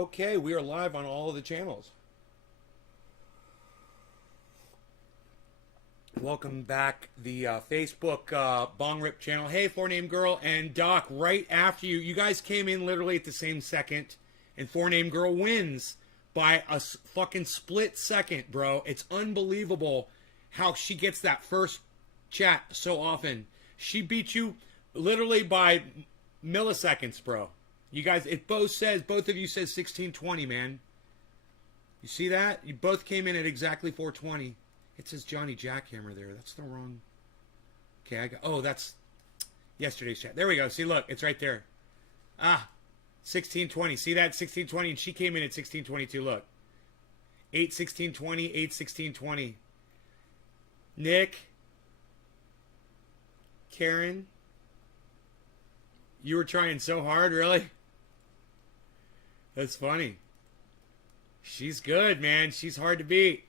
Okay, we are live on all of the channels. Welcome back, the Facebook Bong Rip channel. Hey, Four Name Girl and Doc, right after you. You guys came in literally at the same second, and Four Name Girl wins by a fucking split second, bro. It's unbelievable how she gets that first chat so often. She beat you literally by milliseconds, bro. You guys, it both of you says 1620, man. You see that? You both came in at exactly 420. It says Johnny Jackhammer there. That's the wrong. Okay, oh, that's yesterday's chat. There we go. See, look, it's right there. 1620. See that? 1620, and she came in at 1622. Look. 81620, 81620. Nick. Karen. You were trying so hard, really? That's funny. She's good, man. She's hard to beat.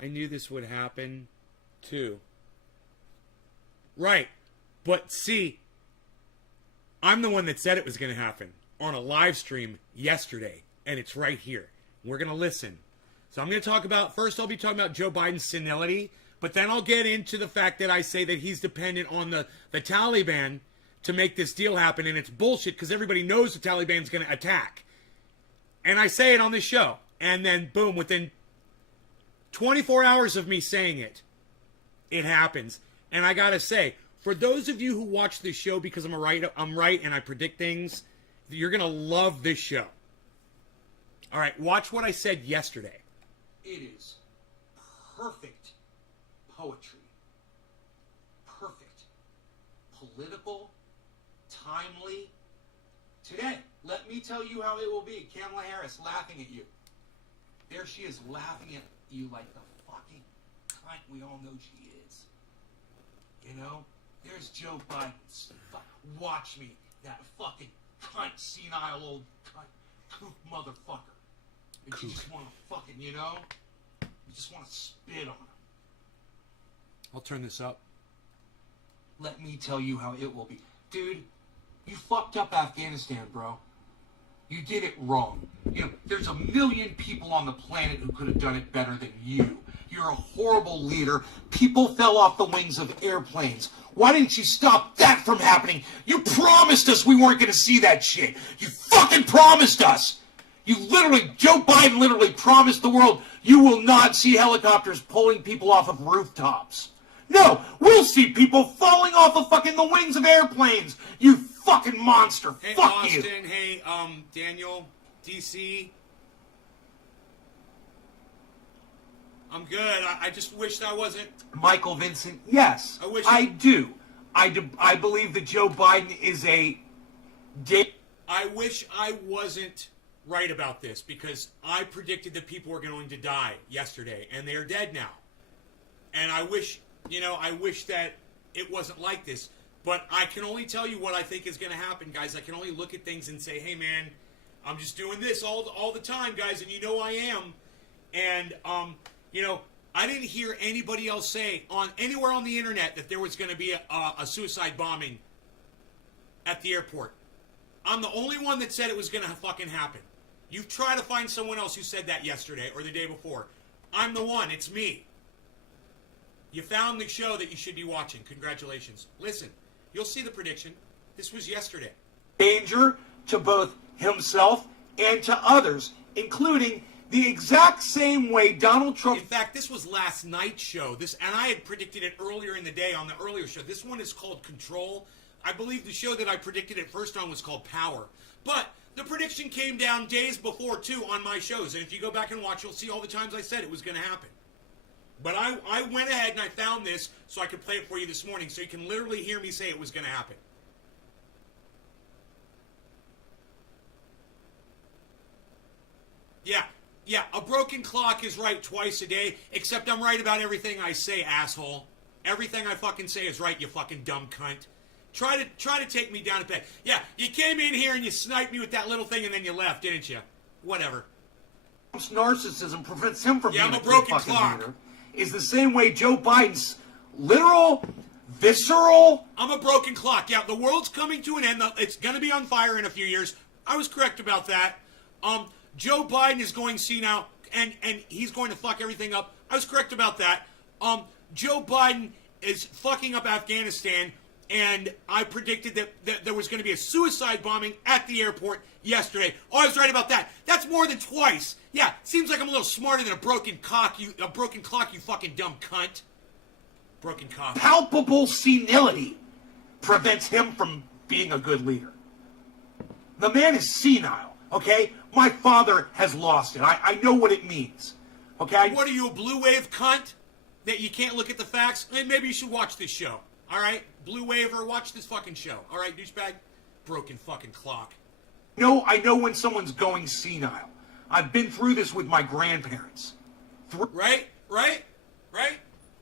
I knew this would happen, too. Right. But see, I'm the one that said it was going to happen on a live stream yesterday. And it's right here. We're going to listen. So I'm going to talk about, first I'll be talking about Joe Biden's senility. But then I'll get into the fact that I say that he's dependent on the Taliban to make this deal happen. And it's bullshit because everybody knows the Taliban's going to attack. And I say it on this show. And then, boom, within 24 hours of me saying it, it happens. And I got to say, for those of you who watch this show because I'm right and I predict things, you're going to love this show. All right, watch what I said yesterday. It is perfect poetry. Perfect. Political. Timely. Today, let me tell you how it will be. Kamala Harris laughing at you. There she is laughing at you like the fucking cunt we all know she is. You know? There's Joe Biden. Watch me. That fucking cunt, senile old cunt, kook motherfucker. And you just want to fucking, you know? You just want to spit on him. I'll turn this up. Let me tell you how it will be. Dude, you fucked up Afghanistan, bro. You did it wrong. You know, there's a million people on the planet who could have done it better than you. You're a horrible leader. People fell off the wings of airplanes. Why didn't you stop that from happening? You promised us we weren't going to see that shit. You fucking promised us. Joe Biden literally promised the world you will not see helicopters pulling people off of rooftops. No, we'll see people falling off of fucking the wings of airplanes. You fucking monster. Hey, fuck Austin, you. Hey, Daniel, DC. I'm good. I just wished I wasn't. Michael Vincent, yes, I do. I believe that Joe Biden is a... I wish I wasn't right about this because I predicted that people were going to die yesterday, and they are dead now. And I wish that it wasn't like this. But I can only tell you what I think is going to happen, guys. I can only look at things and say, hey, man, I'm just doing this all the time, guys, and you know I am. And, I didn't hear anybody else say anywhere on the internet that there was going to be a suicide bombing at the airport. I'm the only one that said it was going to fucking happen. You've tried to find someone else who said that yesterday or the day before. I'm the one. It's me. You found the show that you should be watching. Congratulations. Listen, you'll see the prediction. This was yesterday. Danger to both himself and to others, including the exact same way Donald Trump... In fact, this was last night's show. And I had predicted it earlier in the day on the earlier show. This one is called Control. I believe the show that I predicted it first on was called Power. But the prediction came down days before, too, on my shows. And if you go back and watch, you'll see all the times I said it was going to happen. But I went ahead and I found this so I could play it for you this morning so you can literally hear me say it was going to happen. Yeah, a broken clock is right twice a day, except I'm right about everything I say, asshole. Everything I fucking say is right, you fucking dumb cunt. Try to take me down to bed. Yeah, you came in here and you sniped me with that little thing and then you left, didn't you? Whatever. Narcissism prevents him from being I'm a broken clock. Leader. Is the same way Joe Biden's literal, visceral... I'm a broken clock. Yeah, the world's coming to an end. It's going to be on fire in a few years. I was correct about that. Joe Biden is going senile, and he's going to fuck everything up. I was correct about that. Joe Biden is fucking up Afghanistan, and I predicted that there was going to be a suicide bombing at the airport yesterday. Oh, I was right about that. That's more than twice. Yeah, seems like I'm a little smarter than a broken clock, you fucking dumb cunt. Broken cock. Palpable senility prevents him from being a good leader. The man is senile, okay? My father has lost it. I know what it means, okay? What are you, a blue wave cunt? That you can't look at the facts? Maybe you should watch this show, all right? Blue waver, watch this fucking show, all right, douchebag? Broken fucking clock. No, I know when someone's going senile. I've been through this with my grandparents. Right?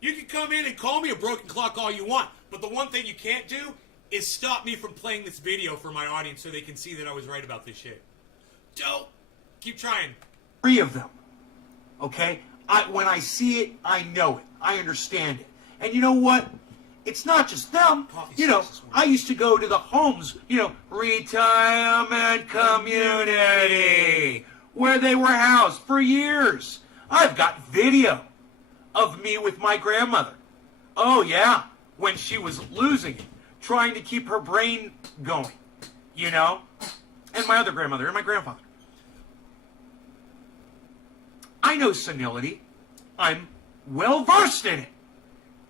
You can come in and call me a broken clock all you want, but the one thing you can't do is stop me from playing this video for my audience so they can see that I was right about this shit. Don't. Keep trying. 3 of them, okay? When I see it, I know it. I understand it. And you know what? It's not just them. You know, I used to go to the homes, retirement community, where they were housed for years. I've got video of me with my grandmother. Oh, yeah, when she was losing it, trying to keep her brain going, and my other grandmother and my grandfather. I know senility. I'm well versed in it.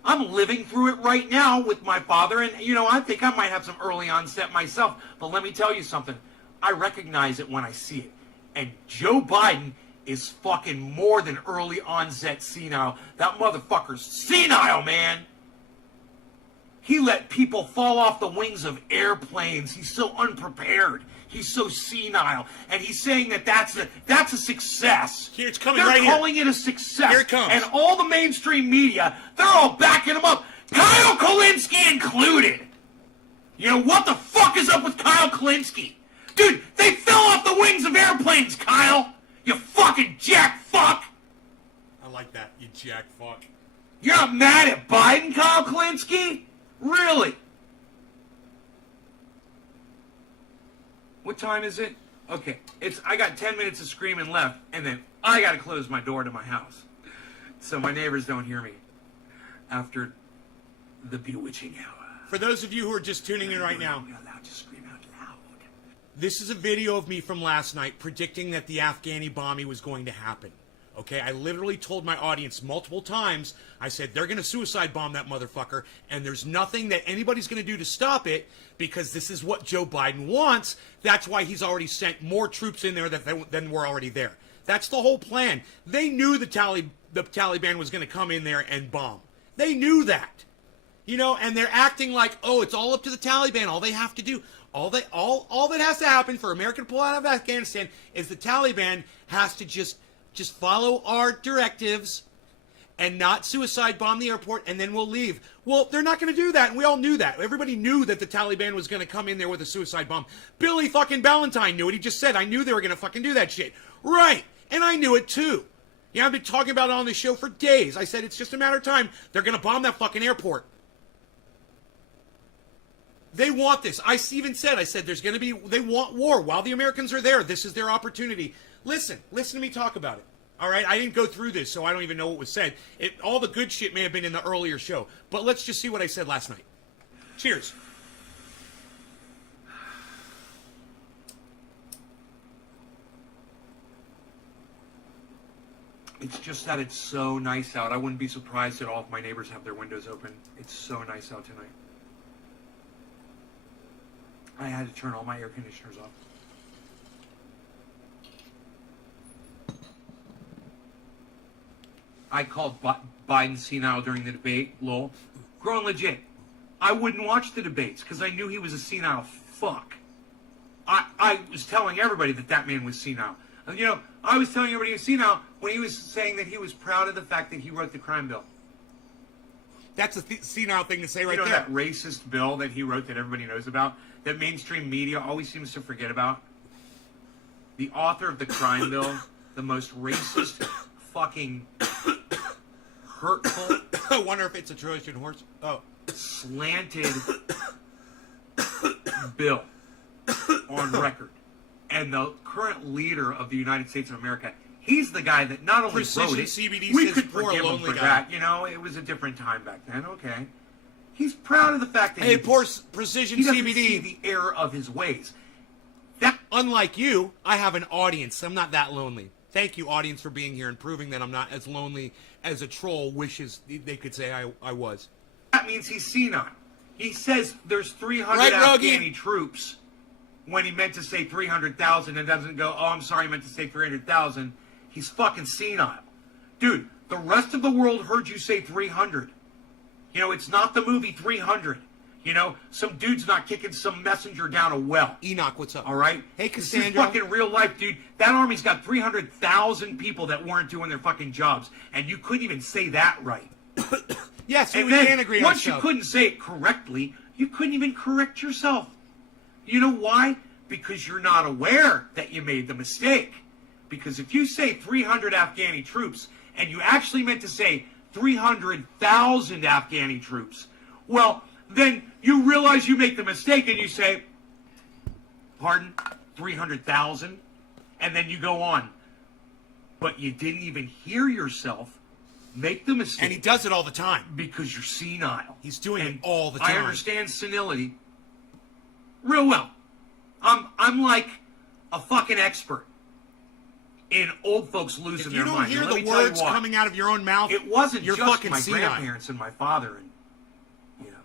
I'm living through it right now with my father, and, I think I might have some early onset myself, but let me tell you something. I recognize it when I see it. And Joe Biden is fucking more than early onset senile. That motherfucker's senile, man. He let people fall off the wings of airplanes. He's so unprepared. He's so senile. And he's saying that's a success. Here, it's coming. They're right calling it a success. Here it comes. And all the mainstream media, they're all backing him up. Kyle Kulinski included. What the fuck is up with Kyle Kulinski? Dude, they fell off the wings of airplanes, Kyle. You fucking jack fuck. I like that, you jack fuck. You're not mad at Biden, Kyle Kulinski? Really? What time is it? Okay, I got 10 minutes of screaming left, and then I gotta close my door to my house, so my neighbors don't hear me after the bewitching hour. For those of you who are just tuning in right now, you're allowed to scream out loud. This is a video of me from last night predicting that the Afghani bombing was going to happen. Okay, I literally told my audience multiple times, I said, they're going to suicide bomb that motherfucker, and there's nothing that anybody's going to do to stop it, because this is what Joe Biden wants. That's why he's already sent more troops in there than were already there. That's the whole plan. They knew the Taliban was going to come in there and bomb. They knew that. And they're acting like, oh, it's all up to the Taliban. All they have to do, all that has to happen for America to pull out of Afghanistan is the Taliban has to just follow our directives and not suicide bomb the airport, and then we'll leave. Well, they're not going to do that, and we all knew that. Everybody knew that the Taliban was going to come in there with a suicide bomb. Billy fucking Ballantyne knew it. He just said, I knew they were going to fucking do that shit. Right, and I knew it too. Yeah, I've been talking about it on this show for days. I said it's just a matter of time. They're going to bomb that fucking airport. They want this. I even said, they want war. While the Americans are there, this is their opportunity. Listen to me talk about it. All right, I didn't go through this, so I don't even know what was said. All the good shit may have been in the earlier show, but let's just see what I said last night. Cheers. It's just that it's so nice out. I wouldn't be surprised at all if my neighbors have their windows open. It's so nice out tonight. I had to turn all my air conditioners off. I called Biden senile during the debate, lol. Growing legit. I wouldn't watch the debates because I knew he was a senile fuck. I was telling everybody that man was senile. I was telling everybody he was senile when he was saying that he was proud of the fact that he wrote the crime bill. That's a senile thing to say right there. That racist bill that he wrote that everybody knows about, that mainstream media always seems to forget about? The author of the crime bill, the most racist, fucking hurtful... I wonder if it's a Trojan horse. Oh. Slanted bill on record. and the current leader of the United States of America, he's the guy that not only Precision wrote it, CBD we says could poor forgive him lonely for guy. that. You know, it was a different time back then. Okay, he's proud of the fact that Hey, poor Precision he doesn't see CBD. the error of his ways. That Unlike you, I have an audience. I'm not that lonely. Thank you, audience, for being here and proving that I'm not as lonely as a troll wishes they could say I was. That means he's senile. He says there's 300 Right, Rogie? Afghani troops when he meant to say 300,000 and doesn't go, oh, I'm sorry, I meant to say 300,000. He's fucking senile. Dude, the rest of the world heard you say 300. You know, it's not the movie 300. You know, some dude's not kicking some messenger down a well. Enoch, what's up? All right? Hey, This is Cassandra. fucking real life, dude. That army's got 300,000 people that weren't doing their fucking jobs. And you couldn't even say that right. Yes, And we then, can agree on once you stuff. couldn't say it correctly, you couldn't even correct yourself. You know why? Because you're not aware that you made the mistake. Because if you say 300 Afghani troops, and you actually meant to say 300,000 Afghani troops, well, then you realize you make the mistake and you say, pardon, 300,000? And then you go on. But you didn't even hear yourself make the mistake. And he does it all the time. Because you're senile. He's doing And it all the I time. understand senility real well. I'm like a fucking expert in old folks losing If their you don't mind. hear And let the me tell you words why. coming out of your own mouth, It wasn't you're just fucking my senile. grandparents and my father, and you know,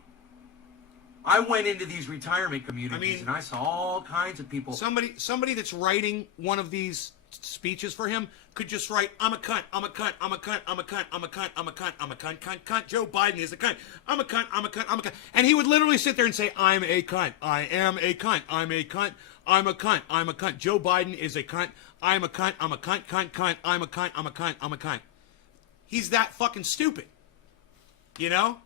I went into these retirement communities and I saw all kinds of people. Somebody that's writing one of these speeches for him could just write, I'm a cunt, I'm a cunt, I'm a cunt, I'm a cunt, I'm a cunt, I'm a cunt, I'm a cunt, cunt. Joe Biden is a cunt. I'm a cunt, I'm a cunt, I'm a cunt. And he would literally sit there and say, I'm a cunt, I am a cunt, I'm a cunt, I'm a cunt, I'm a cunt. Joe Biden is a cunt, I'm a cunt, I'm a cunt, cunt, I'm a cunt, I'm a cunt, I'm a cunt. He's that fucking stupid. You know?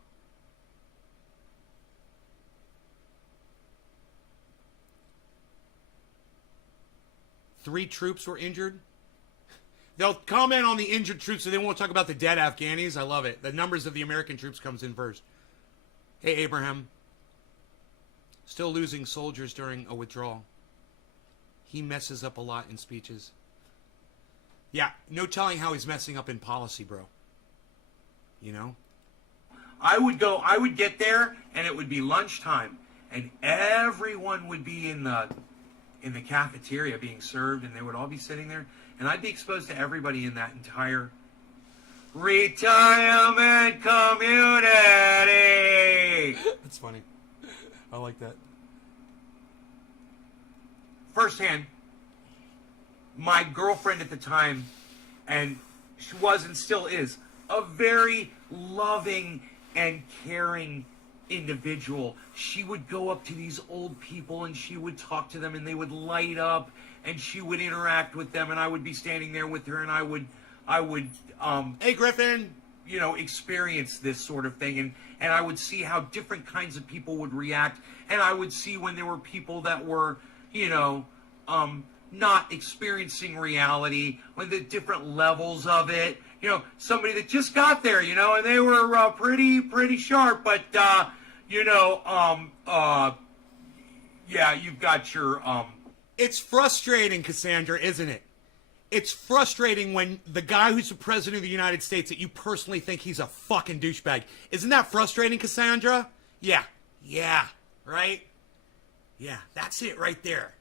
Three troops were injured. They'll comment on the injured troops, so they won't talk about the dead Afghanis. I love it. The numbers of the American troops comes in first. Hey, Abraham. Still losing soldiers during a withdrawal. He messes up a lot in speeches. Yeah, no telling how he's messing up in policy, bro. You know? I would get there, and it would be lunchtime, and everyone would be in the cafeteria being served, and they would all be sitting there, and I'd be exposed to everybody in that entire retirement community. That's funny. I like that. Firsthand, my girlfriend at the time, and she was and still is, a very loving and caring individual. She would go up to these old people and she would talk to them and they would light up and she would interact with them and I would be standing there with her and I would Hey, Griffin. you know, experience this sort of thing and I would see how different kinds of people would react and I would see when there were people that were, you know, not experiencing reality, when the different levels of it, you know, somebody that just got there, you know, and they were pretty sharp, but you know, yeah, you've got your It's frustrating, Cassandra, isn't it? It's frustrating when the guy who's the president of the United States that you personally think he's a fucking douchebag. Isn't that frustrating, Cassandra? Yeah. Yeah. Right? Yeah. That's it right there.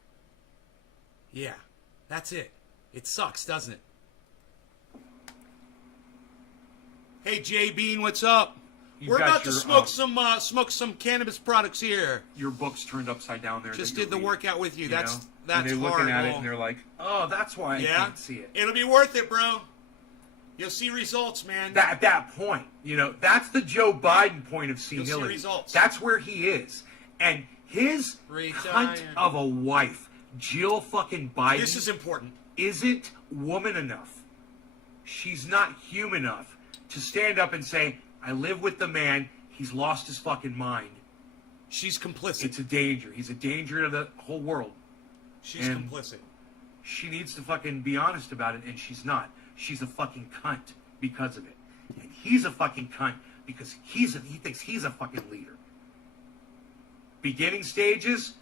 Yeah. That's it. It sucks, doesn't it? Hey, Jay Bean, what's up? We're about to smoke some cannabis products here. Your book's turned upside down there. Just that you're did the reading, workout with you. That's know? And they're horrible. looking at it and they're like, "Oh, that's why I can't see it." It'll be worth it, bro. You'll see results, man. At that point, you know, that's the Joe Biden point of senility. You'll see results. That's where he is, and his cunt of a wife, Jill fucking Biden. This is important. Isn't woman enough. She's not human enough to stand up and say, "I live with the man. He's lost his fucking mind." She's complicit. It's a danger. He's a danger to the whole world. She's complicit. She needs to fucking be honest about it, and she's not. She's a fucking cunt because of it. And he's a fucking cunt because he thinks he's a fucking leader. Beginning stages?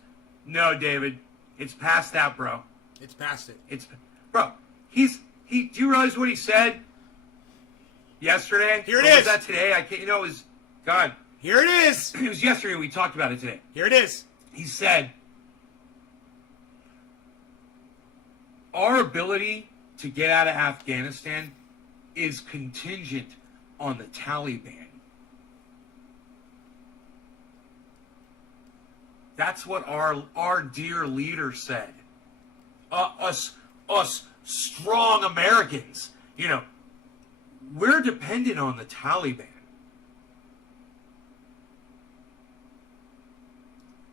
No, David. It's past that, bro. It's past it. Bro, do you realize what he said yesterday? Here it Or is. Was that today? I can't, it was, God. Here it is. It was yesterday. We talked about it today. Here it is. He said, our ability to get out of Afghanistan is contingent on the Taliban. That's what our dear leader said. Us strong Americans, we're dependent on the Taliban.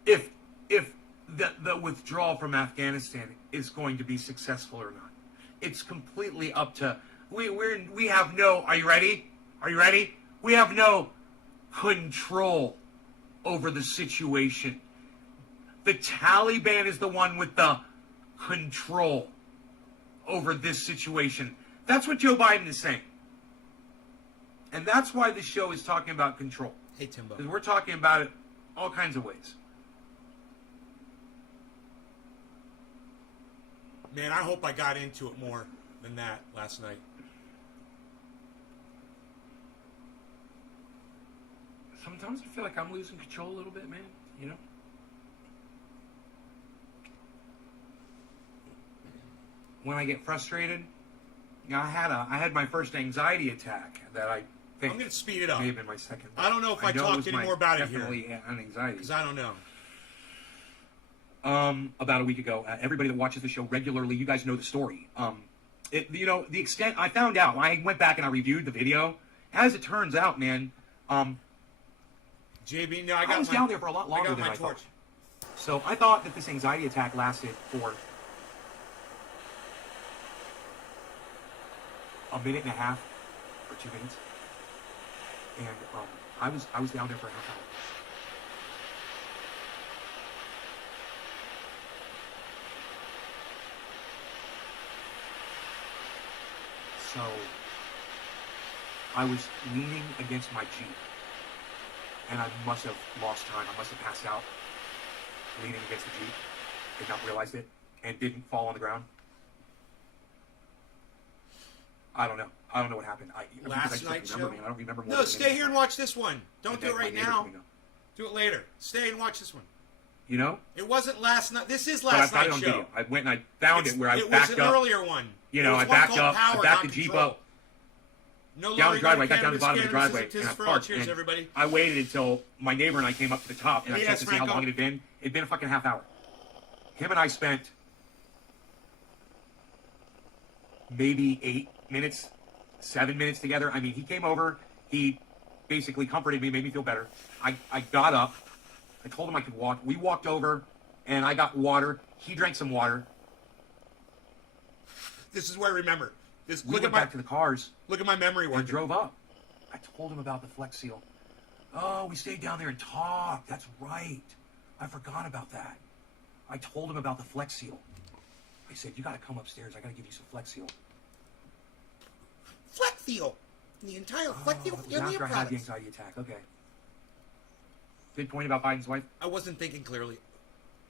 If the withdrawal from Afghanistan is going to be successful or not, it's completely up to we have no. Are you ready? Are you ready? We have no control over the situation. The Taliban is the one with the control over this situation. That's what Joe Biden is saying. And that's why this show is talking about control. Hey, Timbo. Because we're talking about it all kinds of ways. Man, I hope I got into it more than that last night. Sometimes I feel like I'm losing control a little bit, man. When I get frustrated, I had my first anxiety attack that I think I'm going to speed it up. may have been my second. I don't know if I talked any more about it here. Definitely an anxiety. Because I don't know. About a week ago, everybody that watches the show regularly, you guys know the story. The extent I found out, I went back and I reviewed the video. As it turns out, man, JB, no, I was down there for a lot longer than I thought. So I thought that this anxiety attack lasted for a minute and a half or 2 minutes, and I was down there for a half hour. So I was leaning against my Jeep, and I must have lost time. I must have passed out leaning against the Jeep, did not realize it, and didn't fall on the ground. I don't know. I don't know what happened. Last night's show? Man. I don't remember. No, stay here and watch this one. Don't do it right now. Do it later. Stay and watch this one. It wasn't last night. This is last night's show. Video. I went and I found it where I backed up. It was an earlier one. I backed up. I backed the Jeep up. No down the driveway. I got down to the bottom of the driveway and I parked. Cheers, everybody. I waited until my neighbor and I came up to the top and I checked to see how long it had been. It'd been a fucking half hour. Him and I spent maybe 8 minutes, 7 minutes together. I mean, he came over. He basically comforted me, made me feel better. I got up. I told him I could walk. We walked over, and I got water. He drank some water. This is where I remember. We went back to the cars. Look at my memory work. And drove up. I told him about the Flex Seal. Oh, we stayed down there and talked. That's right. I forgot about that. I told him about the Flex Seal. I said, you got to come upstairs. I got to give you some Flex Seal. Flex Seal. The entire Flex Seal. After I had the anxiety attack. Okay. Good point about Biden's wife. I wasn't thinking clearly.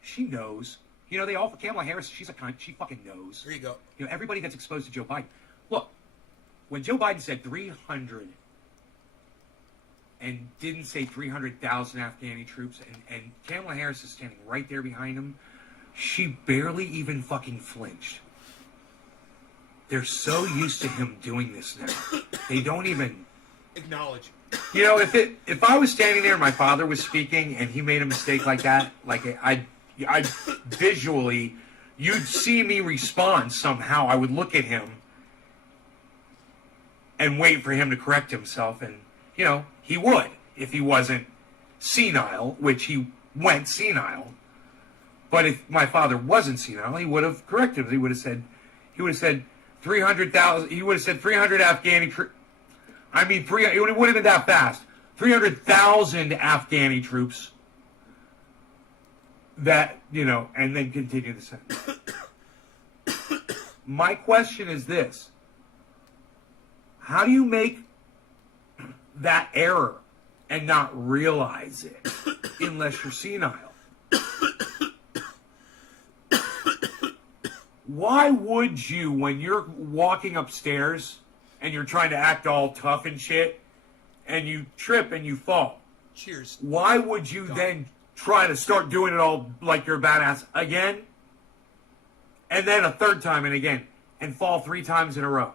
She knows. They all, Kamala Harris, she's a cunt. She fucking knows. There you go. Everybody that's exposed to Joe Biden. Look, when Joe Biden said 300 and didn't say 300,000 Afghani troops, and Kamala Harris is standing right there behind him, she barely even fucking flinched. They're so used to him doing this now. They don't even acknowledge. If I was standing there and my father was speaking and he made a mistake like that, I visually, you'd see me respond somehow. I would look at him and wait for him to correct himself, and he would if he wasn't senile, which he went senile. But if my father wasn't senile, he would have corrected him. He would have said 300,000. He would have said 300 Afghani troops. I mean, it wouldn't have been that fast. 300,000 Afghani troops. That, and then continue the sentence. My question is this. How do you make that error and not realize it unless you're senile? why would you, when you're walking upstairs and you're trying to act all tough and shit, and you trip and you fall? Cheers. Why would you then try to start doing it all like you're a badass again? And then a third time and again, and fall 3 times in a row?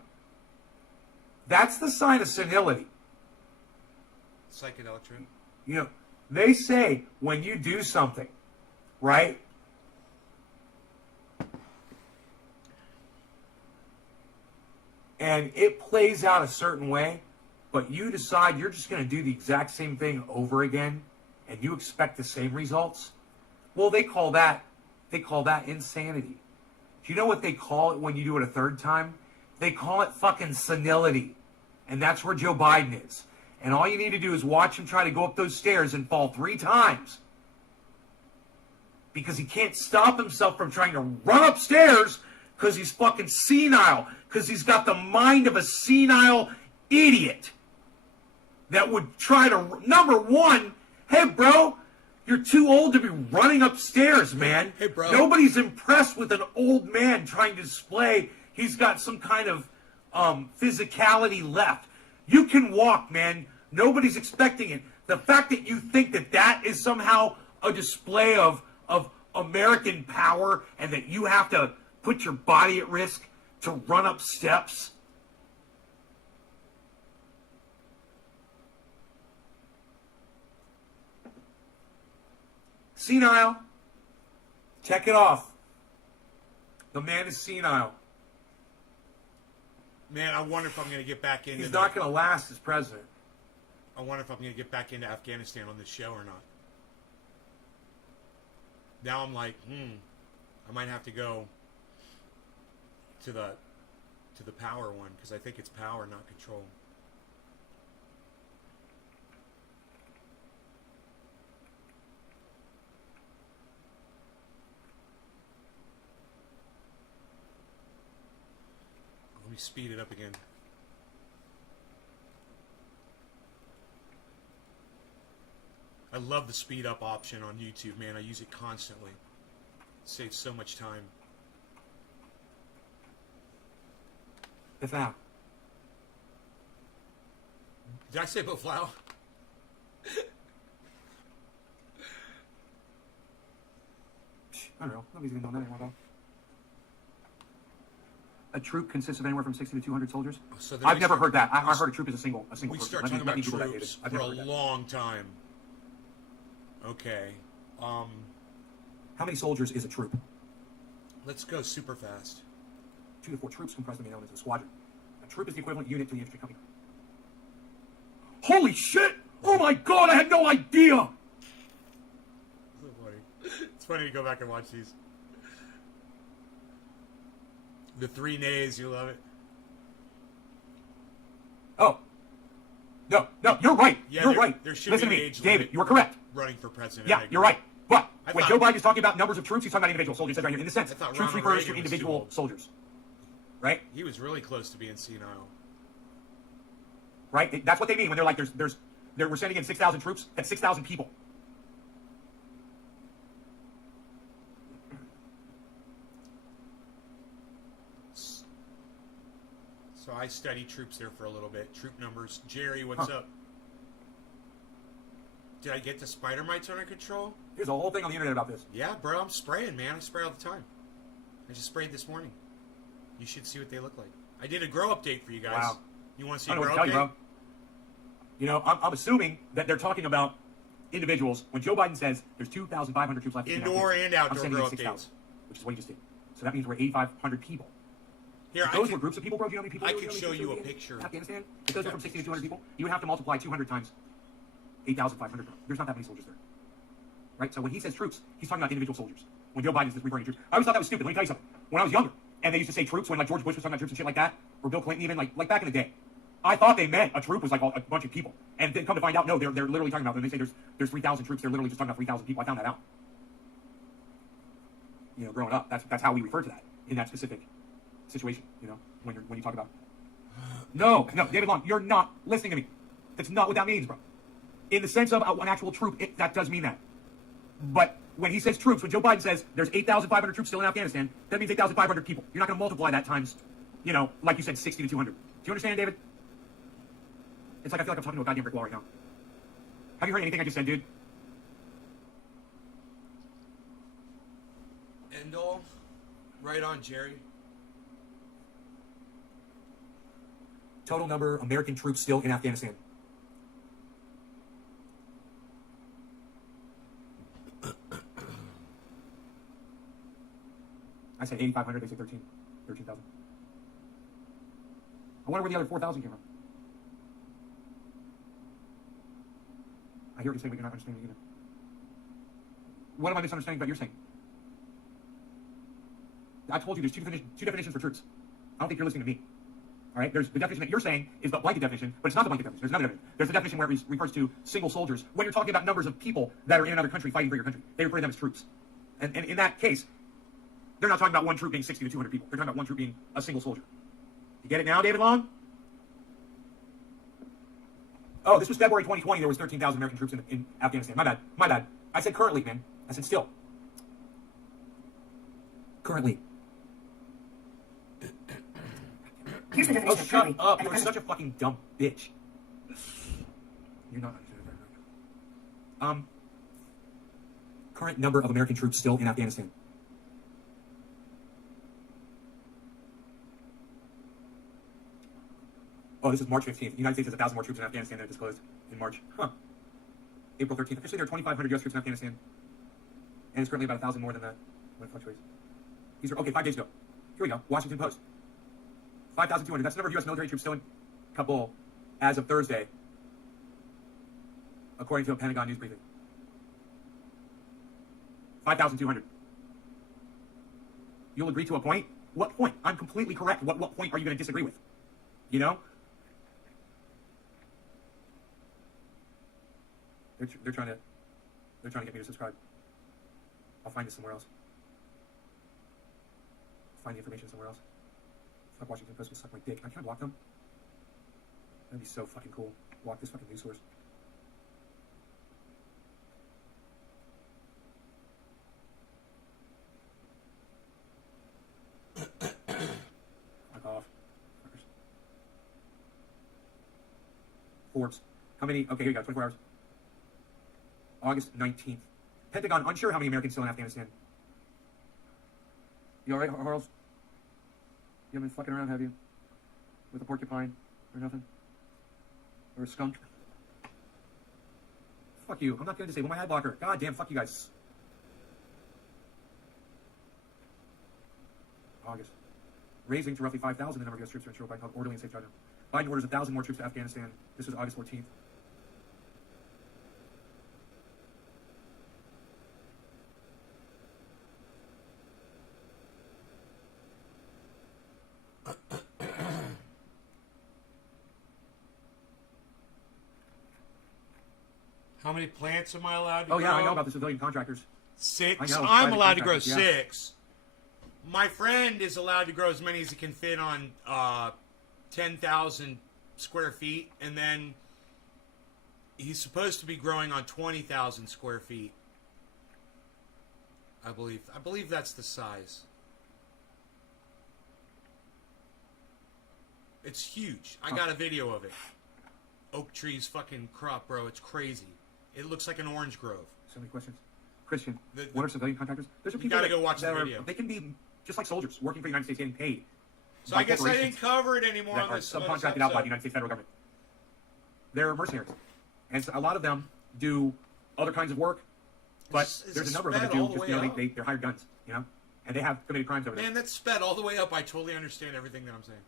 That's the sign of senility. Psychedelic trip. You know, they say when you do something, right? And it plays out a certain way, but you decide you're just going to do the exact same thing over again, and you expect the same results. Well, they call that insanity. Do you know what they call it when you do it a third time? They call it fucking senility. And that's where Joe Biden is. And all you need to do is watch him try to go up those stairs and fall 3 times. Because he can't stop himself from trying to run upstairs because he's fucking senile. Because he's got the mind of a senile idiot that would try to, number one, hey, bro, you're too old to be running upstairs, man. Hey, bro. Nobody's impressed with an old man trying to display he's got some kind of physicality left. You can walk, man. Nobody's expecting it. The fact that you think that that is somehow a display of American power and that you have to put your body at risk to run up steps. Senile. Check it off. The man is senile. Man, I wonder if I'm going to get back into... He's not going to last as president. I wonder if I'm going to get back into Afghanistan on this show or not. Now I'm like, I might have to go to the power one, because I think it's power, not control. Let me speed it up again. I love the speed up option on YouTube, man. I use it constantly. It saves so much time. If now. Did I say Boflau? I don't know. Nobody's going to know that anymore, though. A troop consists of anywhere from 60 to 200 soldiers. So I've never heard that. I heard a troop is a single we person. start Let me talking about Google that, David. troops I've for never a heard that. long time. Okay. How many soldiers is a troop? Let's go super fast. 2 to 4 troops comprise the main elements of a squadron. A troop is the equivalent unit to the infantry company. Holy shit! Oh my god, I had no idea! So funny. It's funny to go back and watch these. The 3 nays, you love it. Oh. No, you're right. Yeah, you're there- right. there should Listen be to an me. age David, limit. you are correct. Running for president. Yeah, you're right. But I when thought- Joe Biden is talking about numbers of troops, he's talking about individual soldiers. It says right here, in the sense, I thought troops Ronald refers to Reagan was too individual old. soldiers. Right? He was really close to being senile. Right? That's what they mean when they're like, we're sending in 6,000 troops. That's 6,000 people. So I studied troops there for a little bit. Troop numbers. Jerry, what's up? Did I get the spider mites under control? There's a whole thing on the internet about this. Yeah, bro, I'm spraying, man. I spray all the time. I just sprayed this morning. You should see what they look like. I did a grow update for you guys. Wow. You want to see I a don't know grow what to tell update? you, bro. You know, I'm assuming that they're talking about individuals. When Joe Biden says there's 2,500 troops left in Indoor Afghanistan, and I'm outdoor sending grow in 6,000, updates. which is what he just did. So that means we're 8,500 people. Here, If I those can, were groups of people, bro. Do you know how many people? I there were? could Do know how show many you a people in picture. Afghanistan. If those are from 60 to 200 people, you would have to multiply 200 times 8,500. There's not that many soldiers there. Right? So when he says troops, he's talking about individual soldiers. When Joe Biden is referring to troops, I always thought that was stupid. Let me tell you something. When I was younger, and they used to say troops when like George Bush was talking about troops and shit like that, or Bill Clinton even, like back in the day, I thought they meant a troop was like a bunch of people. And then come to find out, no, they're literally talking about, when they say there's 3,000 troops, they're literally just talking about 3,000 people. I found that out. You know, growing up, that's how we refer to that in that specific situation. You know, when you talk about. No, David Long, you're not listening to me. That's not what that means, bro. In the sense of an actual troop, that does mean that. But when he says troops, when Joe Biden says there's 8,500 troops still in Afghanistan, that means 8,500 people. You're not going to multiply that times, like you said, 60 to 200. Do you understand, David? It's like I feel like I'm talking to a goddamn brick wall right now. Have you heard anything I just said, dude? End all. Right on, Jerry. Total number of American troops still in Afghanistan. I said 8,500, they say 13,000. I wonder where the other 4,000 came from. I hear what you're saying, but you're not understanding either. What am I misunderstanding about you're saying? I told you there's two definitions for troops. I don't think you're listening to me. All right? There's the definition that you're saying is the blanket definition, but it's not the blanket definition. There's another definition. There's the definition where it refers to single soldiers. When you're talking about numbers of people that are in another country fighting for your country, they refer to them as troops. And in that case, they're not talking about one troop being 60 to 200 people. They're talking about one troop being a single soldier. You get it now, David Long? Oh, this was February 2020. There was 13,000 American troops in Afghanistan. My bad. I said currently, man. I said still. Currently. Here's the definition of shut currently. up. You're such a fucking dumb bitch. You're not. Current number of American troops still in Afghanistan. Oh, this is March 15th. The United States has 1,000 more troops in Afghanistan than it disclosed in March. April 13th. Officially, there are 2,500 U.S. troops in Afghanistan. And it's currently about 1,000 more than that when it fluctuates. These are, okay, 5 days ago. Here we go. Washington Post. 5,200. That's the number of U.S. military troops still in Kabul as of Thursday, according to a Pentagon news briefing. 5,200. You'll agree to a point? What point? I'm completely correct. What point are you going to disagree with? You know? They're trying to get me to subscribe. I'll find it somewhere else. Find the information somewhere else. Fuck, Washington Post will suck my dick. Can I block them? That'd be so fucking cool. Block this fucking news source. Fuck off. Fuckers. Forbes. How many? Okay, here you go. 24 hours. August 19th. Pentagon unsure how many Americans still in Afghanistan. You alright, Harles? You haven't been fucking around, have you? With a porcupine or nothing? Or a skunk? Fuck you. I'm not going to disable my ad blocker. God damn, fuck you guys. August. Raising to roughly 5,000 the number of U.S. troops to ensure Biden held orderly and safe drawdown. Biden orders 1,000 more troops to Afghanistan. This was August 14th. How many plants am I allowed to grow? Oh, yeah, I know about the civilian contractors. 6. I know, I'm private allowed to grow contractors, yeah. 6. My friend is allowed to grow as many as he can fit on 10,000 square feet, and then he's supposed to be growing on 20,000 square feet. I believe that's the size. It's huge. I got a video of it. Oak trees fucking crop, bro. It's crazy. It looks like an orange grove. So many questions. Christian, what are civilian contractors? There's You gotta go watch the video. They can be just like soldiers working for the United States getting paid. So I guess I didn't cover it anymore that on are this subcontracted out by the United States federal government. They're mercenaries. And so a lot of them do other kinds of work, but there's a number of them that do just, they're hired guns, you know? And they have committed crimes over there. Man, that's sped all the way up. I totally understand everything that I'm saying.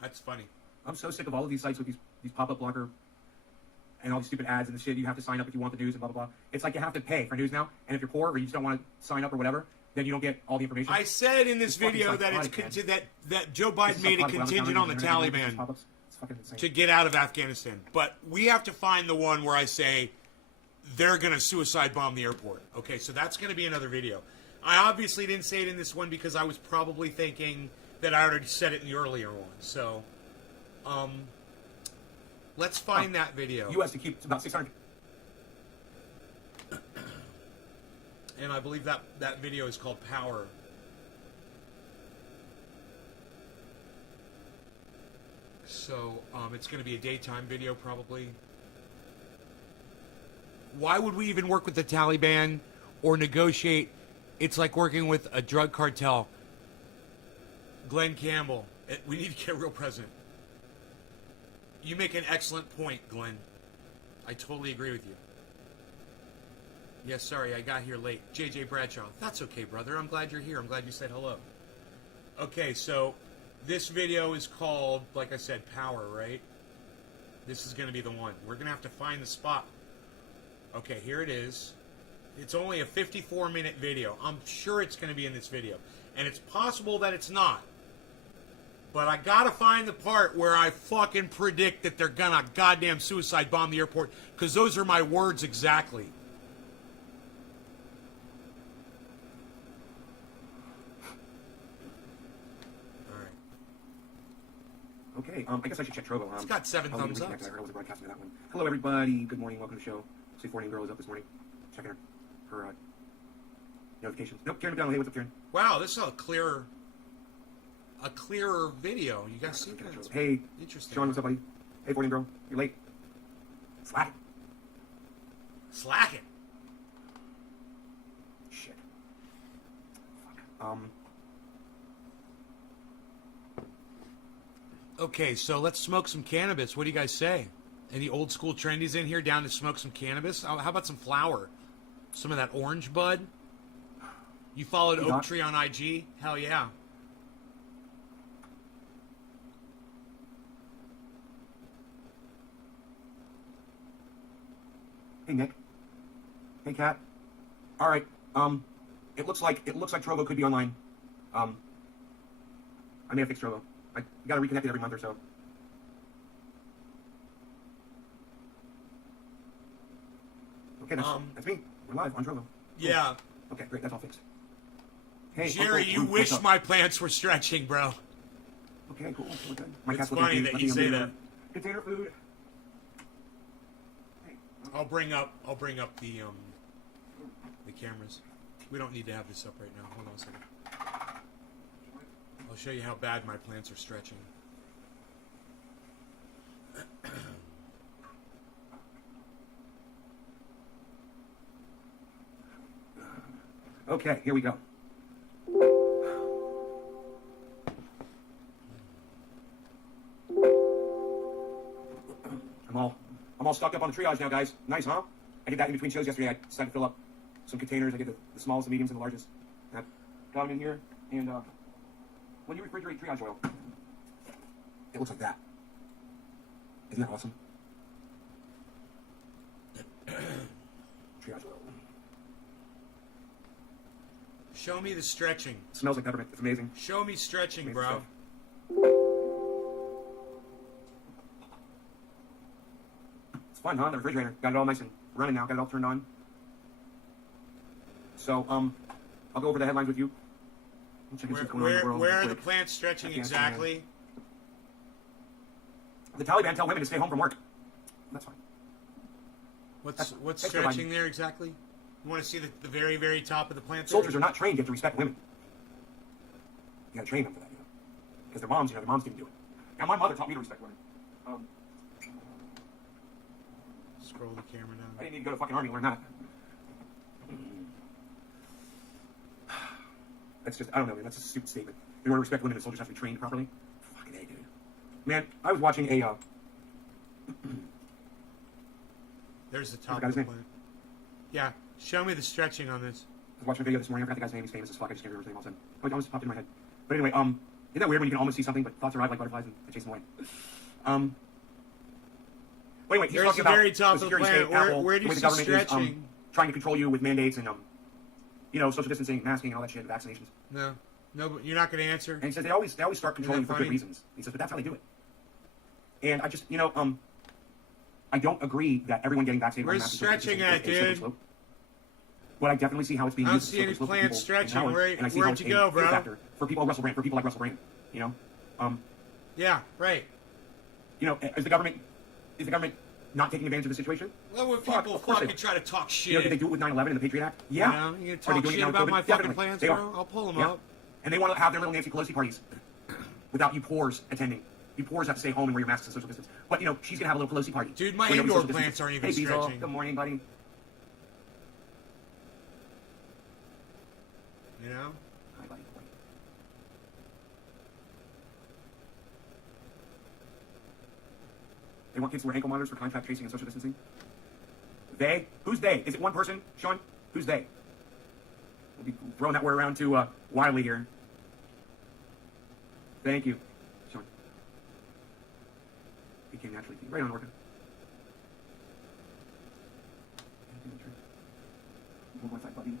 That's funny. I'm so sick of all of these sites with these pop-up blocker and all these stupid ads and the shit. You have to sign up if you want the news and blah, blah, blah. It's like you have to pay for news now. And if you're poor or you just don't want to sign up or whatever, then you don't get all the information. I said in this video that that Joe Biden made a contingent on the Taliban to get out of Afghanistan. But we have to find the one where I say they're going to suicide bomb the airport. Okay, so that's going to be another video. I obviously didn't say it in this one because I was probably thinking that I already said it in the earlier one. So, let's find that video. U.S. to keep about 600. And I believe that video is called Power. So, it's going to be a daytime video, probably. Why would we even work with the Taliban or negotiate? It's like working with a drug cartel. Glenn Campbell, we need to get a real president. You make an excellent point, Glenn. I totally agree with you. Yes, sorry, I got here late. JJ Bradshaw. That's okay, brother. I'm glad you're here. I'm glad you said hello. Okay, so this video is called, like I said, Power, right? This is going to be the one. We're going to have to find the spot. Okay, here it is. It's only a 54-minute video. I'm sure it's going to be in this video. And it's possible that it's not. But I got to find the part where I fucking predict that they're going to goddamn suicide bomb the airport. Because those are my words exactly. Okay, I guess I should check Trovo. It's got 7 thumbs up. I heard I wasn't broadcasting that one. Hello, everybody. Good morning. Welcome to the show. See, 14 girl is up this morning. Checking her notifications. Nope, Karen McDonald. Hey, what's up, Karen? Wow, this is a clearer video. You guys see that? Hey, Interesting. Sean, what's up, buddy? Hey, 14 girl. You're late. Slacking. Shit. Fuck. Okay, so let's smoke some cannabis. What do you guys say? Any old school trendies in here down to smoke some cannabis? How about some flower? Some of that orange bud? You followed Oak Tree on IG? Hell yeah. Hey, Nick. Hey, Kat. All right. It looks like Trovo could be online. I may have fixed Trovo. I gotta reconnect it every month or so. Okay, that's me. We're live on Trovo. Cool. Yeah. Okay, great. That's all fixed. Hey, Jerry, Uncle, you wish my plants were stretching, bro. Okay, cool. We're good. My It's cat's funny looking that you say that. Container food. Hey, I'll bring up the cameras. We don't need to have this up right now. Hold on a second. I'll show you how bad my plants are stretching. Okay, here we go. I'm all stocked up on the triage now, guys. Nice, huh? I did that in between shows yesterday. I decided to fill up some containers. I did the smallest, the mediums, and the largest. I got them in here, and when you refrigerate triage oil, it looks like that. Isn't that awesome? Triage oil. Show me the stretching. It smells like peppermint. It's amazing. Show me stretching, Amazing bro. stuff. It's fun, huh? The refrigerator. Got it all nice and running now. Got it all turned on. So, I'll go over the headlines with you. Check what's going on in the world Where real are the quick. plants stretching Afghanistan. exactly? The Taliban tell women to stay home from work. That's fine. What's Thanks for stretching reminding me. there exactly? You want to see the very, very top of the plant? Soldiers are not trained yet to respect women. You gotta train them for that, because their moms, their moms didn't do it. Now, my mother taught me to respect women. Scroll the camera I down. didn't need to go to fucking army to learn that. That's just, I don't know, man. That's a stupid statement. In order to respect women, the soldiers have to be trained properly. Fucking A, dude. Man, I was watching a, There's the top guy's of the name? plant. Yeah, show me the stretching on this. I was watching a video this morning. I forgot the guy's name. He's famous as fuck. I just can't remember his name all of a sudden. Oh, it almost popped in my head. But anyway, isn't that weird when you can almost see something, but thoughts arrive like butterflies and they chase them away? But anyway, he's There's talking the about very top the of the security plant. state, Apple, Where do you the way see the government is stretching? trying to control you with mandates and social distancing, masking, and all that shit, and vaccinations. No, but you're not going to answer. And he says they always start controlling you for funny? good reasons. He says, but that's how they do it. And I just, I don't agree that everyone getting vaccinated. Where's on massive stretching is a at, slippery dude? slope. But I definitely see how it's being I don't used. see as a any slippery plants slope for people stretching. in power, and I see how Where'd it's you a go, fear bro? factor for people like Russell Brand, Yeah, right. is the government not taking advantage of the situation? Well, when Fuck, people of course they fucking try to talk shit. You know, did they do it with 9/11 and the Patriot Act? Yeah. You know, you Are they talk doing it shit now with about COVID? my fucking Definitely. plans, They bro. are. I'll pull them Yeah. up. And they want to have their little Nancy Pelosi parties without you poors attending. You poors have to stay home and wear your masks and social distance. But, you know, she's going to have a little Pelosi party. Dude, my Where nobody's indoor social plants distancing. aren't even Hey, Beazle. stretching. Good morning, buddy. You know? Hi, buddy. They want kids to wear ankle monitors for contact tracing and social distancing. They? Who's they? Is it one person, Sean? Who's they? We'll be throwing that word around to Wiley here. Thank you, Sean. It came naturally to you. Right on, Orca. One more side, buddy.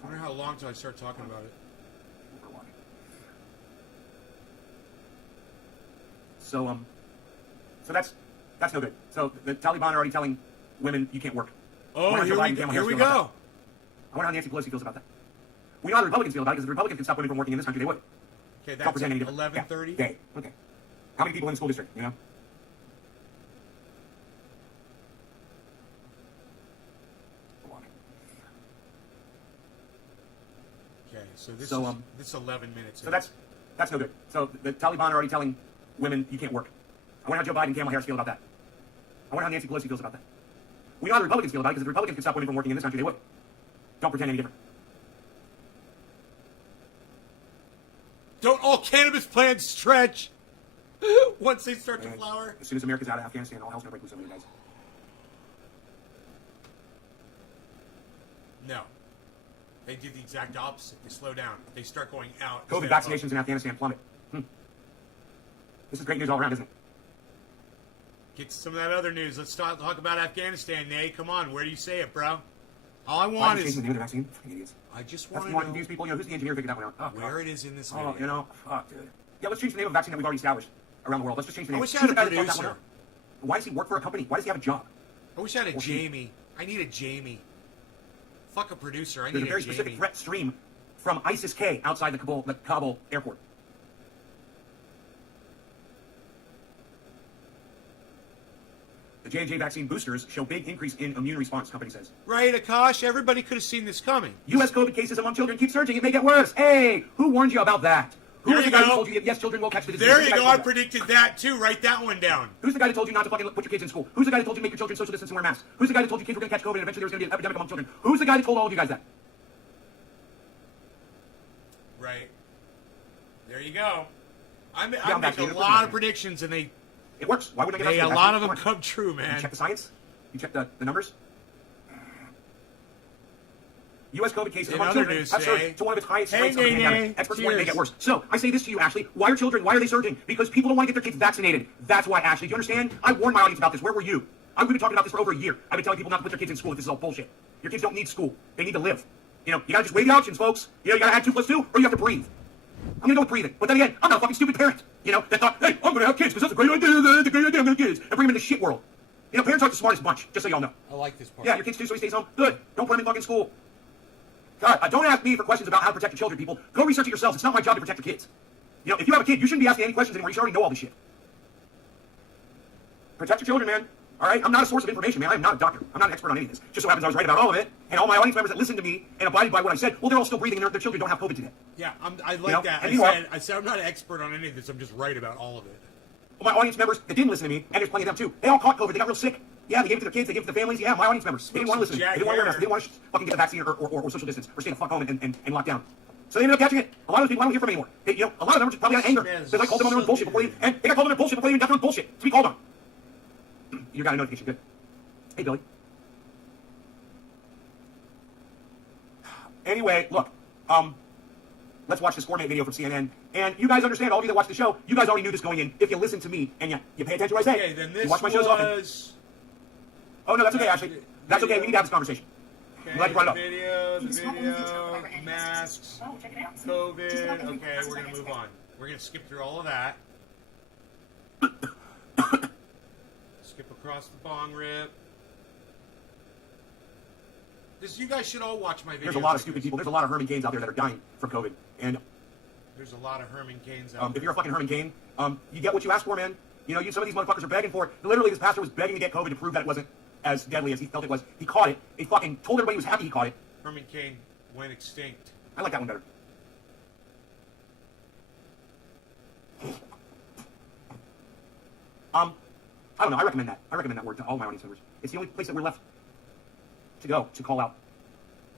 I wonder how long till I start talking about it. So that's no good. So the Taliban are already telling women you can't work. Oh, Wonder how Joe Biden and Kamala here Harris we feel about go. that. I wonder how Nancy Pelosi feels about that. We know how the Republicans feel about it because if the Republicans could stop women from working in this country, they would. Okay, Don't that's pretend any different. 11:30. Yeah, okay. How many people in the school district, you know? Okay, so this So, is this is 11 minutes. So that's no good. So the Taliban are already telling women you can't work. I wonder how Joe Biden and Kamala Harris feel about that. I wonder how Nancy Pelosi feels about that. We know how the Republicans feel about it because if the Republicans could stop women from working in this country, they would. Don't pretend any different. Don't all cannabis plants stretch once they start to flower? As soon as America's out of Afghanistan, all hell's gonna break loose over you guys. No. They do the exact opposite. They slow down. They start going out. COVID vaccinations in Afghanistan plummet. This is great news all around, isn't it? Get some of that other news. Let's talk about Afghanistan, Nate. Come on, where do you say it, bro? All I Why want is is... changing the name of the vaccine? Fucking idiots. I just That's want you to want to know confuse people. You know, who's the engineer who figured that one out? Oh, where fuck. it is in this Oh, video. you know, fuck, dude. Yeah, let's change the name of a vaccine that we've already established around the world. Let's just change the name. I wish I Who's had the a guy that thought that one producer. up? Why does he work for a company? Why does he have a job? I wish I had a Or she. Jamie. I need a Jamie. Fuck a producer. I There's need a very a specific Jamie. threat stream from ISIS-K outside the Kabul airport. The J&J vaccine boosters show big increase in immune response, company says. Right, Akash? Everybody could have seen this coming. U.S. COVID cases among children keep surging. It may get worse. Hey, who warned you about that? Who There was the you guy who go. told you that, yes, children will catch the disease? There Who's you the guy go. who I told you that? predicted that, too. Write that one down. Who's the guy that told you not to fucking put your kids in school? Who's the guy that told you to make your children social distance and wear masks? Who's the guy that told you kids were going to catch COVID and eventually there was going to be an epidemic among children? Who's the guy that told all of you guys that? Right. There you go. I I'm make vaccinated. a lot of predictions, and they It works. Why wouldn't I get a vaccinated? lot of Come them on. come true, You man. check the science? You check the numbers? U.S. COVID cases In among other children news have today- surged to one of its highest Hey, rates of the Nene. pandemic. Experts warn it may Cheers. get worse. So, I say this to you, Ashley. Why are they surging? Because people don't want to get their kids vaccinated. That's why, Ashley. Do you understand? I warned my audience about this. Where were you? I've been talking about this for over a year. I've been telling people not to put their kids in school if this is all bullshit. Your kids don't need school. They need to live. You know, you gotta just weigh the options, folks. You know, you gotta add 2 + 2, or you have to breathe. I'm gonna go with breathing. But then again, I'm not a fucking stupid parent. You know, that thought, hey, I'm gonna have kids because that's a great idea. That's a great idea. I'm gonna have kids. And bring them in the shit world. You know, parents aren't the smartest bunch, just so y'all know. I like this part. Yeah, your kid's too, so he stays home. Good. Don't put him in fucking school. God, don't ask me for questions about how to protect your children, people. Go research it yourselves. It's not my job to protect your kids. You know, if you have a kid, you shouldn't be asking any questions anymore. You should already know all this shit. Protect your children, man. All right? I'm not a source of information, man. I'm not a doctor. I'm not an expert on any of this. Just so happens I was right about all of it, and all my audience members that listened to me and abided by what I said, well, they're all still breathing, and their children don't have COVID today. Yeah, I like You know, that. and you are. I said I'm not an expert on any of this. I'm just right about all of it. Well, my audience members that didn't listen to me, and there's plenty of them too, they all caught COVID. They got real sick. Yeah, they gave it to their kids. They gave it to their families. Yeah, my audience members. They didn't want to listen. They didn't want to wear masks. They didn't want to fucking get the vaccine or social distance or stay the fuck home and lock down. So they ended up catching it. A lot of those people I don't hear from anymore. They, you know, a lot of them are just probably out of anger Man, because I called them on their own bullshit before they, and they got called on their bullshit before they even got their own bullshit to be called on. You got a notification. Good. Hey, Billy. Anyway, look. Let's watch this gourmet video from CNN. And you guys understand, all of you that watch the show, you guys already knew this going in. If you listen to me and you pay attention to what I say, Okay, then this you watch my shows often. was... Oh, no, that's okay, Ashley. That's okay. We need to have this conversation. Okay, I'm glad you brought it up. the video, masks, Oh, check it out. COVID. Okay, we're going to move on. We're going to skip through all of that. Skip across the bong rip. You guys should all watch my videos. There's a lot like of stupid this. people. There's a lot of Herman Cains out there that are dying from COVID. And There's a lot of Herman Cains out if there. you're a fucking Herman Cain, you get what you ask for, man. You know, some of these motherfuckers are begging for it. Literally, this pastor was begging to get COVID to prove that it wasn't as deadly as he felt it was. He caught it. He fucking told everybody he was happy he caught it. Herman Cain went extinct. I like that one better. I don't know. I recommend that. I recommend that word to all my audience members. It's the only place that we're left to go to call out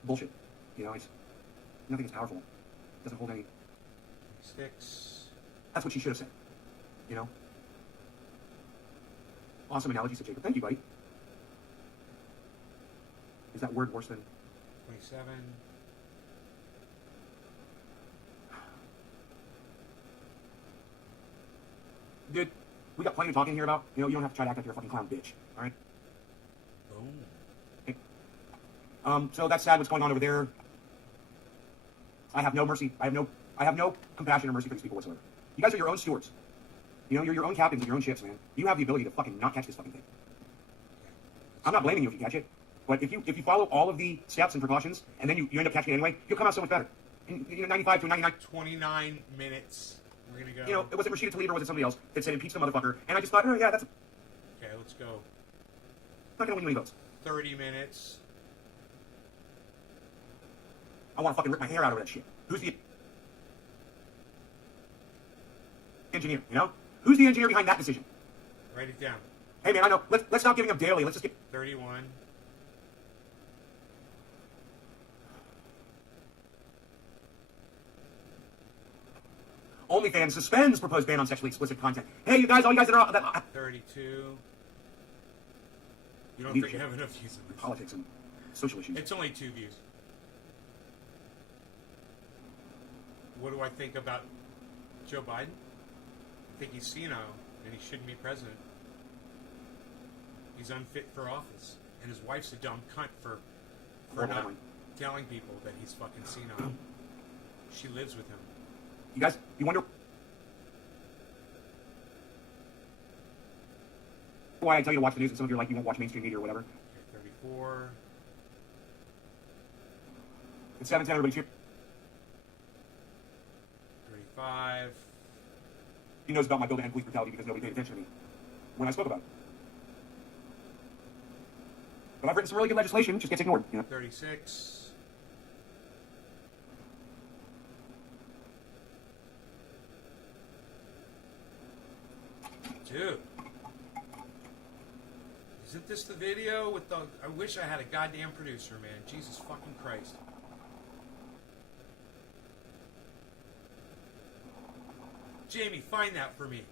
bullshit. You know, nothing is powerful. It doesn't hold any. Sticks. That's what she should have said. You know? Awesome analogy, said Jacob. Thank you, buddy. Is that word worse than 27. Dude, we got plenty of talking here about. You know, you don't have to try to act like you're a fucking clown bitch. Alright? Boom. Okay. So that's sad what's going on over there. I have no mercy. I have no compassion or mercy for these people whatsoever. You guys are your own stewards. You know, you're your own captains of your own ships, man. You have the ability to fucking not catch this fucking thing. I'm not blaming you if you catch it, but if you follow all of the steps and precautions, and then you end up catching it anyway, you'll come out so much better. And, you know, 95 to 99. 29 minutes. We're gonna go. You know, was it Rashida Tlaib or was it somebody else that said impeach the motherfucker? And I just thought, oh yeah, that's Okay, let's go. not gonna win you any votes. 30 minutes. I want to fucking rip my hair out over that shit. Who's the engineer? You know, who's the engineer behind that decision? Write it down. Hey man, I know. Let's stop giving them daily. Let's just get 31. OnlyFans suspends proposed ban on sexually explicit content. Hey, you guys, all you guys that are 32. You don't Leadership. think you have enough views on this? politics and social issues. It's only 2 views. What do I think about Joe Biden? I think he's senile and he shouldn't be president. He's unfit for office. And his wife's a dumb cunt for Horrible not headline. telling people that he's fucking senile. She lives with him. You guys, you wonder why I tell you to watch the news and some of you are like, you won't watch mainstream media or whatever. Okay, 34. It's 7:10, everybody cheer. 35. He knows about my bill to end police brutality because nobody paid attention to me when I spoke about it. But I've written some really good legislation, it just gets ignored, you know. 36. Dude. Isn't this the video with the... I wish I had a goddamn producer, man. Jesus fucking Christ. Jamie, find that for me.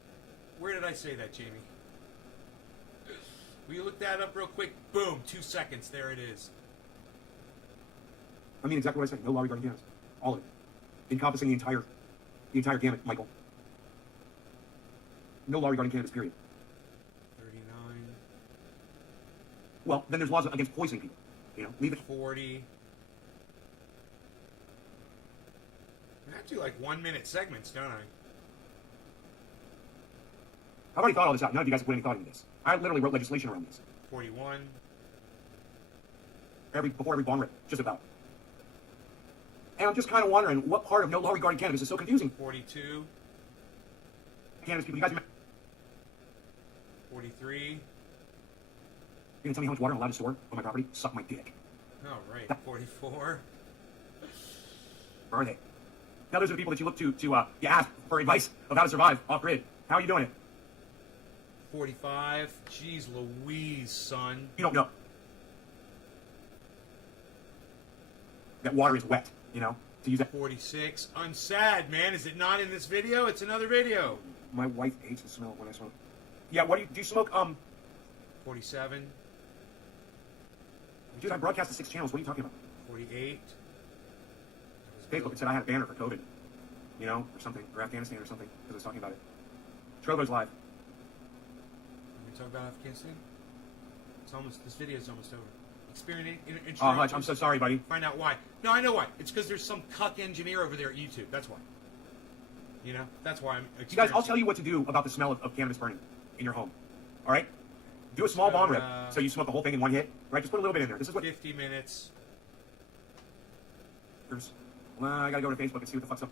Where did I say that, Jamie? Will you look that up real quick? Boom, 2 seconds. There it is. I mean exactly what I said, no law regarding cannabis. All of it. Encompassing the entire gamut, Michael. No law regarding cannabis, period. 39. Well, then there's laws against poisoning people. You know, leave it. 40. I have to do like 1 minute segments, don't I? I've already thought all this out. None of you guys have put any thought into this. I literally wrote legislation around this. 41. Before every bong rip, just about. And I'm just kind of wondering what part of no law regarding cannabis is so confusing. 42. Cannabis people, you guys, 43. you're gonna tell me how much water I'm allowed to store on my property? Suck my dick. Oh, right. 44. Where are they? Now those are the people that you look to you ask for advice of how to survive off grid. How are you doing it? 45. Jeez Louise, son. You don't know. That water is wet, you know, to use that. 46. I'm sad, man. Is it not in this video? It's another video. My wife hates the smell when I smoke. Yeah, what do you smoke? 47. Dude, I broadcast to 6 channels. What are you talking about? 48. Facebook, it said I had a banner for COVID, you know, or something, or Afghanistan or something, because I was talking about it. Trovo's live. Can we talk about Afghanistan? It's almost, this video is almost over. Experience. Oh, Hutch, I'm so sorry, buddy. Find out why. No, I know why. It's because there's some cuck engineer over there at YouTube. That's why. You know? That's why I'm You guys, I'll tell you what to do about the smell of cannabis burning in your home. All right? Do a small bong rip, so you smoke the whole thing in one hit. Right? Just put a little bit in there. This is what... 50 minutes. Well, I gotta go to Facebook and see what the fuck's up.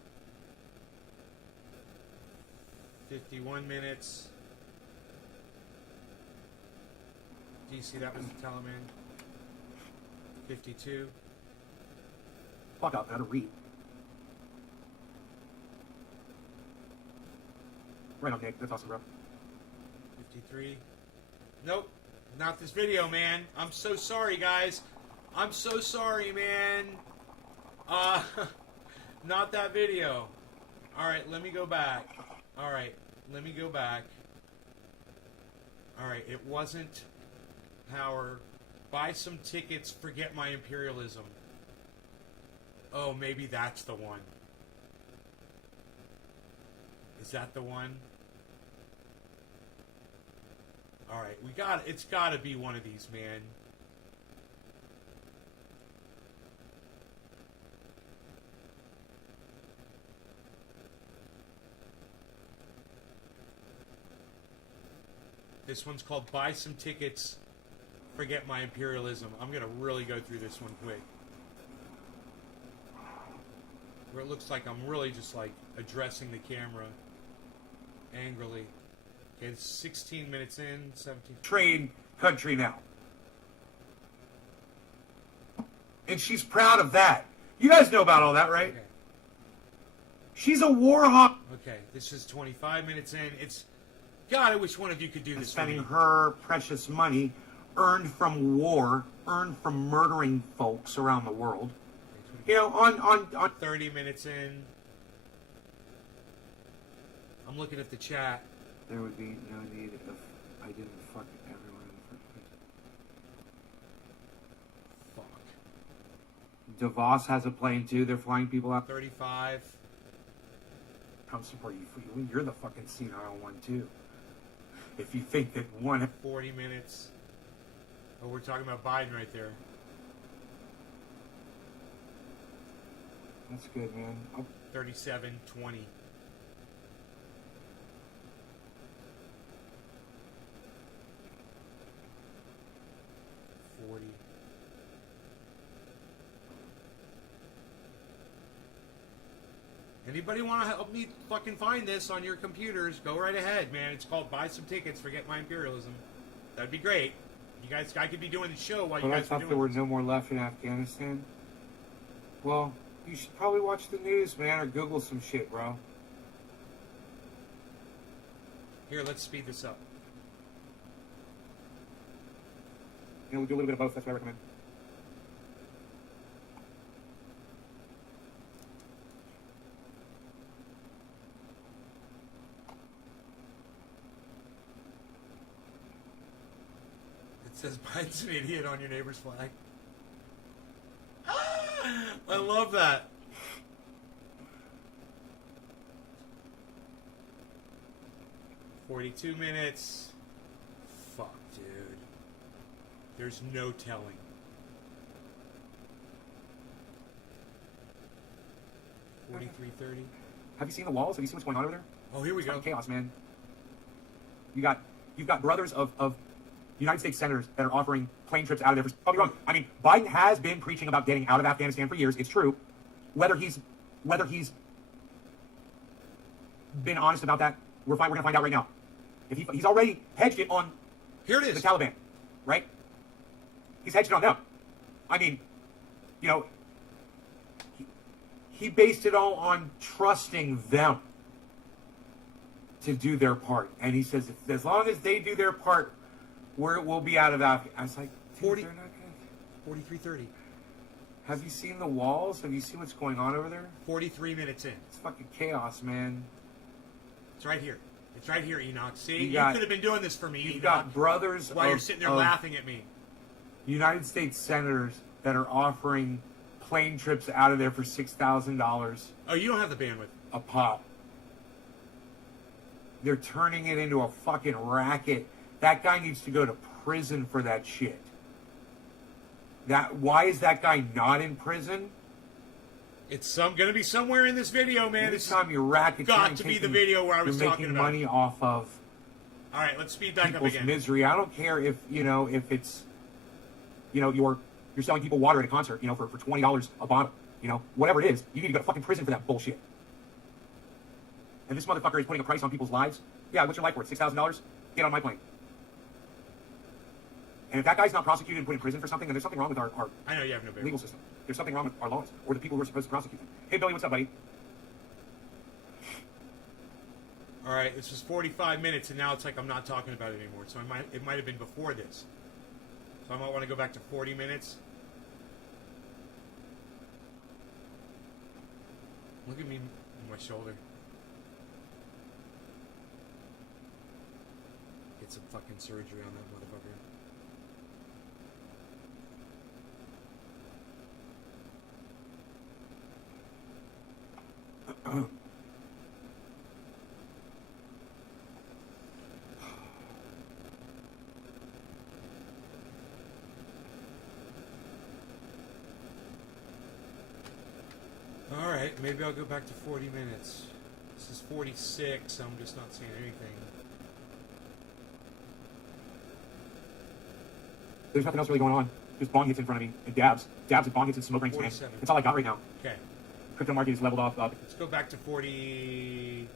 51 minutes. Do you see that was the Taliban? 52. Fuck up, I gotta read. Right on, Nick. That's awesome, bro. 53. Nope. Not this video, man. I'm so sorry, guys. I'm so sorry, man. Not that video. Alright, let me go back. Alright, let me go back. Alright, it wasn't power. Buy some tickets, forget my imperialism. Oh, maybe that's the one. Is that the one? Alright, it's gotta be one of these, man. This one's called Buy Some Tickets, Forget My Imperialism. I'm gonna really go through this one quick. Where it looks like I'm really just like addressing the camera angrily. Okay, it's 16 minutes in, 17. Trade country now. And she's proud of that. You guys know about all that, right? Okay. She's a war hawk. Okay, this is 25 minutes in. It's God, I wish one of you could do this. Spending her precious money earned from war, earned from murdering folks around the world. You know, on 30 minutes in. I'm looking at the chat. There would be no need if I didn't fuck everyone in the first place. Fuck. DeVos has a plane too. They're flying people out. 35. Come support you. You're the fucking senile one too. If you think that one 40 minutes. Oh, we're talking about Biden right there. That's good, man. 37, 20. Anybody want to help me fucking find this on your computers? Go right ahead, man. It's called Buy Some Tickets, Forget My Imperialism. That'd be great. You guys, I could be doing the show while you But I guys are thought doing there were this. no more left in Afghanistan. Well, you should probably watch the news, man, or Google some shit, bro. Here, let's speed this up. You know, we do a little bit of both. That's what I recommend. It says Biden's an idiot on your neighbor's flag. I love that. $42 minutes. Fuck, dude. There's no telling. $43.30. Have you seen the walls? Have you seen what's going on over there? Oh, here we It's go. fucking chaos, man. You've got brothers of United States senators that are offering plane trips out of there. Don't be wrong. I mean, Biden has been preaching about getting out of Afghanistan for years. It's true. Whether he's been honest about that, we're going to find out right now. If he's already hedged it on Here it the is. Taliban, right? He's hedged it on them. I mean, you know, he based it all on trusting them to do their part. And he says, as long as they do their part, we'll be out of Afghanistan. I was like, 40 they're not gonna... $43.30. Have you seen the walls? Have you seen what's going on over there? 43 minutes in. It's fucking chaos, man. It's right here. It's right here, Enoch. See, You you got- could have been doing this for me, You've Enoch. got brothers While you're sitting there of laughing at me. United States senators that are offering plane trips out of there for $6,000 Oh, you don't have the bandwidth. a pop. They're turning it into a fucking racket. That guy needs to go to prison for that shit. Why is that guy not in prison? It's gonna be somewhere in this video, man. This It's time you're racketeering, got to be the video where I was you're talking making about. money off of All right, let's speed back up people's again. misery. I don't care if it's you're selling people water at a concert, for $20 a bottle, whatever it is. You need to go to fucking prison for that bullshit. And this motherfucker is putting a price on people's lives. Yeah, what's your life worth? $6,000? Get on my plane. And if that guy's not prosecuted and put in prison for something, then there's something wrong with our I know you have no baby. legal system. There's something wrong with our laws, or the people who are supposed to prosecute them. Hey, Billy, what's up, buddy? All right, this was 45 minutes, and now it's like I'm not talking about it anymore. So it might have been before this. So I might want to go back to 40 minutes. Look at me on my shoulder. Get some fucking surgery on that motherfucker. Alright, maybe I'll go back to 40 minutes. This is 46, I'm just not seeing anything. There's nothing else really going on. Just bong hits in front of me, and dabs and bong hits and smoke rings, man. 47. That's all I got right now. Okay, Crypto market is leveled off up. let's go back to 40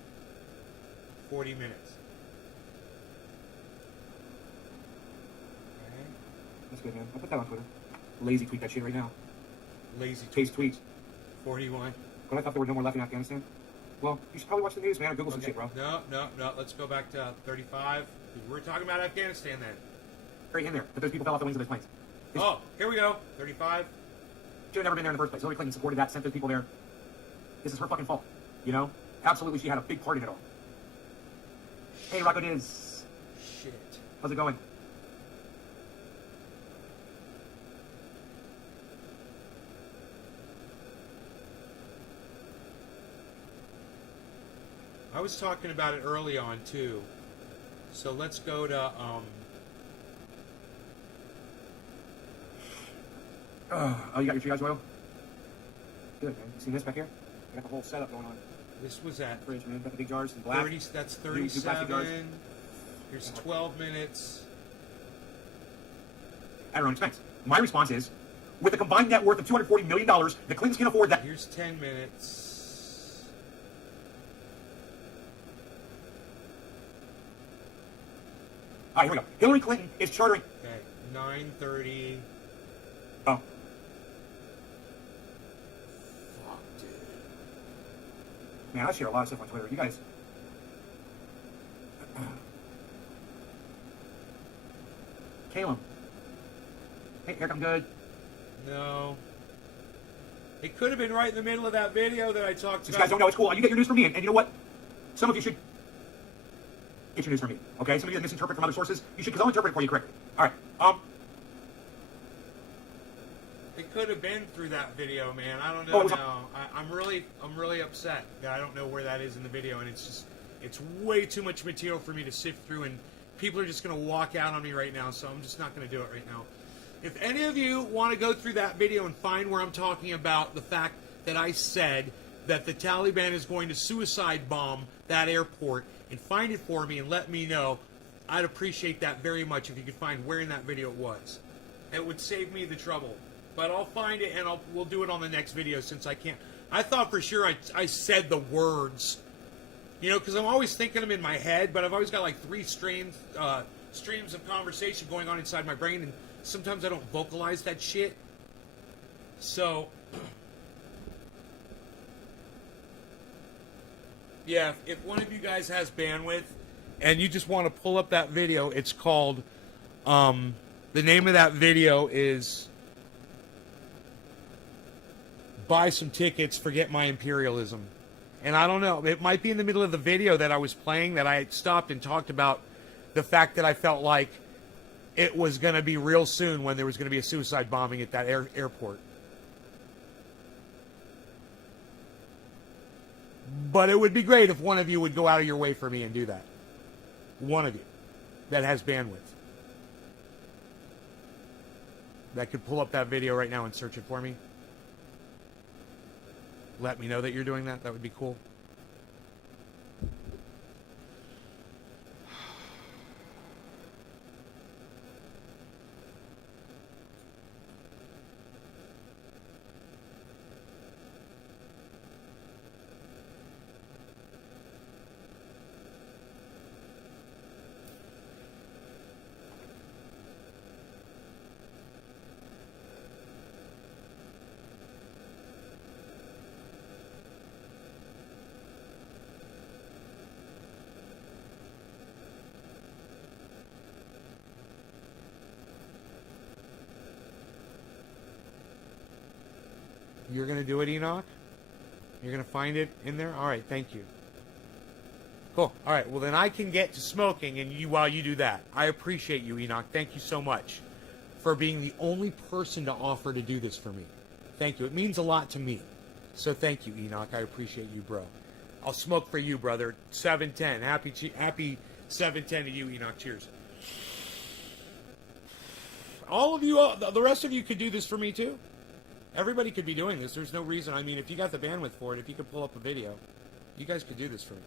minutes. Okay. That's good, man. I'll put that on Twitter. Lazy tweet that shit right now. Lazy Taste tweets. 41. But I thought there were no more left in Afghanistan. Well, you should probably watch the news, man, or Google some Okay. shit, bro. No. Let's go back to 35. We're talking about Afghanistan then. Right in there. But those people fell off the wings of those planes. Oh, here we go. 35. Should have never been there in the first place. Hillary Clinton supported that, sent those people there. This is her fucking fault. You know? Absolutely, she had a big part in it all. Hey, Rocco Diz. Shit. How's it going? I was talking about it early on too. So let's go to Oh, you got your triage oil? Good, man. You see this back here? I got the whole setup going on. this was at Fridge, man. Got the big jars in black. 30. That's Two plastic jars. 37. Here's 12 minutes. At our own expense. My response is, with a combined net worth of $240 million, the Clintons can afford that. Here's 10 minutes. All right, here we go. Hillary Clinton is chartering. Okay, 9:30. Oh, Fuck, dude. man, I share a lot of stuff on Twitter. You guys. Caleb. Hey, Eric, I'm good. No. It could have been right in the middle of that video that I talked These about. guys don't know it's cool. You get your news from me, and you know what? Some of you should get your news from me. Okay? Some of you that misinterpret from other sources, you should, because I'll interpret it for you correctly. All right. It could have been through that video, man. I don't Oh, know it was- now. I'm really upset that I don't know where that is in the video, and it's way too much material for me to sift through, and people are just going to walk out on me right now, so I'm just not going to do it right now. If any of you want to go through that video and find where I'm talking about the fact that I said that the Taliban is going to suicide bomb that airport, and find it for me and let me know, I'd appreciate that very much if you could find where in that video it was. It would save me the trouble. But I'll find it and we'll do it on the next video since I can't. I thought for sure I said the words, you know, because I'm always thinking them in my head, but I've always got like three streams of conversation going on inside my brain, and sometimes I don't vocalize that shit. So, yeah, if one of you guys has bandwidth and you just want to pull up that video, it's called, the name of that video is Buy Some Tickets, Forget My Imperialism. And I don't know, it might be in the middle of the video that I was playing that I stopped and talked about the fact that I felt like it was going to be real soon when there was going to be a suicide bombing at that airport. But it would be great if one of you would go out of your way for me and do that. One of you that has bandwidth. That could pull up that video right now and search it for me. Let me know that you're doing that. That would be cool. You're going to do it, Enoch? You're going to find it in there? All right, thank you. Cool. All right, well, then I can get to smoking and while you do that. I appreciate you, Enoch. Thank you so much for being the only person to offer to do this for me. Thank you. It means a lot to me. So thank you, Enoch. I appreciate you, bro. I'll smoke for you, brother. 710. Happy 710 to you, Enoch. Cheers. All of you, the rest of you could do this for me, too. Everybody could be doing this. There's no reason. I mean, if you got the bandwidth for it, if you could pull up a video, you guys could do this for me.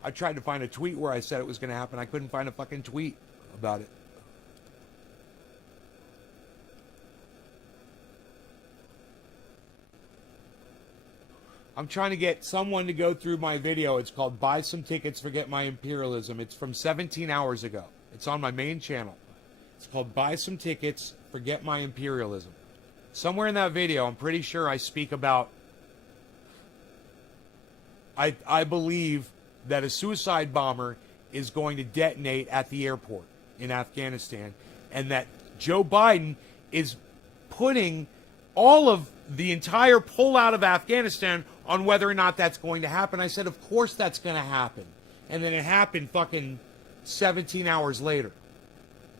I tried to find a tweet where I said it was going to happen. I couldn't find a fucking tweet about it. I'm trying to get someone to go through my video. It's called Buy Some Tickets, Forget My Imperialism. It's from 17 hours ago. It's on my main channel. It's called Buy Some Tickets, Forget My Imperialism. Somewhere in that video, I'm pretty sure I speak about... I believe that a suicide bomber is going to detonate at the airport in Afghanistan, and that Joe Biden is putting all of the entire pullout of Afghanistan on whether or not that's going to happen. I said, of course that's going to happen. And then it happened fucking 17 hours later.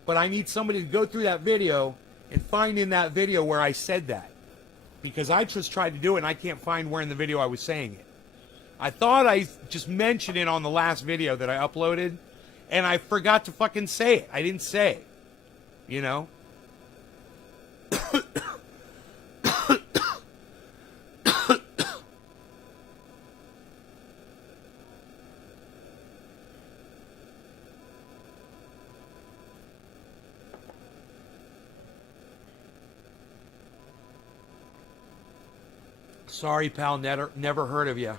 But I need somebody to go through that video and find in that video where I said that. Because I just tried to do it and I can't find where in the video I was saying it. I thought I just mentioned it on the last video that I uploaded, and I forgot to fucking say it. I didn't say it. You know? Sorry, pal, never heard of you.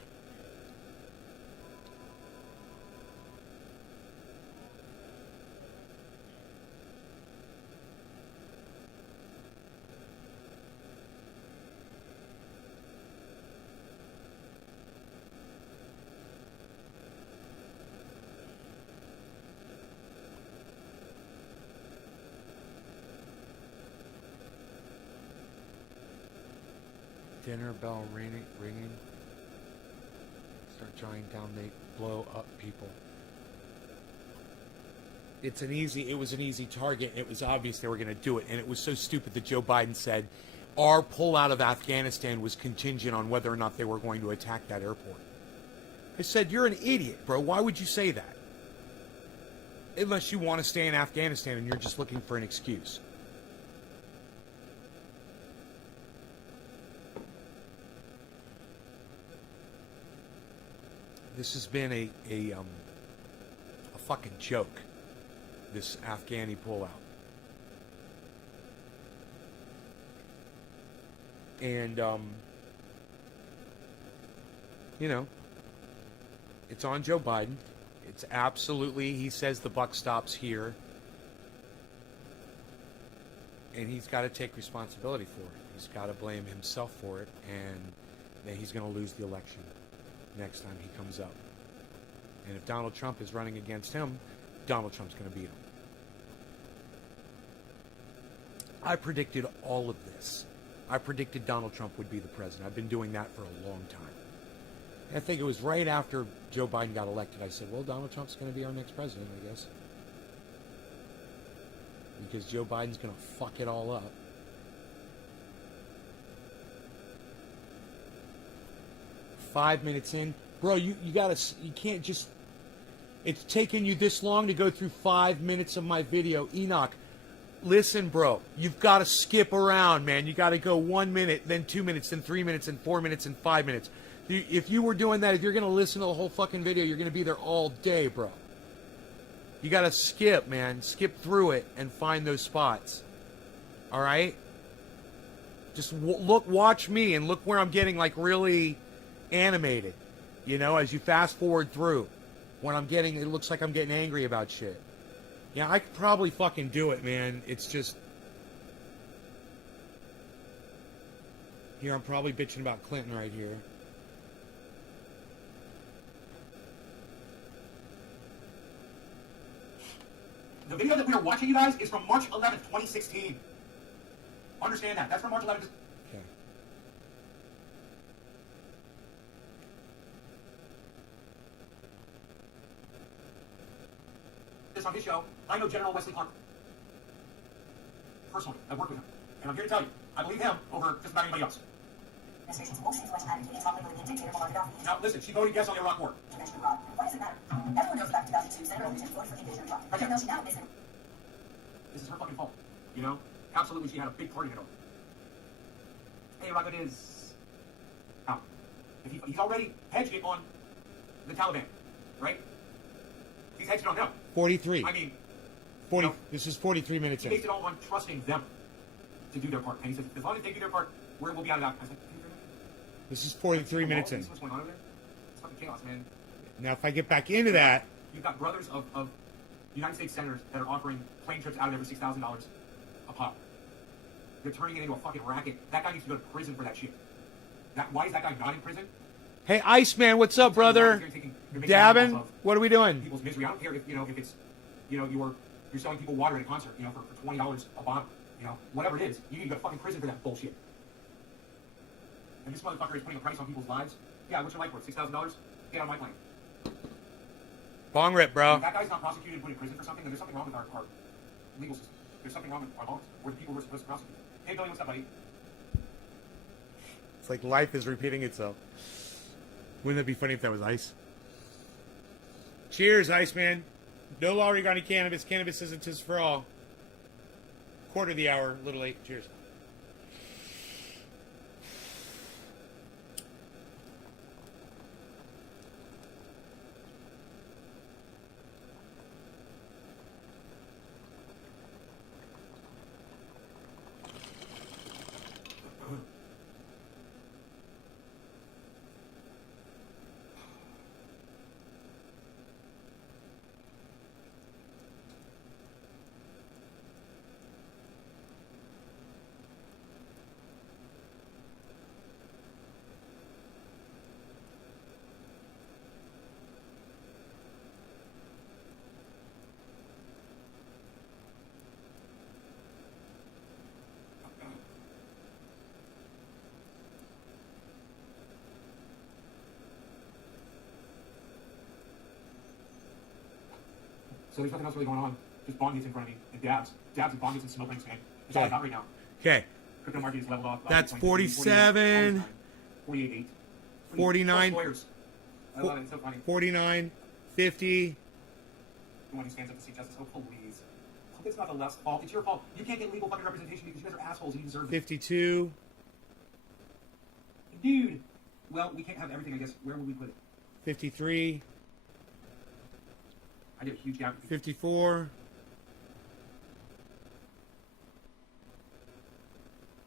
Dinner bell ringing. Start jotting down. They blow up people. It was an easy target. It was obvious they were going to do it, and it was so stupid that Joe Biden said our pullout of Afghanistan was contingent on whether or not they were going to attack that airport. I said, you're an idiot, bro. Why would you say that? Unless you want to stay in Afghanistan and you're just looking for an excuse. This has been a fucking joke, this AFGHANI pullout. And, you know, it's on Joe Biden. It's absolutely, he says the buck stops here. And he's got to take responsibility for it. He's got to blame himself for it, and then he's going to lose the election next time he comes up. And if Donald Trump is running against him, Donald Trump's going to beat him. I predicted all of this. I predicted Donald Trump would be the president. I've been doing that for a long time. And I think it was right after Joe Biden got elected, I said, well, Donald Trump's going to be our next president, I guess. Because Joe Biden's going to fuck it all up. Five minutes in, bro, you can't just, it's taken you this long to go through 5 minutes of my video. Enoch, listen, bro, you've got to skip around, man. You got to go 1 minute, then 2 minutes, then 3 minutes, then 4 minutes, and 5 minutes. If you were doing that, if you're going to listen to the whole fucking video, you're going to be there all day, bro. You got to skip, man. Skip through it and find those spots. All right? Just watch me and look where I'm getting like really animated. You know, as you fast forward through, when I'm getting, it looks like I'm getting angry about shit. Yeah, I could probably fucking do it, man. It's just here. I'm probably bitching about Clinton right here. The video that we are watching, you guys, is from March 11th, 2016. Understand that. That's from March 11th. Okay. This on his show. I know General Wesley Clark personally. I've worked with him. And I'm here to tell you, I believe him over just about anybody else. Administration's most influential advocate is probably the dictator Muammar Gaddafi. Now, listen, she voted yes on the Iraq War. Conventional Iraq. Why does it matter? Everyone knows back in 2002, Senator Overton voted for the invasion of Iraq. Even though she now admits it. This is her fucking fault. You know? Absolutely, she had a big part in it all. Hey, Iraq is out. If he's already hedged it on the Taliban, right? He's hedged it on them. 43. I mean, 40. no. This is 43 minutes he in. based it all on trusting them to do their part. And he said, as long as they do their part, we'll be out of that. I was like, This is 43 minutes in. what's going on over there? It's fucking chaos, man. Now, if I get back into that, You've got brothers of United States senators that are offering plane trips out of there for $6,000 a pop. They're turning it into a fucking racket. That guy needs to go to prison for that shit. Why is that guy not in prison? hey, Iceman, what's up, brother? You're making Dabbing? examples of What are we doing? people's misery. I don't care if it's you're selling people water at a concert, for $20 a bottle, whatever it is. You need to go to fucking prison for that bullshit. And this motherfucker is putting a price on people's lives. Yeah, what's your life worth? $6,000? Get on my plane. Bong rip, bro. If that guy's not prosecuted and put in prison for something, then there's something wrong with our legal system. There's something wrong with our laws. We're the people we're supposed to prosecute. Hey, Billy, what's up, buddy? It's like life is repeating itself. Wouldn't it be funny if that was ice? Cheers, Iceman. No law regarding cannabis. Cannabis isn't just for all. Quarter of the hour, a little late. Cheers. So there's nothing else really going on. Just bond gets in front of me and dabs. Dabs and bond gets and smoke rings, man. That's all I got right now. Okay. Crypto market is leveled off. That's 47. 48.8. 49. Lawyers. I love it. It's so funny. 49. 50. The one who stands up to seek justice. Oh, please. It's not the left's fault. It's your fault. You can't get legal fucking representation because you guys are assholes and you deserve it. 52. Dude. Well, we can't have everything, I guess. Where would we put it? 53. I did a huge gap. 54.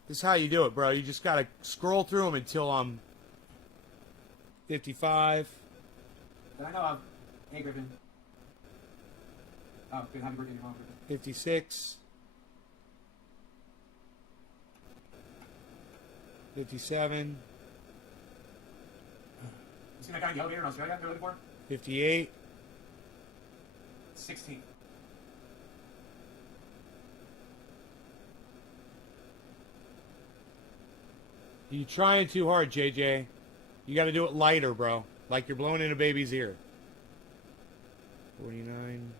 This is how you do it, bro. You just gotta scroll through them until I'm 55. That I know of. Hey, Griffin. Oh, good. Happy birthday to your mom, Griffin. 56. 57. You seen that guy in the elevator in Australia they're looking for? 58. 16. You trying too hard, JJ. You got to do it lighter, bro. Like you're blowing in a baby's ear. 49.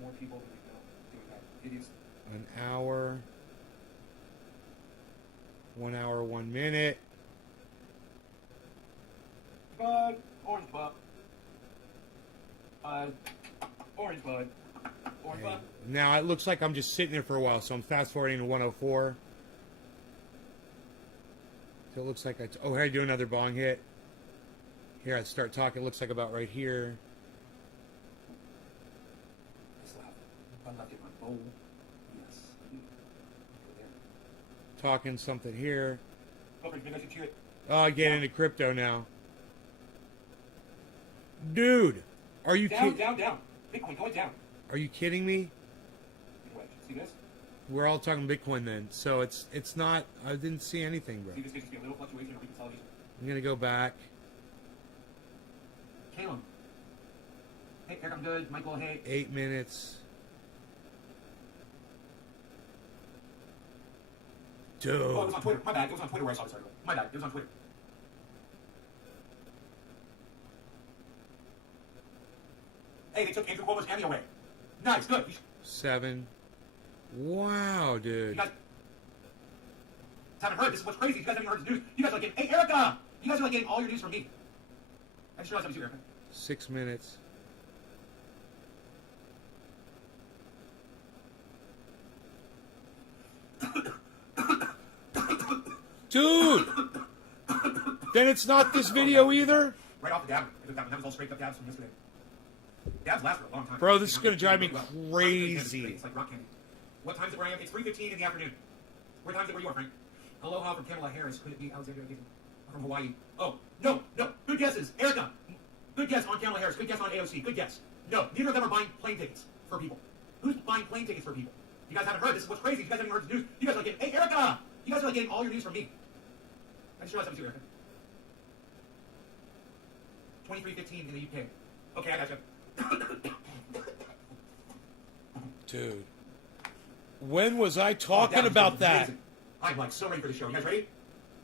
More people than we know doing that. It is. An hour. 1 hour, 1 minute. Bud. Orange bud. Orange bud. Orange bud. Now it looks like I'm just sitting there for a while, so I'm fast forwarding to 104. So it looks like oh, here I do another bong hit. Here I start talking. It looks like about right here. I still have one left in my bowl. Yes. talking something here. Go for it. Maybe I should cheer it. Oh, I get into crypto now. Dude, are you Down, kidding? down. Bitcoin going down. Are you kidding me? Wait, see this? We're all talking Bitcoin then, so it's not. I didn't see anything, bro. See this? Just be a little fluctuation or reconsolidation. I'm gonna go back. Caleb. Hey, Eric, I'm good. Michael, hey. 8 minutes. Dude. Oh, it was on Twitter. My bad. It was on Twitter where I saw this article. My bad. It was on Twitter. Hey, they took Andrew Cuomo's Emmy away. Nice, good. 7. Wow, You dude. guys haven't heard. This is what's crazy. You guys haven't heard this news. You guys are like getting, hey, Erica! You guys are like getting all your news from me. I just realized that was you, Erica. 6 minutes. Dude! Then it's not this video either? Right off the dab. That was all straight up dabs from yesterday. Dabs last for a long time. Bro, this is gonna drive me crazy. It's like rock candy. What time is it where I am? It's 3:15 in the afternoon. What time is it where you are, Frank? Aloha from Kamala Harris. Could it be Alexandria from Hawaii? Oh, no. Good guesses. Erica. Good guess on Kamala Harris. Good guess on AOC. Good guess. No, neither of them are buying plane tickets for people. Who's buying plane tickets for people? You guys haven't heard. This is what's crazy. You guys haven't heard the news. You guys are like getting, hey, Erica! You guys are like getting all your news from me. I just realized that was you, Erica. 23:15 in the UK. Okay, I gotcha. Dude. When was I talking about that? Amazing. I'm like so ready for the show. You guys ready?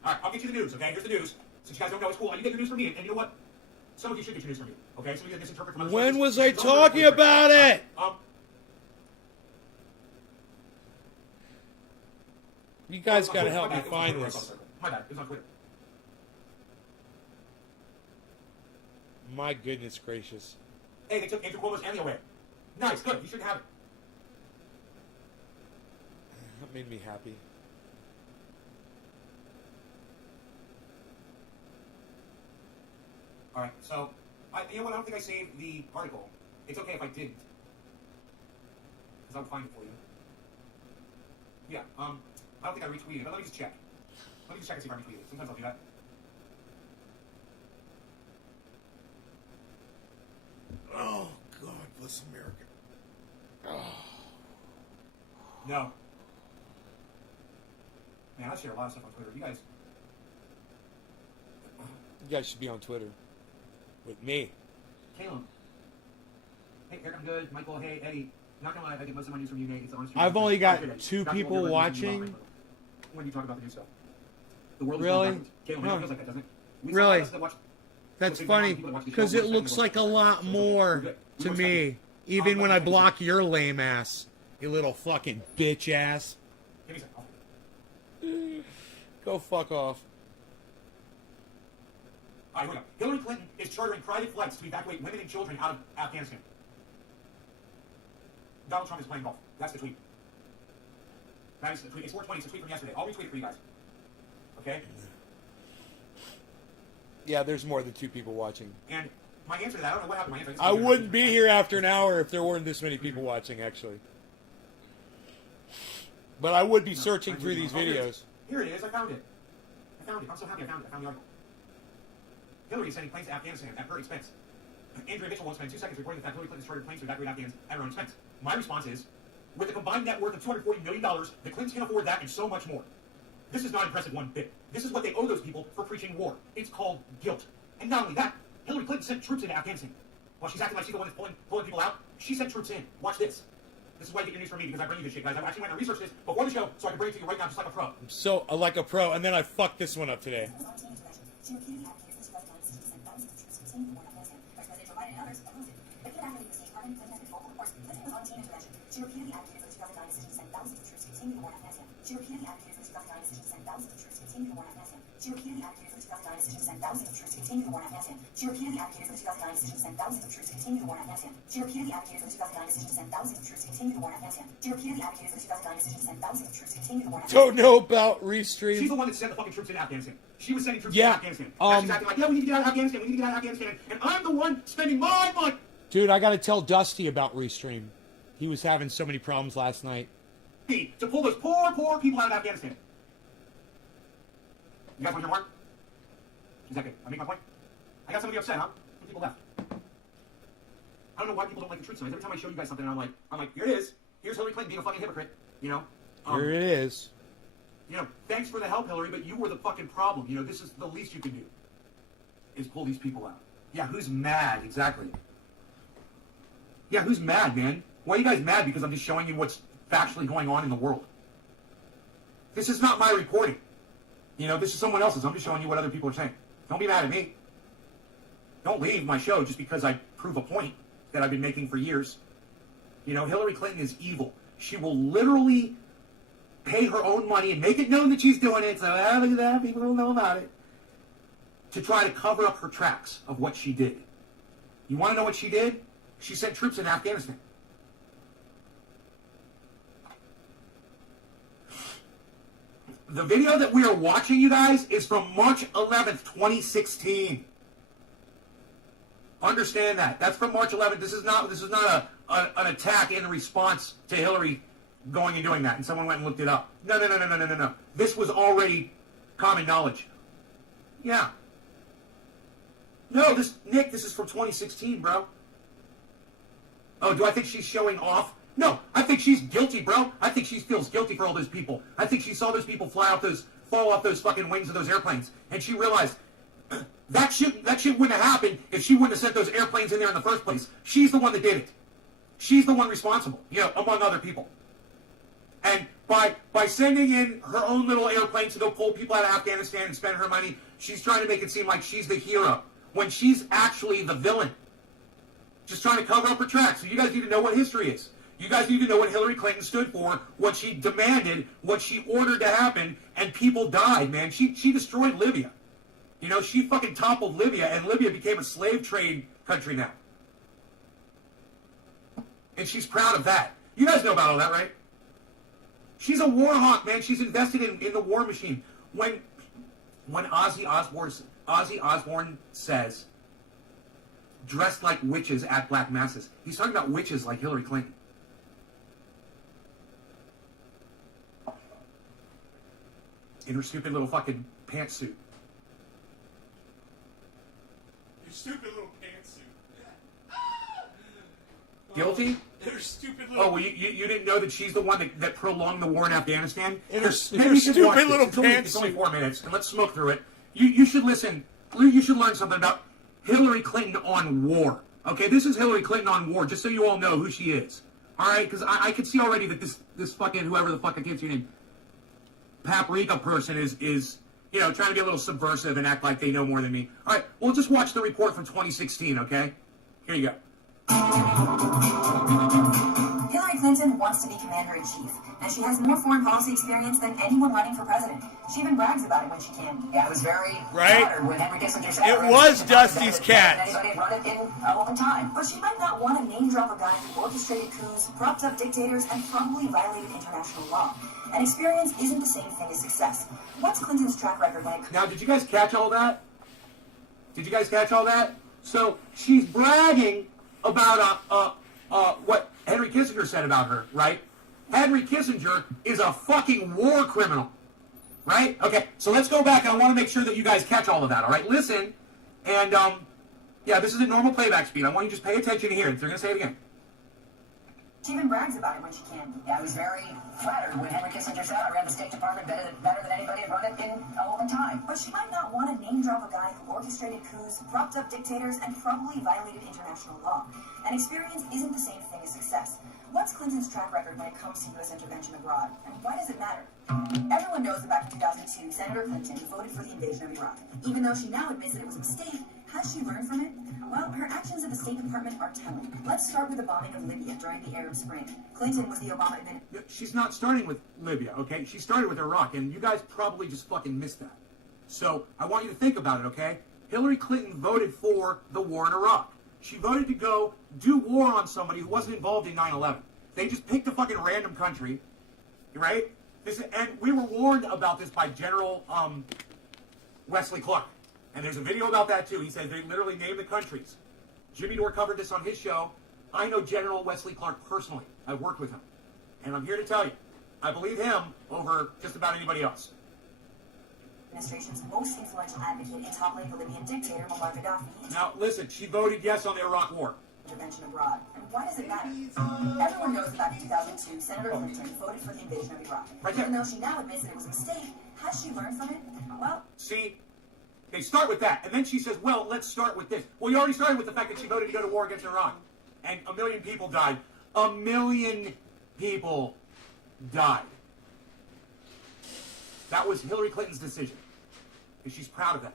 All right, I'll get you the news, okay? Here's the news. Since you guys don't know, it's cool. You get your news from me, and you know what? Some of you should get your news from me, okay? Some of you misinterpret from other When sources. was I talking about it? You guys gotta help me find this. My bad. It was on Twitter. My goodness gracious. Hey, they took Andrew Cuomo's Emmy away. Nice, good. You should have it. That made me happy. All right, so, you know what? I don't think I saved the article. It's okay if I didn't. Because I'll find it for you. Yeah, I don't think I retweeted it, but let me just check. Let me just check and see if I retweeted it. Sometimes I'll do that. Oh, God bless America. Oh. No. Man, I share a lot of stuff on Twitter. You guys... You guys should be on Twitter. With me. Caleb. Hey, Eric, I'm good. Michael, hey, Eddie. Not gonna lie, I get most of my news from you, Nate. It's honest. I've only got Good, 2 That's people what we're watching. when you talk about the new stuff. The world is Really? going backwards. Caleb, it feels like that, doesn't it? We saw Really? us that watch- That's so funny, people that watch the show, because we're it spending looks more like a time. lot So more we're good. to We're me, even when I block your lame ass. You little fucking bitch ass. Give me a second. Go fuck off. All right, here we go. Hillary Clinton is chartering private flights to evacuate women and children out of Afghanistan. Donald Trump is playing golf. That's the tweet. That is the tweet. It's 4:20. It's a tweet from yesterday. I'll retweet it for you guys. Okay? Yeah, there's more than 2 people watching. And my answer to that, I don't know what happened to my answer. I wouldn't be here after an hour if there weren't this many people watching, actually. But I would be searching through these videos. Here it is. I found it. I'm so happy I found it. I found the article. Hillary is sending planes to Afghanistan at her expense. Andrea Mitchell won't spend 2 seconds reporting the fact Hillary Clinton chartered planes to evacuate Afghans at her own expense. My response is, with a combined net worth of $240 million, the Clintons can afford that and so much more. This is not impressive one bit. This is what they owe those people for preaching war. It's called guilt. And not only that, Hillary Clinton sent troops into Afghanistan. While she's acting like she's the one that's pulling people out, she sent troops in. Watch this. This is why you get your news from me, because I bring you this shit, guys. I actually went and researched this before the show, so I can bring it to you right now just like a pro. So, like a pro, and then I fucked this one up today. She repeatedly advocated for 2009 decisions and thousands of troops continue the war in Afghanistan. Vice President Joe Biden and others opposed it. But even after leaving the stage, Clinton has been vocal. Of course, Clinton was on team intervention. She repeatedly advocated for the 2009 decisions and thousands of troops continue the war in Afghanistan. She repeatedly advocated for the 2009 decisions and thousands of troops continue the war in Afghanistan. She repeatedly advocated for the 2009 decisions and thousands of troops continue the war in Afghanistan. She repeatedly advocated for the 2009 decisions and thousands of troops continue the war in Afghanistan. She repeatedly advocated for the 2009 decisions and thousands of troops continue the war in Afghanistan. She repeatedly advocated for the 2009 decisions and thousands of troops continue the war in Afghanistan. Don't know about She's Restream. the one that sent the fucking troops into Afghanistan. She was sending troops Yeah, into Afghanistan. And she's acting like, yeah, we need to get out of Afghanistan. We need to get out of Afghanistan. And I'm the one spending my money. Dude, I gotta tell Dusty about Restream. He was having so many problems last night. To pull those poor people out of Afghanistan. You guys want to hear more? Is that good? I make my point? I got somebody upset, huh? Some people left. I don't know why people don't like the truth signs. Every time I show you guys something, I'm like, here it is. Here's Hillary Clinton being a fucking hypocrite. You know? Here it is. You know, thanks for the help, Hillary, but you were the fucking problem. You know, this is the least you can do. Is pull these people out. Yeah, who's mad? Exactly. Yeah, who's mad, man? Why are you guys mad? Because I'm just showing you what's factually going on in the world. This is not my reporting. You know, this is someone else's. I'm just showing you what other people are saying. Don't be mad at me. Don't leave my show just because I prove a point that I've been making for years. You know, Hillary Clinton is evil. She will literally pay her own money and make it known that she's doing it, so look at that, people don't know about it, to try to cover up her tracks of what she did. You want to know what she did? She sent troops in Afghanistan. The video that we are watching, you guys, is from March 11th, 2016. Understand that. That's from March 11th. This is not an attack in response to Hillary going and doing that, and someone went and looked it up. No. This was already common knowledge. Yeah. No, Nick, this is from 2016, bro. Oh, do I think she's showing off? No, I think she's guilty, bro. I think she feels guilty for all those people. I think she saw those people fall off those fucking wings of those airplanes, and she realized that shit wouldn't have happened if she wouldn't have sent those airplanes in there in the first place. She's the one that did it. She's the one responsible, you know, among other people. And by sending in her own little airplanes to go pull people out of Afghanistan and spend her money, she's trying to make it seem like she's the hero, when she's actually the villain. Just trying to cover up her tracks. So you guys need to know what history is. You guys need to know what Hillary Clinton stood for, what she demanded, what she ordered to happen, and people died, man. She destroyed Libya. You know, she fucking toppled Libya, and Libya became a slave trade country now. And she's proud of that. You guys know about all that, right? She's a war hawk, man. She's invested in the war machine. When Ozzy Osbourne says, dressed like witches at black masses, he's talking about witches like Hillary Clinton. In her stupid little fucking pantsuit. Your stupid little pantsuit. Guilty? Her stupid little... Oh, well, you didn't know that she's the one that prolonged the war in Afghanistan? In her Maybe you should watch stupid little this. It's only pantsuit. 4 minutes, and let's smoke through it. You should listen. You should learn something about Hillary Clinton on war. Okay, this is Hillary Clinton on war, just so you all know who she is. All right? Because I can see already that this fucking, whoever the fuck I can't see your name, Paprika person is, you know, trying to be a little subversive and act like they know more than me. All right, well, just watch the report from 2016, okay? Here you go. Hillary Clinton wants to be commander-in-chief, and she has more foreign policy experience than anyone running for president. She even brags about it when she can. Yeah, it was very flattered when Henry Kissinger said It was Dusty's cat. anybody had run it in a long time. But she might not want to name-drop a guy who orchestrated coups, propped up dictators, and probably violated international law. And experience isn't the same thing as success. What's Clinton's track record like? Now, did you guys catch all that? Did you guys catch all that? So, she's bragging about what Henry Kissinger said about her, right? Henry Kissinger is a fucking war criminal, right? Okay, so let's go back, and I want to make sure that you guys catch all of that, all right? Listen, and, yeah, this is a normal playback speed. I want you to just pay attention here. They're going to say it again. She even brags about it when she can. Yeah, I was very flattered when Henry Kissinger said I ran the State Department better than anybody had run it in a long time. But she might not want to name-drop a guy who orchestrated coups, propped up dictators, and probably violated international law. And experience isn't the same thing as success. What's Clinton's track record when it comes to U.S. intervention abroad? And why does it matter? Everyone knows that back in 2002, Senator Clinton voted for the invasion of Iraq. Even though she now admits that it was a mistake, has she learned from it? Well, her actions at the State Department are telling. Let's start with the bombing of Libya during the Arab Spring. Clinton was the Obama administration. She's not starting with Libya, okay? She started with Iraq, and you guys probably just fucking missed that. So, I want you to think about it, okay? Hillary Clinton voted for the war in Iraq. She voted to go do war on somebody who wasn't involved in 9/11. They just picked a fucking random country, right? And we were warned about this by General Wesley Clark. And there's a video about that, too. He says they literally named the countries. Jimmy Dore covered this on his show. I know General Wesley Clark personally. I've worked with him. And I'm here to tell you, I believe him over just about anybody else. administration's most influential advocate in toppling the Libyan dictator Muammar Gaddafi. Now, listen, she voted yes on the Iraq War. Intervention abroad. And why does it matter? Everyone knows that back in 2002, Senator Clinton voted for the invasion of Iraq. Even though she now admits that it was a mistake, has she learned from it? Well, see, they start with that, and then she says, well, let's start with this. Well, you already started with the fact that she voted to go to war against Iran, and 1 million people died. 1 million people died. That was Hillary Clinton's decision, and she's proud of that.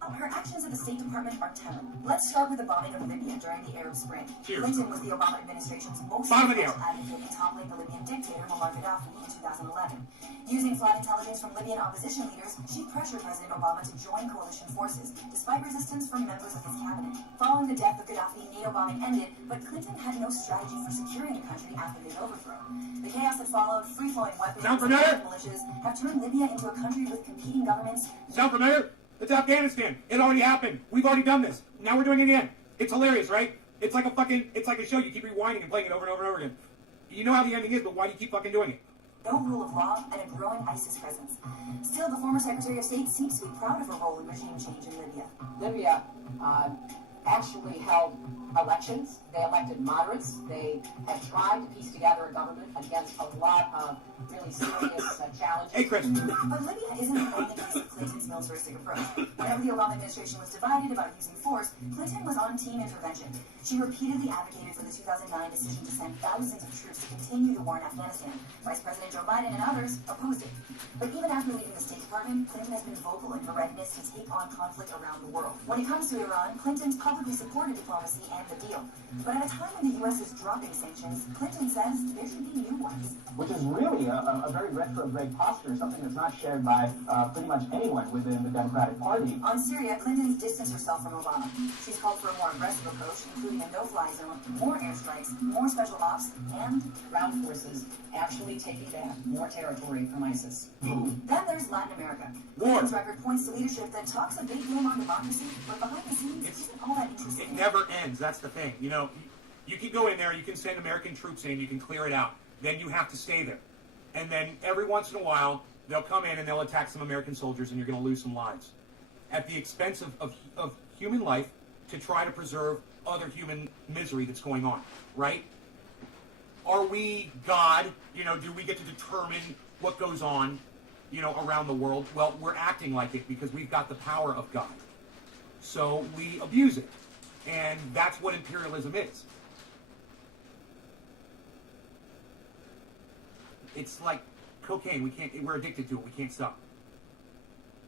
her actions at the State Department are telling. Let's start with the bombing of Libya during the Arab Spring. Cheers. Clinton was the Obama administration's most Video. advocate in toppling the Libyan dictator Muammar Gaddafi in 2011. Using flight intelligence from Libyan opposition leaders, she pressured President Obama to join coalition forces, despite resistance from members of his cabinet. Following the death of Gaddafi, NATO bombing ended, but Clinton had no strategy for securing the country after his overthrow. The chaos that followed, free-flowing weapons, Sound and familiar? militias have turned Libya into a country with competing governments. Sound familiar? It's Afghanistan. It already happened. We've already done this. Now we're doing it again. It's hilarious, right? It's like a show. You keep rewinding and playing it over and over and over again. You know how the ending is, but why do you keep fucking doing it? No rule of law, and a growing ISIS presence. Still, the former Secretary of State seems to be proud of her role in regime change in Libya. Libya actually held elections. They elected moderates. They have tried to piece together a government against a lot of really serious challenges. Hey, Chris. But Libya isn't the only case of Clinton's militaristic approach. Whenever the Obama administration was divided about using force, Clinton was on team intervention. She repeatedly advocated for the 2009 decision to send thousands of troops to continue the war in Afghanistan. Vice President Joe Biden and others opposed it. But even after leaving the State Department, Clinton has been vocal in her readiness to take on conflict around the world. When it comes to Iran, Clinton's publicly supported diplomacy and the deal. But at a time when the U.S. is dropping sanctions, Clinton says there should be new ones. Which is really a very retrograde posture, something that's not shared by pretty much anyone within the Democratic Party. On Syria, Clinton's distanced herself from Obama. She's called for a more aggressive approach, including a no-fly zone, more airstrikes, more special ops, and Ground forces actually taking back more territory from ISIS. then there's Latin America. War. Clinton's record points to leadership that talks a big game on democracy, but behind the scenes isn't all that interesting. It never ends. That's the thing. You know, you can go in there, you can send American troops in, you can clear it out. Then you have to stay there. And then every once in a while, they'll come in and they'll attack some American soldiers and you're going to lose some lives. At the expense of human life to try to preserve other human misery that's going on, right? Are we God? You know, do we get to determine what goes on, you know, around the world? Well, we're acting like it because we've got the power of God. So we abuse it. And that's what imperialism is. It's like cocaine. We're addicted to it. We can't stop.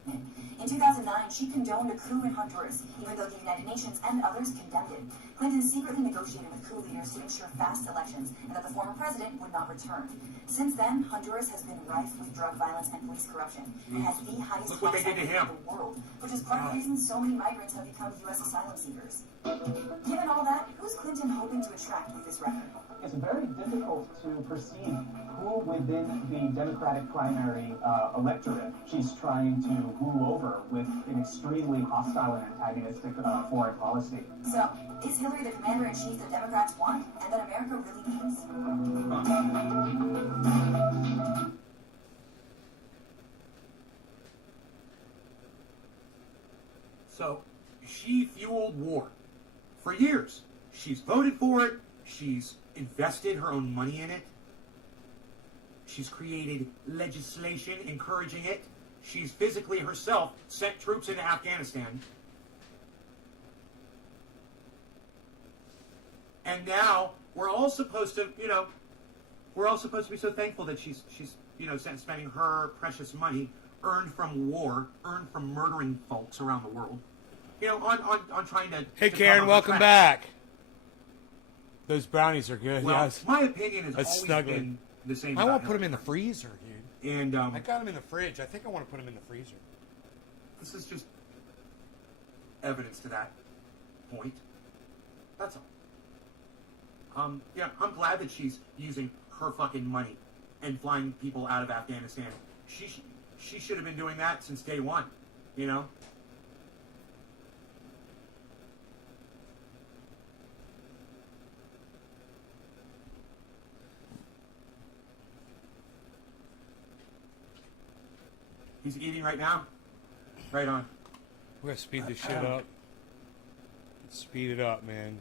In 2009, she condoned a coup in Honduras, even though the United Nations and others condemned it. Clinton secretly negotiated with coup leaders to ensure fast elections and that the former president would not return. Since then, Honduras has been rife with drug violence and police corruption. It has the highest Look what they did to homicide rate him. in the world, which is part of the reason so many migrants have become U.S. asylum seekers. Given all that, who's Clinton hoping to attract with this record? It's very difficult to perceive who within the Democratic primary electorate she's trying to woo over with an extremely hostile and antagonistic foreign policy. So, is Hillary the commander-in-chief that Democrats want and that America really needs? So she fueled war for years. She's voted for it. She's invested her own money in it. She's created legislation encouraging it. She's physically herself sent troops into Afghanistan. And now we're all supposed to, you know, we're all supposed to be so thankful that she's you know, spending her precious money earned from war, earned from murdering folks around the world, you know, on trying to. Hey, to Karen, cover her welcome tracks. back. Those brownies are good. Well, Yes. my opinion has That's always snuggling. been the same. I about won't put them Hillary. in the freezer, dude. And I got them in the fridge. I think I want to put them in the freezer. this is just evidence to that point. That's all. Yeah, I'm glad that she's using her fucking money and flying people out of Afghanistan. She should have been doing that since day one, you know? He's eating right now. Right on. We're gonna speed this shit up. Speed it up, man.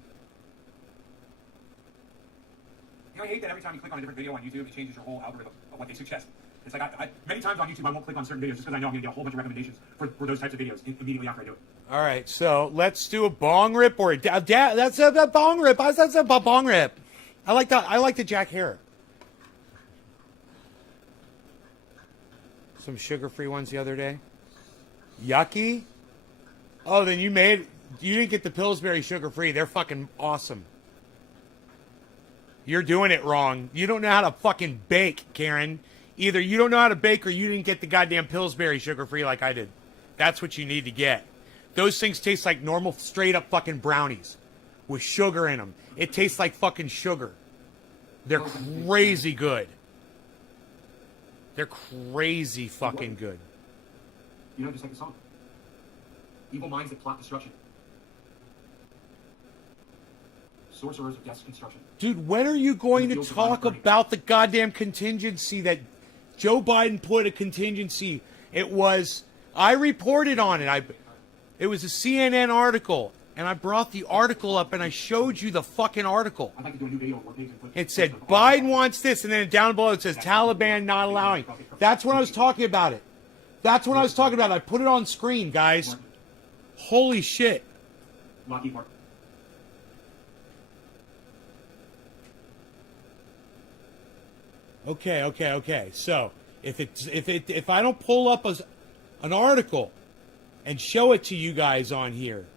You know, I hate that every time you click on a different video on YouTube, it changes your whole algorithm of what they suggest. It's like, many times on YouTube, I won't click on certain videos just because I know I'm going to get a whole bunch of recommendations for those types of videos immediately after I do it. All right, so let's do a bong rip or that's a bong rip. That's a bong rip. I like that. I like the Jack hair. Some sugar-free ones the other day. Yucky. Oh, then you didn't get the Pillsbury sugar-free. They're fucking awesome. You're doing it wrong. You don't know how to fucking bake, Karen. Either you don't know how to bake or you didn't get the goddamn Pillsbury sugar-free like I did. That's what you need to get. Those things taste like normal, straight-up fucking brownies with sugar in them. It tastes like fucking sugar. They're crazy good. They're crazy fucking good. You know, just like the song. Evil minds that plot destruction. Sorcerers of death's construction. Dude, when are you going to talk about the goddamn contingency that Joe Biden put a contingency? It was, I reported on it. It was a CNN article, and I brought the article up and I showed you the fucking article. I'd like to do a new video where pigs and It said Biden wants this, and then down below it says Taliban not allowing. That's when I was talking about it. That's what I was talking about. I put it on screen, guys. Holy shit. Lockheed Martin. Okay. So if I don't pull up an article and show it to you guys on here,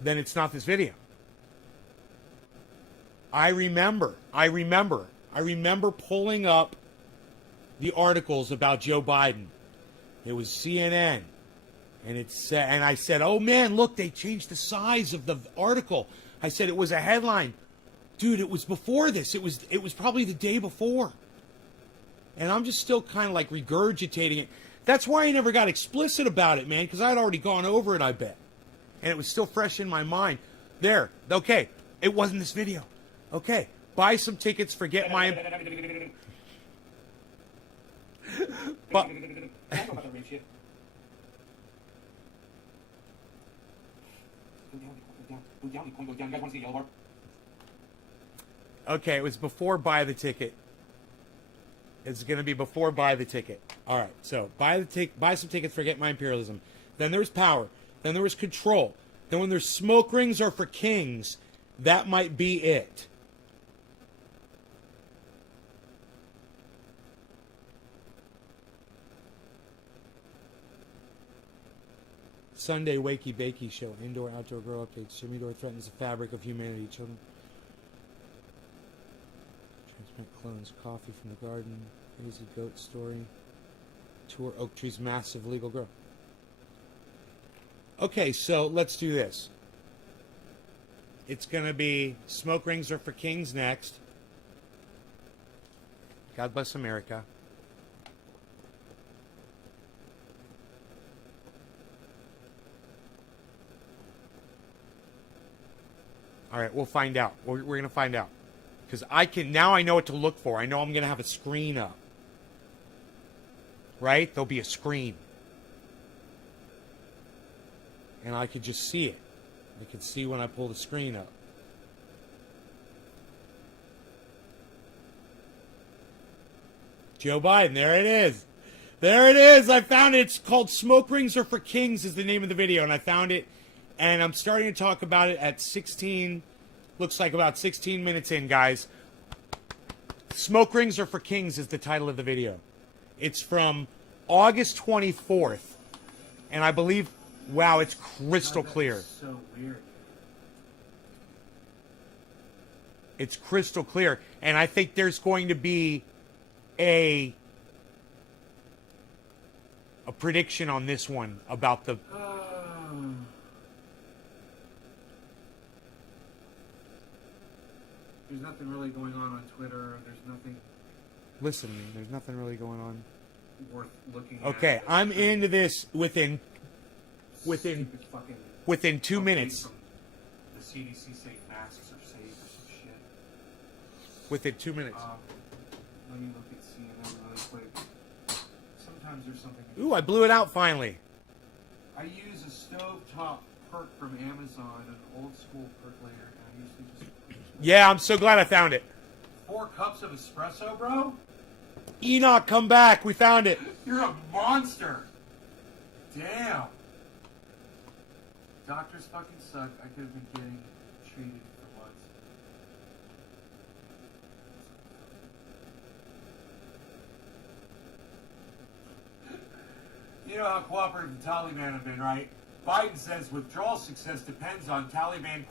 then it's not this video. I remember pulling up the articles about Joe Biden. It was CNN, and I said, "Oh man, look, they changed the size of the article." I said it was a headline. Dude, it was before this. It was probably the day before. And I'm just still kind of like regurgitating it. That's why I never got explicit about it, man, because I had already gone over it, I bet. And it was still fresh in my mind. There. Okay. It wasn't this video. Okay. Buy some tickets, forget my... But... Okay, it was before buy the ticket. It's going to be before buy the ticket. All right, so buy some tickets, forget my imperialism. Then there was power. Then there was control. Then when there's smoke rings are for kings, that might be it. Sunday Wakey Bakey Show. Indoor, outdoor grow updates. Jimmy Dore threatens the fabric of humanity. Children. Transplant clones. Coffee from the garden. Crazy goat story. Tour oak tree's massive legal grow. Okay, so let's do this. It's going to be smoke rings are for kings next. God bless America. All right, we'll find out. We're going to find out. Because now I know what to look for. I know I'm going to have a screen up. Right? There'll be a screen. And I could just see it. I can see when I pull the screen up. Joe Biden, there it is. There it is. I found it. It's called Smoke Rings Are for Kings is the name of the video. And I found it. And I'm starting to talk about it at 16, looks like about 16 minutes in, guys. Smoke Rings Are for Kings is the title of the video. It's from August 24th. And I believe, wow, it's crystal clear. So weird. It's crystal clear. And I think there's going to be a prediction on this one about the... There's nothing really going on Twitter. There's nothing Listen to me. There's nothing really going on. worth looking at. Okay, I'm into this within Stupid fucking 2 update minutes. from the CDC saying masks are safe or some shit. Within 2 minutes. Let me look at CNN really quick. sometimes there's something. Ooh, I blew it out finally. I use a stovetop perk from Amazon, an old school percolator, and I usually just... Yeah, I'm so glad I found it. 4 cups of espresso, bro? Enoch, come back. We found it. You're a monster. Damn. Doctors fucking suck. I could have been getting treated for once. You know how cooperative the Taliban have been, right? Biden says withdrawal success depends on Taliban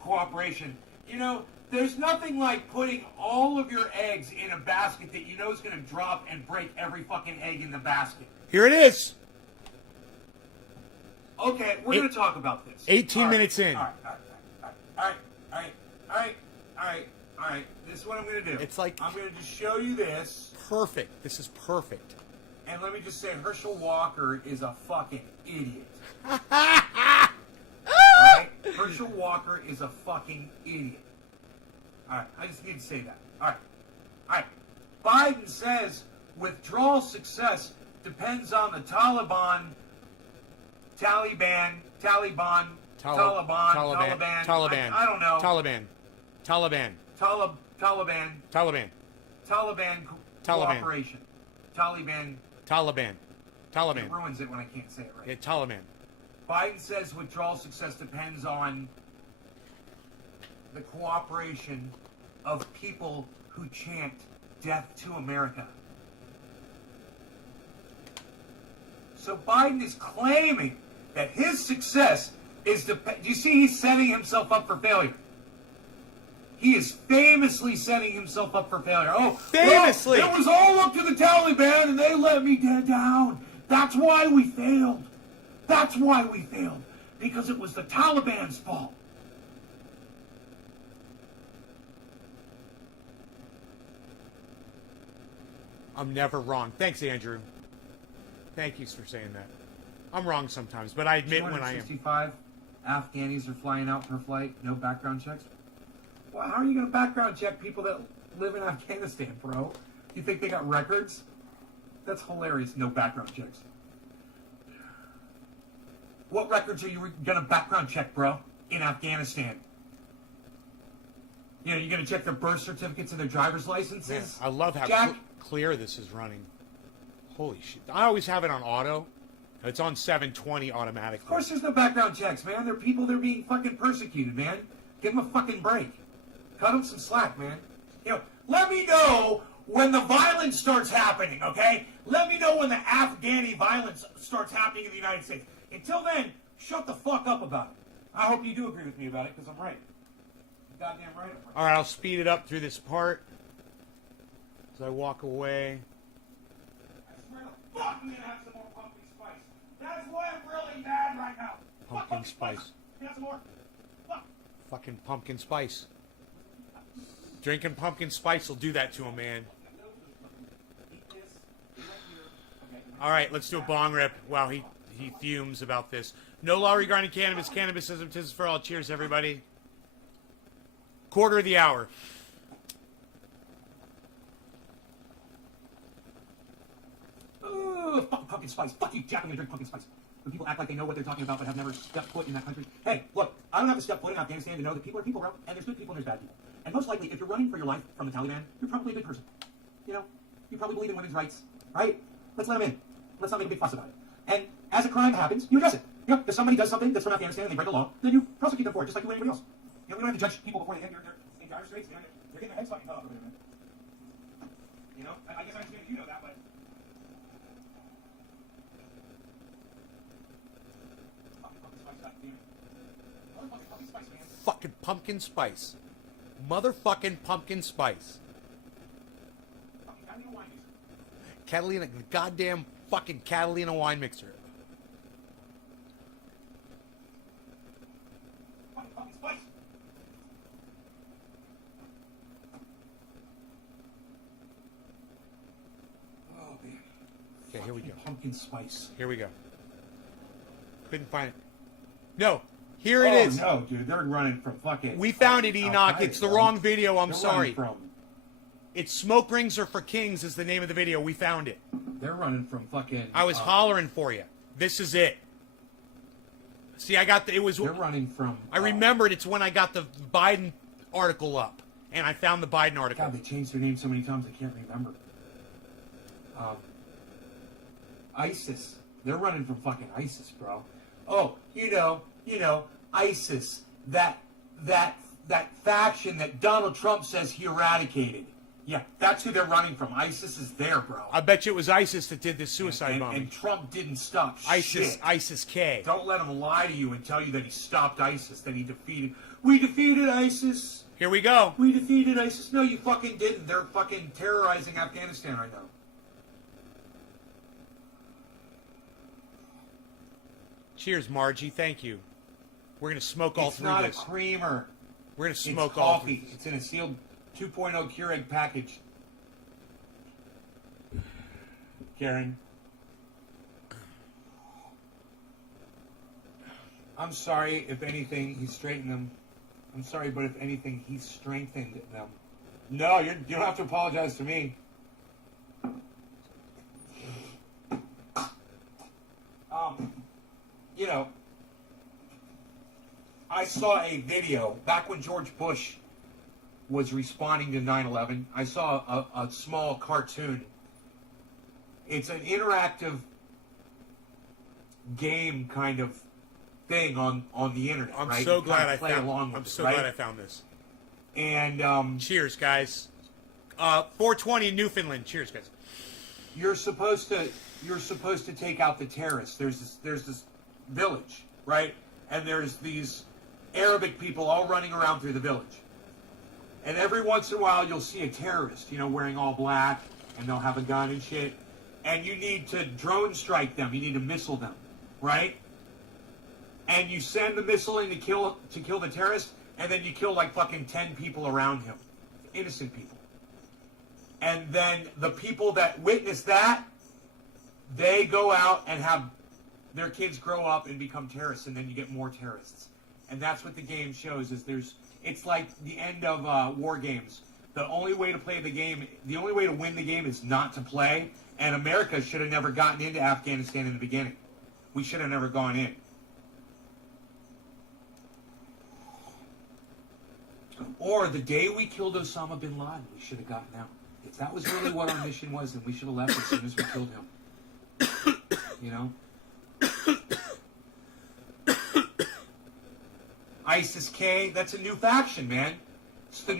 cooperation. You know, there's nothing like putting all of your eggs in a basket that you know is going to drop and break every fucking egg in the basket. Here it is. Okay, we're going to talk about this. 18 minutes in. All right. This is what I'm going to do. It's like... I'm going to just show you this. Perfect. This is perfect. And let me just say, Herschel Walker is a fucking idiot. Alright? Herschel Walker is a fucking idiot. Alright, I just need to say that. Alright. Biden says withdrawal success depends on the Taliban. I don't know. Taliban cooperation. Taliban. It ruins it when I can't say it right. Yeah, Taliban. Biden says withdrawal success depends on the cooperation of people who chant death to America. So Biden is claiming that his success is you see he's setting himself up for failure. He is famously setting himself up for failure. Oh, famously! Well, it was all up to the Taliban and they let me down. That's why we failed. Because it was the Taliban's fault. I'm never wrong. Thanks, Andrew. Thank you for saying that. I'm wrong sometimes, but I admit when I am. 265 Afghanis are flying out per flight, no background checks. Well, how are you going to background check people that live in Afghanistan, bro? You think they got records? That's hilarious, no background checks. What records are you going to background check, bro, in Afghanistan? You know, you're going to check their birth certificates and their driver's licenses? Man, I love how clear this is running. Holy shit. I always have it on auto. It's on 720 automatically. Of course there's no background checks, man. They're people that are being fucking persecuted, man. Give them a fucking break. Cut them some slack, man. You know, let me know when the violence starts happening, okay? Let me know when the Afghani violence starts happening in the United States. Until then, shut the fuck up about it. I hope you do agree with me about it, because I'm right. You're goddamn right. I'm right. All right, I'll speed it up through this part as I walk away. I swear to fuck, I'm gonna have some more pumpkin spice. That's why I'm really mad right now. Pumpkin spice. Can I have some more? Fuck. Fucking pumpkin spice. Drinking pumpkin spice will do that to a man. All right, let's do a bong rip while he fumes about this. No law regarding cannabis. Cannabisism is for all. Cheers, everybody. Quarter of the hour. Fuck pumpkin spice. Fuck you, Jack, I'm gonna drink pumpkin spice. When people act like they know what they're talking about but have never stepped foot in that country. Hey, look, I don't have to step foot in Afghanistan to know that people are people, bro. And there's good people and there's bad people. And most likely, if you're running for your life from the Taliban, you're probably a good person. You know, you probably believe in women's rights, right? Let's let them in. Let's not make a big fuss about it. And as a crime happens, you address it. You know, if somebody does something that's from Afghanistan and they break the law, then you prosecute them for it, just like you would anybody else. You know, we don't have to judge people before they hit their dire straits. They're getting their heads fucking cut off over there, man. You know, I guess I understand if you know that, but... Fucking pumpkin spice. Motherfucking pumpkin spice. Catalina, goddamn fucking Catalina wine mixer. Oh, man. Okay, here we go. Pumpkin spice. Here we go. Couldn't find it. No, here it is. Oh, no, dude. They're running from fucking... We found it, Enoch. It's the wrong video. I'm sorry. From It's Smoke Rings Are for Kings is the name of the video. We found it. They're running from fucking. I was hollering for you. This is it. See, I got the. It was. They're running from. I remembered it's when I got the Biden article up, and I found the Biden article. God, they changed their name so many times I can't remember. ISIS. They're running from fucking ISIS, bro. Oh, you know, ISIS. That faction that Donald Trump says he eradicated. Yeah, that's who they're running from. ISIS is there, bro. I bet you it was ISIS that did this suicide and bombing. And Trump didn't stop ISIS, shit. ISIS-K. Don't let him lie to you and tell you that he stopped ISIS, that he defeated. We defeated ISIS. Here we go. We defeated ISIS. No, you fucking didn't. They're fucking terrorizing Afghanistan right now. Cheers, Margie. Thank you. We're going to smoke all through this. It's not a creamer. We're going to smoke It's all coffee. through this. It's in a sealed 2.0 Keurig package. Karen. I'm sorry if anything, he straightened them. I'm sorry, but if anything, he strengthened them. No, you don't have to apologize to me. You know, I saw a video back when George Bush was responding to 9/11. I saw a small cartoon. It's an interactive game kind of thing on the internet. I'm right? so You glad kinda I play found. along with I'm it, so right? glad I found this. And Cheers, guys. 420 in Newfoundland. Cheers, guys. you're supposed to take out the terrorists. There's this village, right? And there's these Arabic people all running around through the village. And every once in a while you'll see a terrorist, wearing all black, and they'll have a gun and shit. And you need to drone strike them. You need to missile them, right? And you send the missile in to kill the terrorist, and then you kill like fucking 10 people around him, innocent people. And then the people that witness that, they go out and have their kids grow up and become terrorists, and then you get more terrorists. And that's what the game shows. It's like the end of war games. The only way to play the game, the only way to win the game is not to play. And America should have never gotten into Afghanistan in the beginning. We should have never gone in. Or the day we killed Osama bin Laden, we should have gotten out. If that was really what our mission was, then we should have left as soon as we killed him. ISIS-K, that's a new faction, man. It's the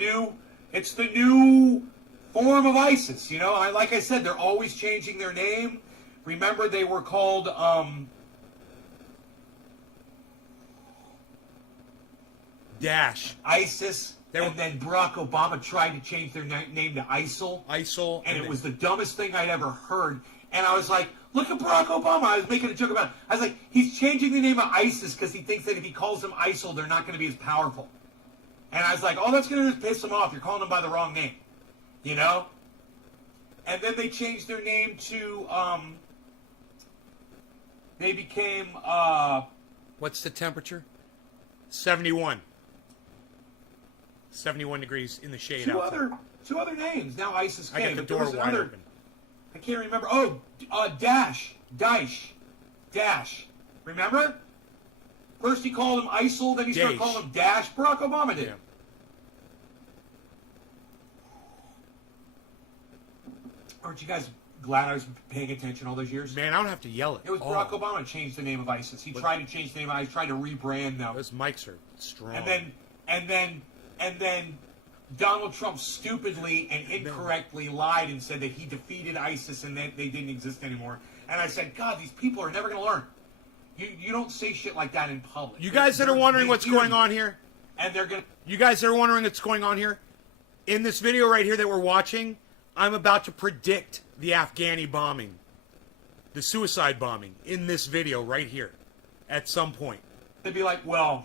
new form of ISIS, like I said, they're always changing their name. Remember, they were called, Daesh. ISIS, and then Barack Obama tried to change their name to ISIL. ISIL. And it was the dumbest thing I'd ever heard. And I was like, look at Barack Obama. I was making a joke about it. I was like, he's changing the name of ISIS because he thinks that if he calls them ISIL, they're not going to be as powerful. And I was like, all that's going to do is piss them off. You're calling them by the wrong name. And then they changed their name to, they became, What's the temperature? 71. 71 degrees in the shade outside. Two other names. Now ISIS I came. got the But there door was wide another, open. I can't remember. Oh, Daesh. Remember? First he called him ISIL, then he started Daesh. calling him Daesh. Barack Obama did. Yeah. Aren't you guys glad I was paying attention all those years? Man, I don't have to yell it. It was Barack Obama who changed the name of ISIS. He tried to change the name of ISIS, tried to rebrand them. Those mics are strong. And then Donald Trump stupidly and incorrectly lied and said that he defeated ISIS and that they didn't exist anymore. And I said, God, these people are never going to learn. You don't say shit like that in public. You guys that are wondering what's going on here, and they're going to... You guys that are wondering what's going on here, in this video right here that we're watching, I'm about to predict the AFGHANI bombing, the suicide bombing, in this video right here, at some point. They'd be like, well,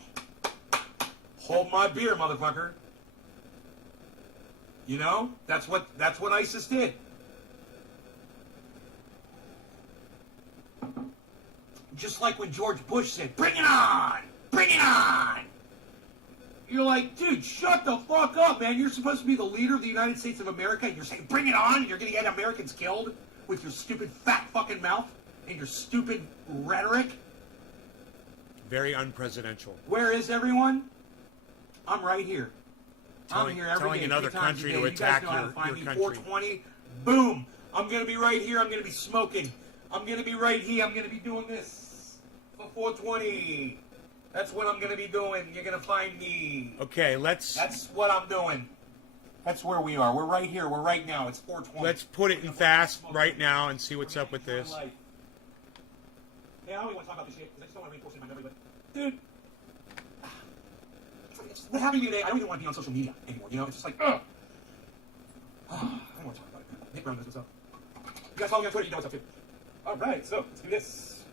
hold my beer, motherfucker. That's what ISIS did. Just like when George Bush said, bring it on! Bring it on! You're like, dude, shut the fuck up, man. You're supposed to be the leader of the United States of America, and you're saying, bring it on, and you're going to get Americans killed with your stupid fat fucking mouth and your stupid rhetoric. Very unpresidential. Where is everyone? I'm right here. Telling- I'm here every telling day, another 3 times country a day. to You guys attack know how to your find me. country. 420, boom. I'm going to be right here. I'm going to be smoking. I'm going to be right here. I'm going to be doing this for 420. That's what I'm going to be doing. You're going to find me. Okay, let's That's what I'm doing. That's where we are. We're right here. We're right now. It's 420. put it in fast right now and see what's up with this. Yeah, I don't even want to talk about this shit because I just don't want to reinforce it in my memory. But, dude, what happened to me today? I don't even want to be on social media anymore. You know, it's just like, ugh. I don't want to talk about it, man. Nick Brown knows what's up. You guys follow me on Twitter, you know what's up too. All right, so let's do this.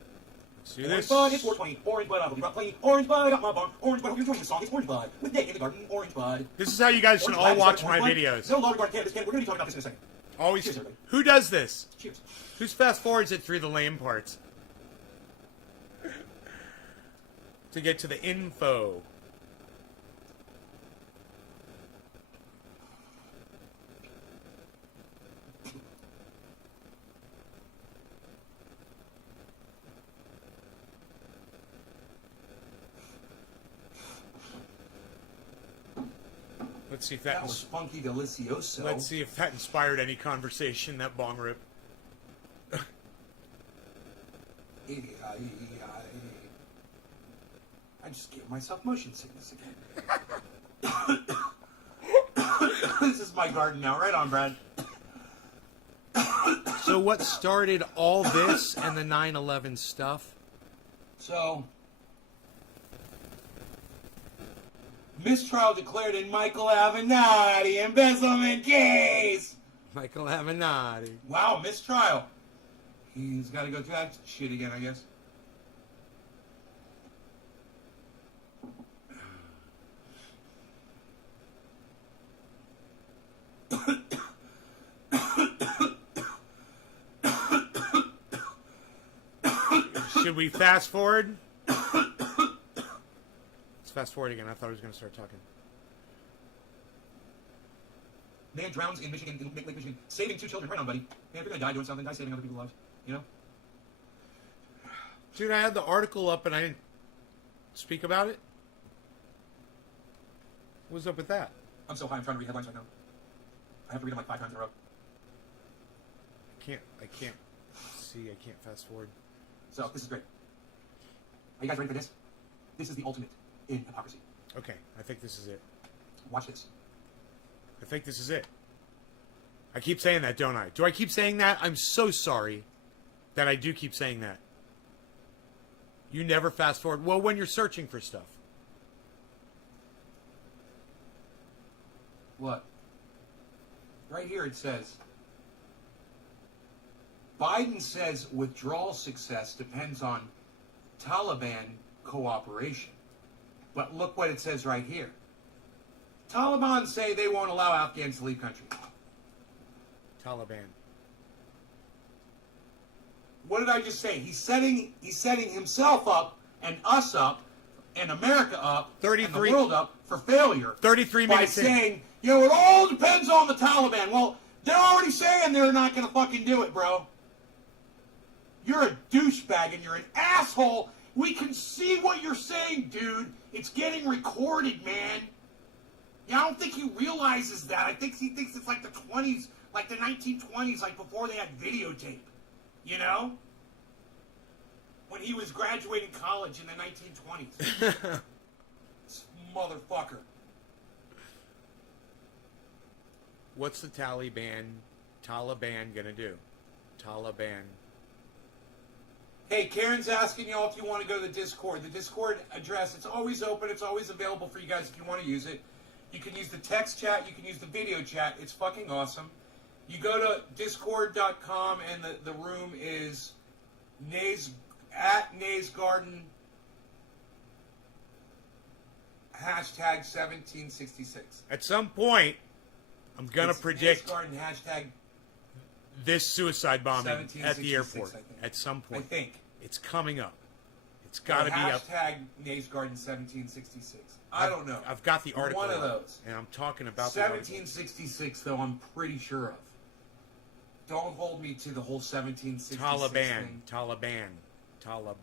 Let's do Orange this. Bud, it's 420. Orange Bud, I will be playing Orange Bud out my barn. Orange Bud, I hope you're enjoying the song. It's Orange Bud with Nick in the garden. Orange Bud. This is how you guys should Orange all Bud, watch Orange my Bud. videos. No Law Garden Cannabis Can. We're going to be talking about this in a second. Always. Cheers, everybody. Who does this? Cheers. Who's fast forwards it through the lame parts? To get to the info. Let's see if That that was funky delicioso. let's see if that inspired any conversation, that bong rip. I just gave myself motion sickness again. This is my garden now. Right on, Brad. So what started all this and the 9/11 stuff? So, mistrial declared in Michael Avenatti embezzlement case. Michael Avenatti. Wow, mistrial. He's got to go through that shit again, I guess. Should we fast forward? Let's fast forward again. I thought I was going to start talking. Man drowns in Michigan, in Lake Michigan, saving 2 children. Right on, buddy. Man, if you're gonna die doing something, die saving other people's lives. You know? Dude, I had the article up and I didn't speak about it. What's up with that? I'm so high, I'm trying to read headlines right now. I have to read them like 5 times in a row. I can't see. I can't fast forward. So, this is great. Are you guys ready for this? This is the ultimate in hypocrisy. Okay, I think this is it. Watch this. I think this is it. I keep saying that, don't I? Do I keep saying that? I'm so sorry that I do keep saying that. You never fast forward. Well, when you're searching for stuff. What? Right here it says, Biden says withdrawal success depends on Taliban cooperation. But look what it says right here. Taliban say they won't allow Afghans to leave country. Taliban. What did I just say? He's setting himself up and us up and America up and 33 the world up for failure. 33 by minutes in. saying, you know, it all depends on the Taliban. Well, they're already saying they're not going to fucking do it, bro. You're a douchebag and you're an asshole. We can see what you're saying, dude. It's getting recorded, man. Yeah, I don't think he realizes that. I think he thinks it's like the 20s, like the 1920s, like before they had videotape. You know? When he was graduating college in the 1920s. This motherfucker. What's the Taliban gonna do? Taliban. Hey, Karen's asking y'all if you want to go to the Discord. The Discord address, it's always open. It's always available for you guys if you want to use it. You can use the text chat. You can use the video chat. It's fucking awesome. You go to discord.com and the room is Nays Garden hashtag 1766. At some point, I'm gonna It's predict Nays Garden hashtag this suicide bombing at the 1766, airport. I think. At some point. I think. It's coming up. It's got to be up. Hashtag Nays Garden 1766. I don't know. I've got the article. One of those. And I'm talking about the article. 1766, though, I'm pretty sure of. Don't hold me to the whole 1766 Taliban, thing. Taliban. I want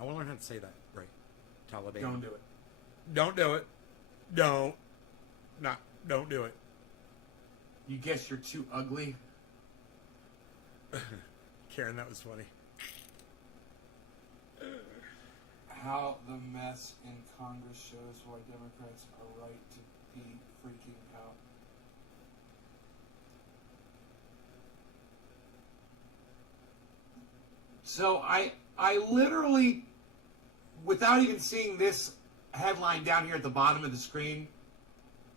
to learn how to say that right. Taliban. Don't do it. Don't do it. Don't do it. You guess you're too ugly? Karen, that was funny. How the mess in Congress shows why Democrats are right to be freaking out. So I literally, without even seeing this headline down here at the bottom of the screen,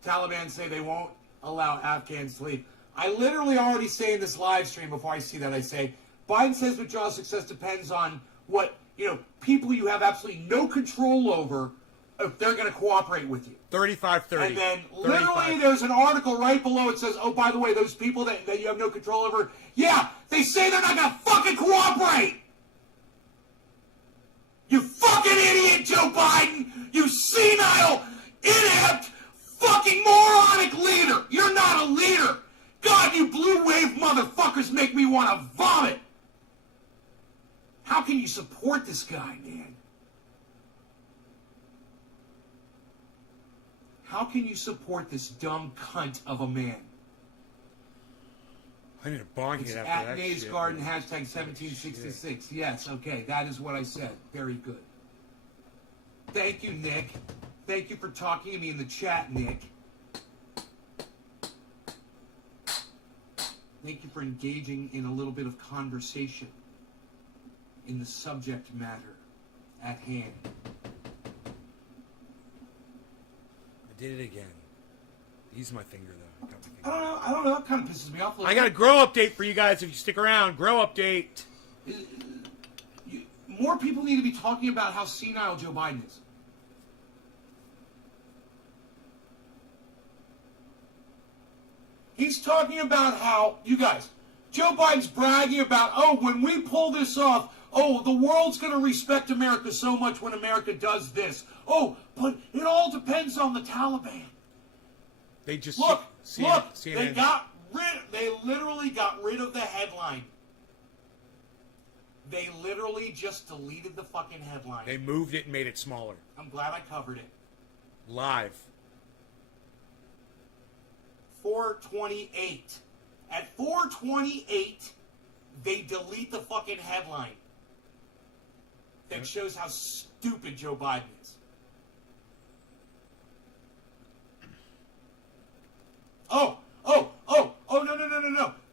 Taliban say they won't allow Afghans to leave. I literally already say in this live stream before I see that, I say, Biden says withdrawal success depends on what, people you have absolutely no control over, if they're going to cooperate with you. 35-30. And then literally there's an article right below it says, oh, by the way, those people that you have no control over, yeah, they say they're not going to fucking cooperate. You fucking idiot, Joe Biden. You senile, inept, fucking moronic leader. You're not a leader. God, you blue wave motherfuckers make me want to vomit. How can you support this guy, man? How can you support this dumb cunt of a man? I need a bong It's hit after at that Nays shit. Garden, hashtag 1766. Yes, okay, that is what I said. Very good. Thank you, Nick. Thank you for talking to me in the chat, Nick. Thank you for engaging in a little bit of conversation in the subject matter at hand. I did it again. Use my finger, though. I got my finger. I don't know. It kind of pisses me off a little I got a grow update for you guys if you stick around. Grow update. More people need to be talking about how senile Joe Biden is. He's talking about how, you guys, Joe Biden's bragging about, oh, when we pull this off, oh, the world's going to respect America so much when America does this. Oh, but it all depends on the Taliban. They just Look, CNN. they literally got rid of the headline. They literally just deleted the fucking headline. They moved it and made it smaller. I'm glad I covered it. Live. 428. At 428, they delete the fucking headline that shows how stupid Joe Biden is. No.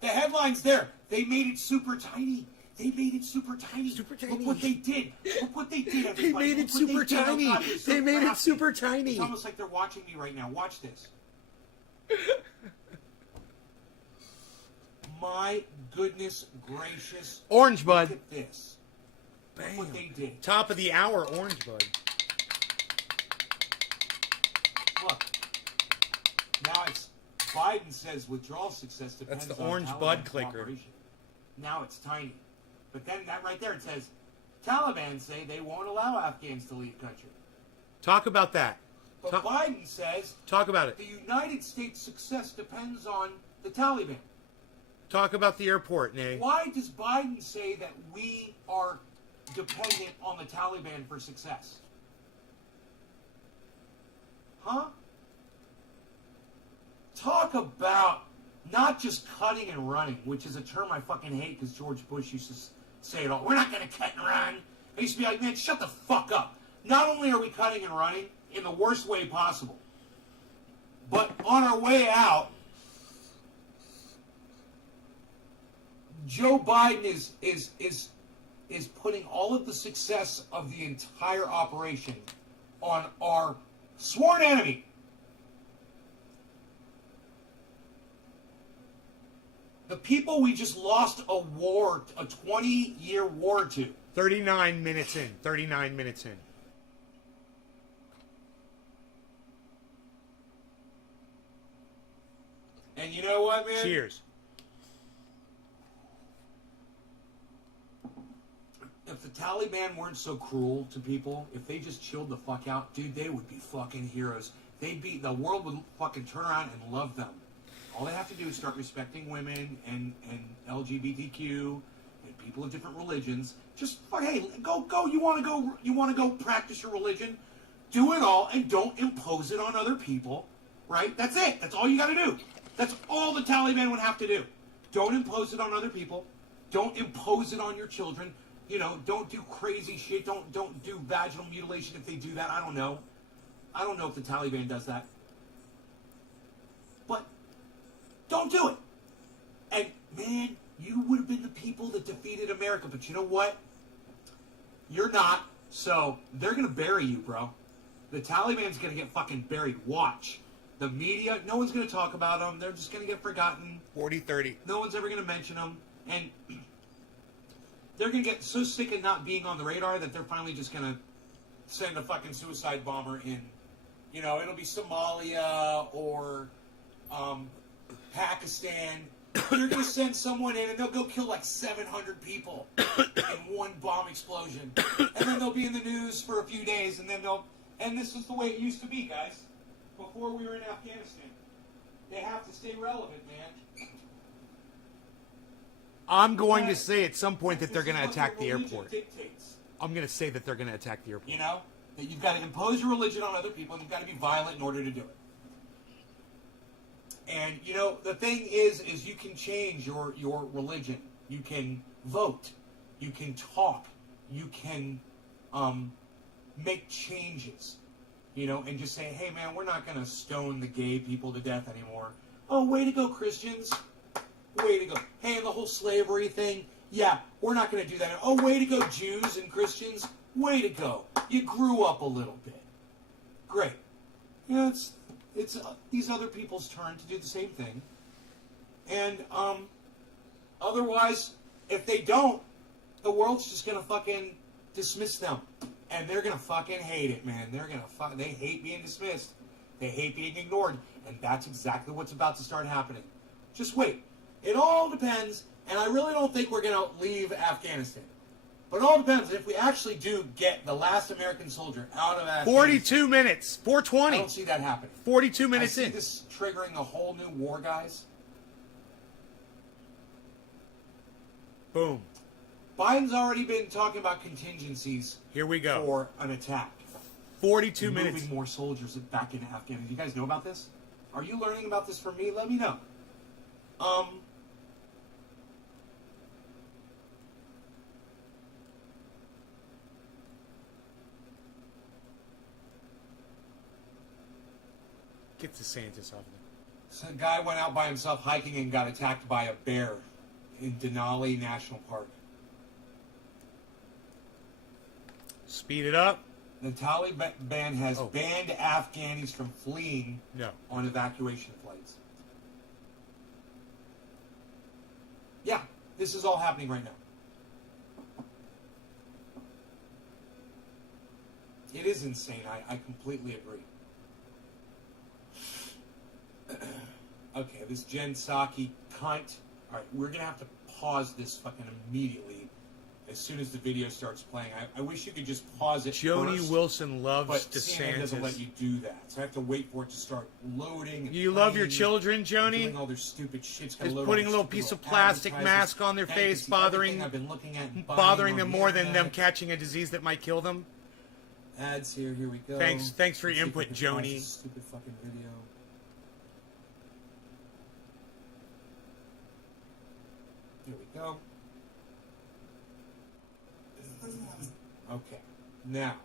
The headline's there. They made it super tiny. Super tiny. Look what they did. Everybody. They made it super tiny. They made it super tiny. It's almost like they're watching me right now. Watch this. My goodness gracious. Orange Bud. Look at this. Bam. Look what they did. Top of the hour, Orange Bud. Look. Now it's Biden says withdrawal success depends That's the on Orange Taliban Bud clicker. cooperation. Now it's tiny. But then that right there, it says, Taliban say they won't allow Afghans to leave country. Talk about that. But Biden says Talk about it. the United States' success depends on the Taliban. Talk about the airport, Nay. Why does Biden say that we are dependent on the Taliban for success? Huh? Talk about not just cutting and running, which is a term I fucking hate because George Bush used to say it all. We're not going to cut and run. I used to be like, man, shut the fuck up. Not only are we cutting and running in the worst way possible, but on our way out, Joe Biden is putting all of the success of the entire operation on our sworn enemy. The people we just lost a war, a 20-year war to. 39 minutes in. 39 minutes in. And you know what, man? Cheers. Taliban weren't so cruel to people, if they just chilled the fuck out, dude, they would be fucking heroes. The world would fucking turn around and love them. All they have to do is start respecting women and LGBTQ and people of different religions. Just hey, go. You want to go practice your religion? Do it all and don't impose it on other people. Right? That's it. That's all you got to do. That's all the Taliban would have to do. Don't impose it on other people. Don't impose it on your children. You know, don't do crazy shit. Don't do vaginal mutilation if they do that. I don't know. I don't know if the Taliban does that. But don't do it. And man, you would have been the people that defeated America. But you know what? You're not. So they're going to bury you, bro. The Taliban's going to get fucking buried. Watch. The media, no one's going to talk about them. They're just going to get forgotten. 40-30. No one's ever going to mention them. And they're going to get so sick of not being on the radar that they're finally just going to send a fucking suicide bomber in. You know, it'll be Somalia or Pakistan. You're going to send someone in and they'll go kill like 700 people in one bomb explosion. And then they'll be in the news for a few days and then and this is the way it used to be, guys. Before we were in Afghanistan. They have to stay relevant, man. I'm going to say at some point that they're going to attack the airport. Dictates. I'm going to say that they're going to attack the airport. You know? That you've got to impose your religion on other people and you've got to be violent in order to do it. And, you know, the thing is you can change your religion. You can vote. You can talk. You can make changes. You know, and just say, hey, man, we're not going to stone the gay people to death anymore. Oh, way to go, Christians. Way to go. Hey, and the whole slavery thing, yeah, we're not going to do that. Oh, way to go, Jews and Christians. Way to go. You grew up a little bit. Great. You know, it's these other people's turn to do the same thing. And otherwise, if they don't, the world's just going to fucking dismiss them. And they're going to fucking hate it, man. They hate being dismissed. They hate being ignored. And that's exactly what's about to start happening. Just wait. It all depends. And I really don't think we're going to leave Afghanistan. But it all depends. If we actually do get the last American soldier out of Afghanistan. 42 minutes. 420. I don't see that happening. 42 minutes I see in. this triggering a whole new war, guys. Boom. Biden's already been talking about contingencies. Here we go. For an attack. 42 minutes. Moving more soldiers back into Afghanistan. You guys know about this? Are you learning about this from me? Let me know. Get DeSantis off of there. So a guy went out by himself hiking and got attacked by a bear in Denali National Park. Speed it up. The Taliban has banned Afghanis from fleeing on evacuation flights. Yeah, this is all happening right now. It is insane. I completely agree. Okay, this Jen Psaki cunt. All right, we're going to have to pause this fucking immediately as soon as the video starts playing. I wish you could just pause it Joni first, Wilson loves but CNN doesn't let DeSantis. you do that. So I have to wait for it to start loading. And You love your playing, children, and Joni? doing all their stupid shit. It's gonna Is load putting a all little these piece stupid of plastic advertisements. mask on their Now you can face, see bothering everything I've been looking at and bothering buying them on more the than them internet. catching a disease that might kill them? Ads here we go. Thanks for your Let's see if input, we can pause Joni. this stupid fucking video. Here we go. Okay, now.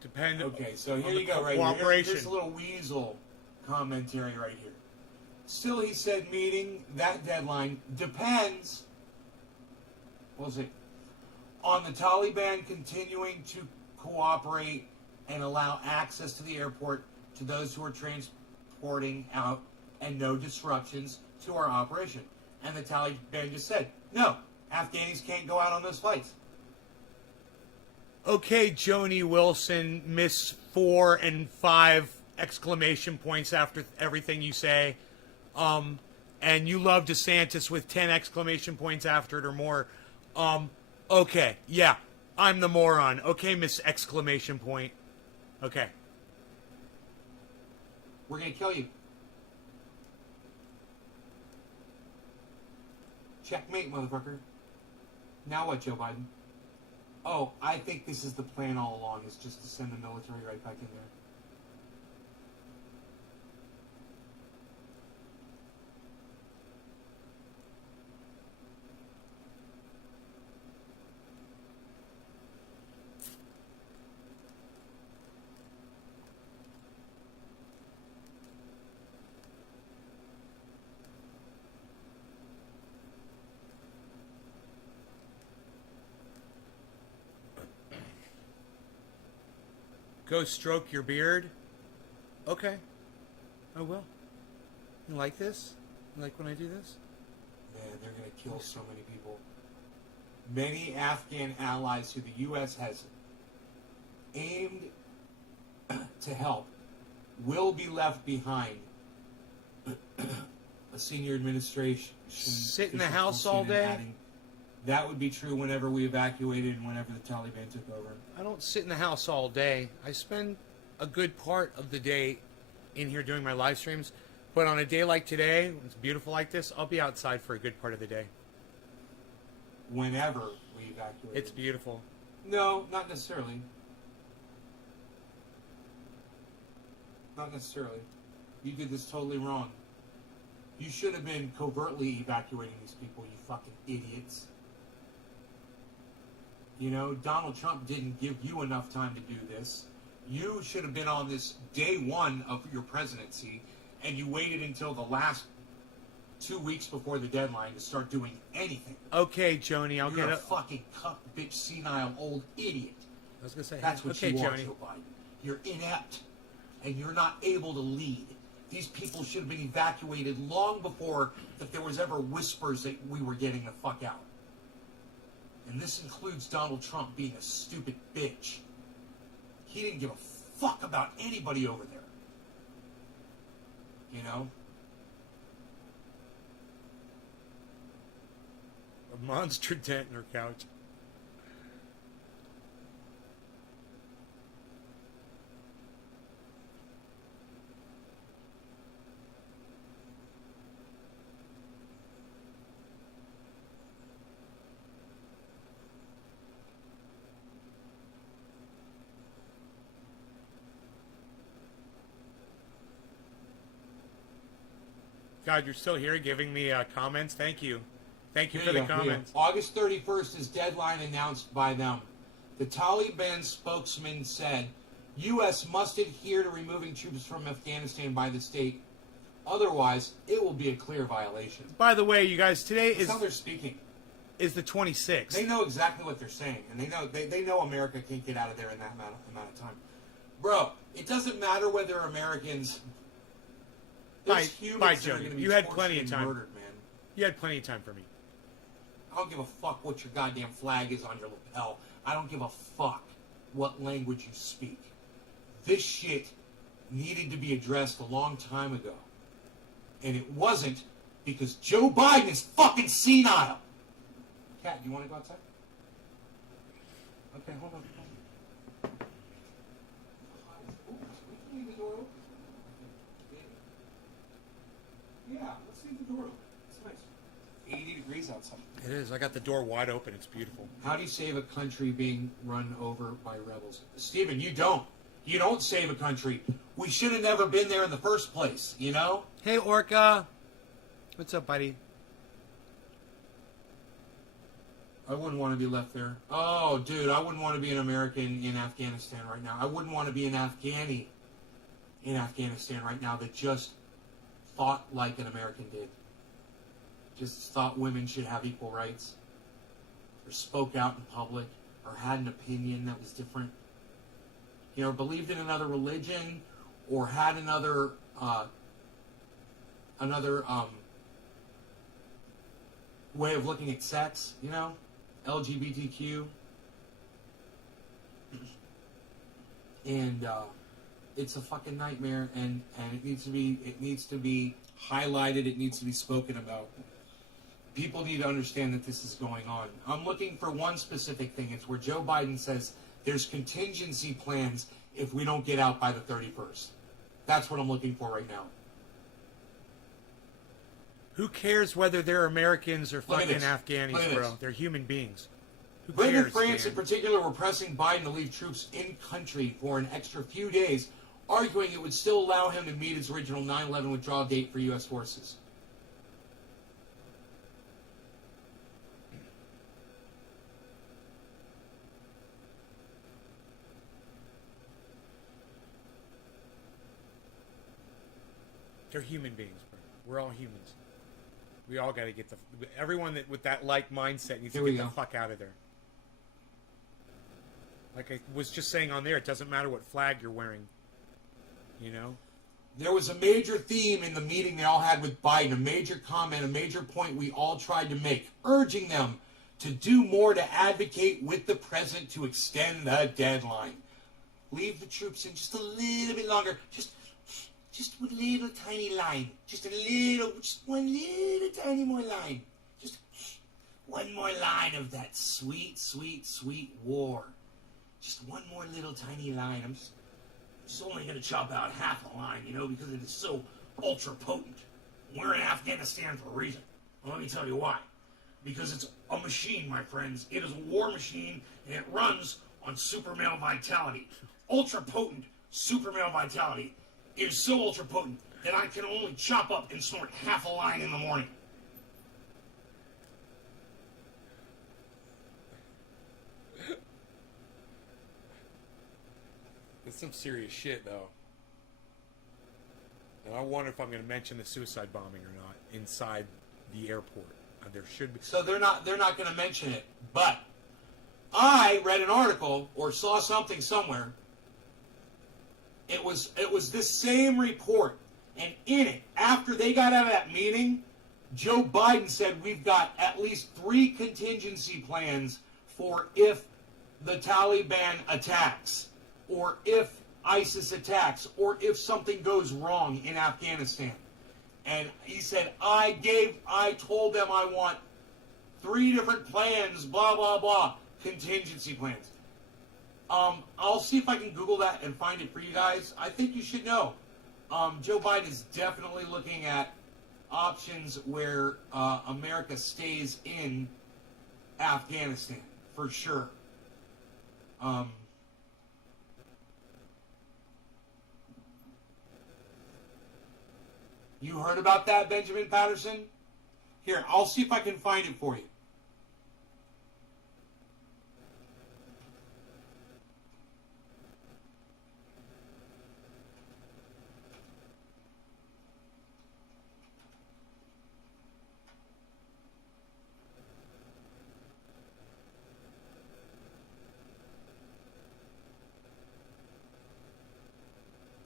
Depend. Okay, so here on you the go, right here. cooperation. Here's a little weasel commentary right here. Still, he said meeting that deadline depends, we'll see, on the Taliban continuing to cooperate and allow access to the airport to those who are transporting out and no disruptions to our operation. And the Taliban just said, no, Afghanis can't go out on those flights. Okay, Joni Wilson, Miss 4 and 5 exclamation points after everything you say. And you love DeSantis with 10 exclamation points after it or more. Okay, yeah, I'm the moron. Okay, Miss exclamation point. Okay. We're gonna kill you. Checkmate, motherfucker. Now what, Joe Biden? Oh, I think this is the plan all along, is just to send the military right back in there. Go stroke your beard. Okay. I will. You like this? You like when I do this? Man, they're going to kill so many people. Many Afghan allies who the U.S. has aimed to help will be left behind. A senior administration Sit in the official house from all CNN day? adding, that would be true whenever we evacuated and whenever the Taliban took over. I don't sit in the house all day. I spend a good part of the day in here doing my live streams. But on a day like today, when it's beautiful like this, I'll be outside for a good part of the day. Whenever we evacuated. It's beautiful. No, not necessarily. Not necessarily. You did this totally wrong. You should have been covertly evacuating these people, you fucking idiots. You know, Donald Trump didn't give you enough time to do this. You should have been on this day one of your presidency, and you waited until the last 2 weeks before the deadline to start doing anything. Okay, Joni, I'll You're get a it. fucking cuck, bitch, senile old idiot. I was gonna say, That's what okay, you are, Joni. Joe Biden. You're inept, and you're not able to lead. These people should have been evacuated long before that there was ever whispers that we were getting the fuck out. And this includes Donald Trump being a stupid bitch. He didn't give a fuck about anybody over there. You know? A monster dent in her couch. God, you're still here giving me comments. Thank you. Thank you for the comments. August 31st is deadline announced by them. The Taliban spokesman said, U.S. must adhere to removing troops from Afghanistan by the state. Otherwise, it will be a clear violation. By the way, you guys, today That's how they're speaking. is the 26th. They know exactly what they're saying, and they know America can't get out of there in that amount of time. Bro, it doesn't matter whether Americans... There's humans Bye, that are Joni. gonna be You had tortured plenty of and time. Murdered, man. You had plenty of time for me. I don't give a fuck what your goddamn flag is on your lapel. I don't give a fuck what language you speak. This shit needed to be addressed a long time ago. And it wasn't because Joe Biden is fucking senile. Kat, you want to go outside? Okay, hold on. Ooh, we can leave the door open. Yeah, let's leave the door open. It's nice. 80 degrees outside. It is. I got the door wide open. It's beautiful. How do you save a country being run over by rebels? Stephen, you don't. You don't save a country. We should have never been there in the first place, you know? Hey, Orca. What's up, buddy? I wouldn't want to be left there. Oh, dude, I wouldn't want to be an American in Afghanistan right now. I wouldn't want to be an Afghani in Afghanistan right now that just thought like an American did. Just thought women should have equal rights, or spoke out in public, or had an opinion that was different. You know, believed in another religion, or had another way of looking at sex, you know? LGBTQ. And it's a fucking nightmare, and it needs to be highlighted. It needs to be spoken about. People need to understand that this is going on. I'm looking for one specific thing. It's where Joe Biden says there's contingency plans if we don't get out by the 31st. That's what I'm looking for right now. Who cares whether they're Americans or Look at fucking this. Afghanis, Look at bro? this. They're human beings. Who Britain and cares, France man? in particular were pressing Biden to leave troops in country for an extra few days, arguing it would still allow him to meet his original 9/11 withdrawal date for U.S. forces. They're human beings, bro. We're all humans. We all got to get everyone that with that like mindset needs Here to we get the go. fuck out of there. Like I was just saying on there, it doesn't matter what flag you're wearing. You know? There was a major theme in the meeting they all had with Biden, a major comment, a major point we all tried to make, urging them to do more to advocate with the president to extend the deadline. Leave the troops in just a little bit longer. Just a little tiny line. Just one little tiny more line. Just one more line of that sweet, sweet, sweet war. Just one more little tiny line. I'm just only going to chop out half a line, because it is so ultra potent. We're in Afghanistan for a reason. Well, let me tell you why. Because it's a machine, my friends. It is a war machine, and it runs on super male vitality. Ultra potent super male vitality. It is so ultra potent that I can only chop up and snort half a line in the morning. It's some serious shit, though. And I wonder if I'm going to mention the suicide bombing or not inside the airport. There should be. So they're not going to mention it. But I read an article or saw something somewhere. It was this same report, and in it, after they got out of that meeting, Joe Biden said we've got at least 3 contingency plans for if the Taliban attacks, or if ISIS attacks, or if something goes wrong in Afghanistan. And he said, I told them I want 3 different plans, blah, blah, blah, contingency plans. I'll see if I can Google that and find it for you guys. I think you should know. Joe Biden is definitely looking at options where America stays in Afghanistan, for sure. You heard about that, Benjamin Patterson? Here, I'll see if I can find it for you.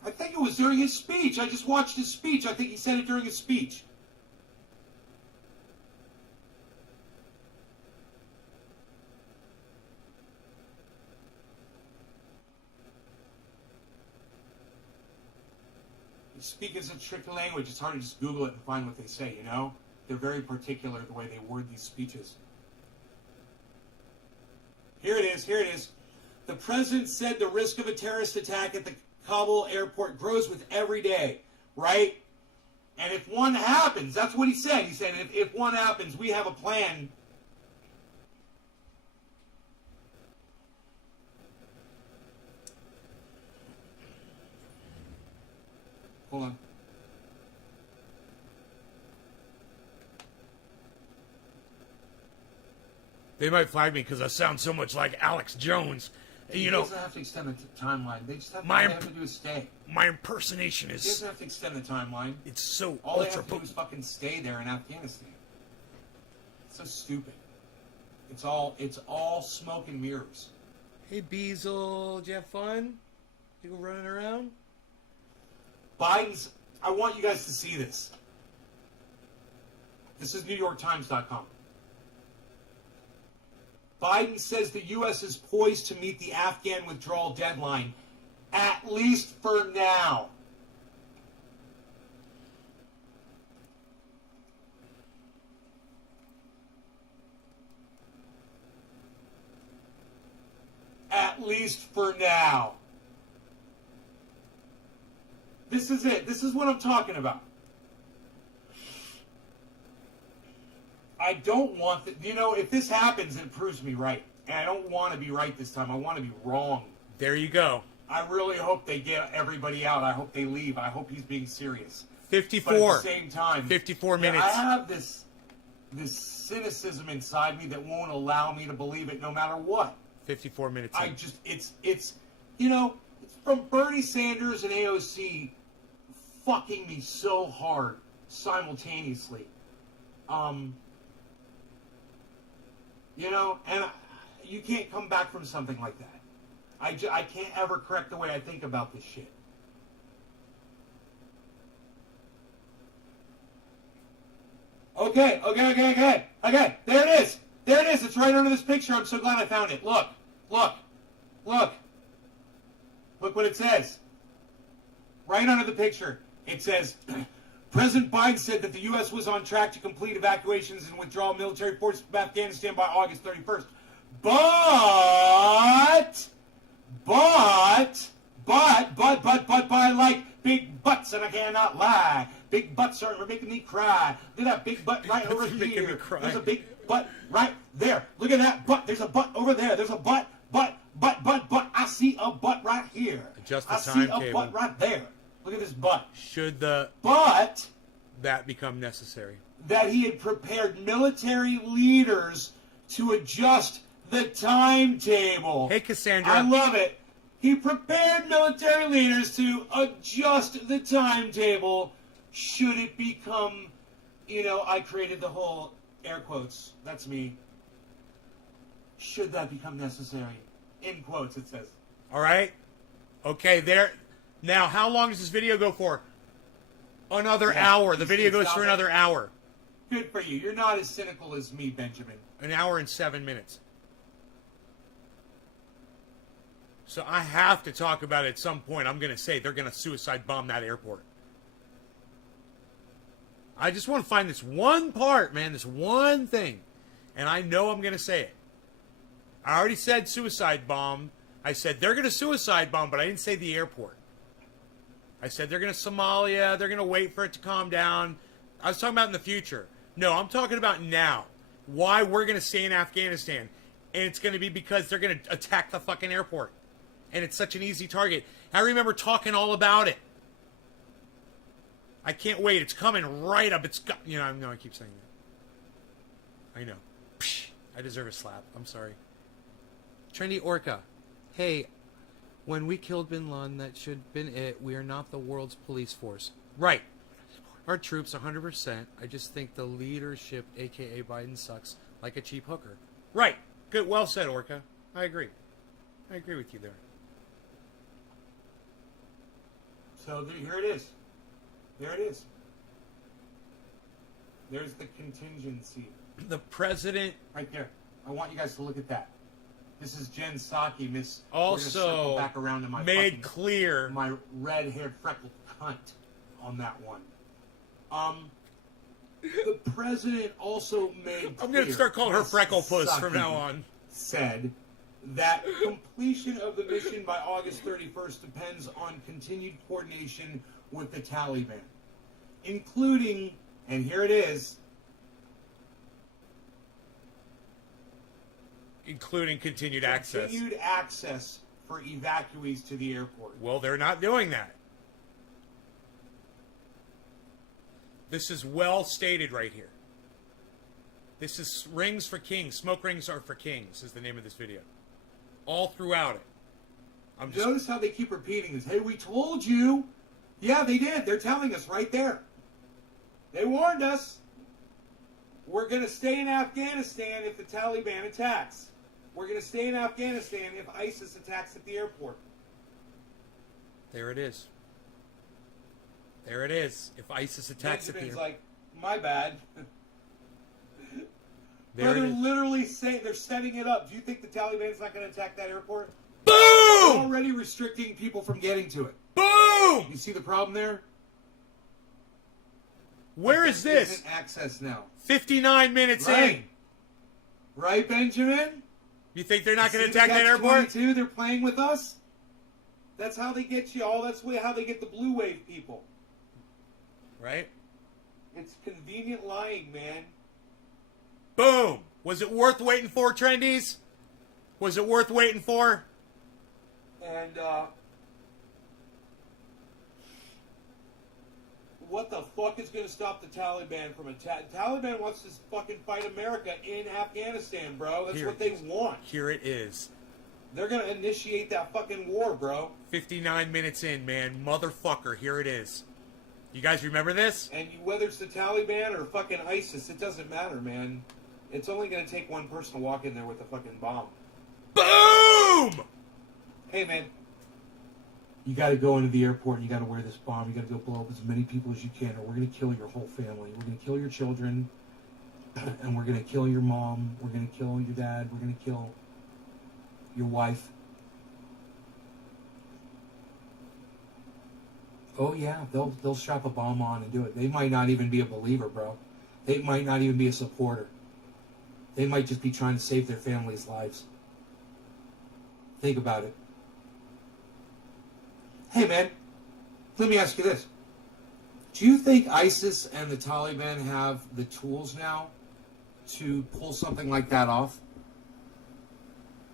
I think it was during his speech. I just watched his speech. I think he said it during his speech. They speak in such tricky language, it's hard to just Google it and find what they say, They're very particular the way they word these speeches. Here it is. The president said the risk of a terrorist attack at the Kabul airport grows with every day, right? And if one happens, that's what he said. He said, if one happens, we have a plan. Hold on. They might flag me because I sound so much like Alex Jones. He doesn't have to extend the timeline. They just have to, all they have to do is stay. My impersonation He is... doesn't have to extend the timeline. It's so All they ultra have to do is potent. fucking stay there in Afghanistan. It's so stupid. It's all smoke and mirrors. Hey, Beazle, did you have fun? You go running around? I want you guys to see this. This is NewYorkTimes.com. Biden says the U.S. is poised to meet the Afghan withdrawal deadline At least for now. At least for now. This is it. This is what I'm talking about. I don't want that. You know, if this happens, it proves me right. And I don't want to be right this time. I want to be wrong. There you go. I really hope they get everybody out. I hope they leave. I hope he's being serious. 54. But at the same time, 54 yeah, minutes. I have this cynicism inside me that won't allow me to believe it no matter what. 54 minutes. I just, it's, you know, it's from Bernie Sanders and AOC fucking me so hard simultaneously. You know, and you can't come back from something like that. I can't ever correct the way I think about this shit. Okay. There it is. There it is. It's right under this picture. I'm so glad I found it. Look. Look what it says. Right under the picture. It says, President Biden said that the U.S. was on track to complete evacuations and withdraw military forces from Afghanistan by August 31st. But I like big butts and I cannot lie. Big butts are making me cry. Look at that big butt right over making me here. cry. There's a big butt right there. Look at that butt. There's a butt over there. There's a butt. I see a butt right here. Adjust the I see a timetable. butt right there. Look at this butt. Should But that become necessary? that he had prepared military leaders to adjust the timetable. Hey, Cassandra. I love it. He prepared military leaders to adjust the timetable should it become, you know, I created the whole air quotes. That's me. Should that become necessary? In quotes, it says. All right. Okay, there. Now, how long does this video go for? Another hour. The video goes for another hour. Good for you. You're not as cynical as me, Benjamin. An hour and 7 minutes. So I have to talk about it at some point. I'm going to say they're going to suicide bomb that airport. I just want to find this one part, man, this one thing. And I know I'm going to say it. I already said suicide bomb. I said they're going to suicide bomb, but I didn't say the airport. I said they're going to Somalia. They're going to wait for it to calm down. I was talking about in the future. No, I'm talking about now. Why we're going to stay in Afghanistan. And it's going to be because they're going to attack the fucking airport. And it's such an easy target. I remember talking all about it. I can't wait. It's coming right up. It's got, you know, I know I keep saying that. I know. Psh, I deserve a slap. I'm sorry. Trendy Orca. Hey, when we killed Bin Laden, that should have been it. We are not the world's police force. Right. Our troops, 100%. I just think the leadership, a.k.a. Biden, sucks like a cheap hooker. Right. Good. Well said, Orca. I agree. I agree with you there. So here it is. There it is. There's the contingency. The president Right there. I want you guys to look at that. This is Jen Psaki, Miss. We're gonna circle also back around to my made fucking- clear. my red-haired freckled cunt on that one. The president also made I'm going to clear, start calling her Miss Freckle Puss Psaki from now on. said that completion of the mission by August 31st depends on continued coordination with the Taliban, including, and here it is, Including continued access. continued access for evacuees to the airport. Well, they're not doing that. This is well stated right here. This is Rings for Kings. Smoke Rings are for Kings is the name of this video. All throughout it. I'm just Notice how they keep repeating this. Hey, we told you. Yeah, they did. They're telling us right there. They warned us. We're going to stay in Afghanistan if the Taliban attacks. We're going to stay in Afghanistan if ISIS attacks at the airport. there it is. There it is. If ISIS attacks at the Benjamin's airport. like, my bad. There it They're is. literally saying, they're setting it up. Do you think the Taliban's not going to attack that airport? Boom! already restricting people from getting to it. Boom! You see the problem there? Where is this? Instant access now. 59 minutes in. Right, Benjamin? You think they're not going to See attack the that airport? Catch-22? They're playing with us. That's how they get you all. That's how they get the blue wave people. Right? It's convenient lying, man. Boom! Was it worth waiting for, Trendies? Was it worth waiting for? And, what the fuck is going to stop the Taliban from attacking? Taliban wants to fucking fight America in Afghanistan, bro. That's what they want. Here it is. They're going to initiate that fucking war, bro. 59 minutes in, man. Motherfucker, here it is. You guys remember this? And whether it's the Taliban or fucking ISIS, it doesn't matter, man. It's only going to take one person to walk in there with a fucking bomb. Boom! Hey, man. You got to go into the airport and you got to wear this bomb. You got to go blow up as many people as you can, or we're going to kill your whole family. We're going to kill your children, and we're going to kill your mom. We're going to kill your dad. We're going to kill your wife. Oh yeah, they'll strap a bomb on and do it. They might not even be a believer, bro. They might not even be a supporter. They might just be trying to save their families' lives. Think about it. Hey man, let me ask you this. Do you think ISIS and the Taliban have the tools now to pull something like that off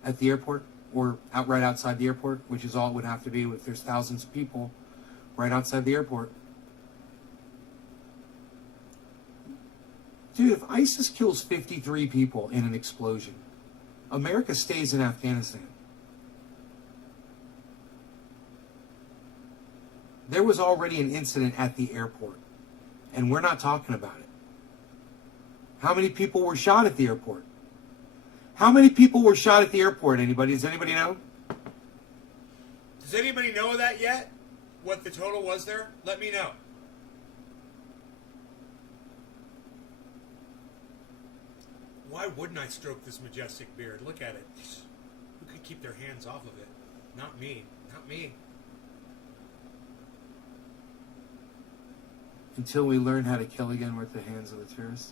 at the airport or right outside the airport, which is all it would have to be if there's thousands of people right outside the airport? Dude, if ISIS kills 53 people in an explosion, America stays in Afghanistan. There was already an incident at the airport, and we're not talking about it. How many people were shot at the airport? How many people were shot at the airport? Anybody? Does anybody know? Does anybody know that yet? What the total was there? Let me know. Why wouldn't I stroke this majestic beard? Look at it. Who could keep their hands off of it? Not me. Not me. Until we learn how to kill again with the hands of the terrorists.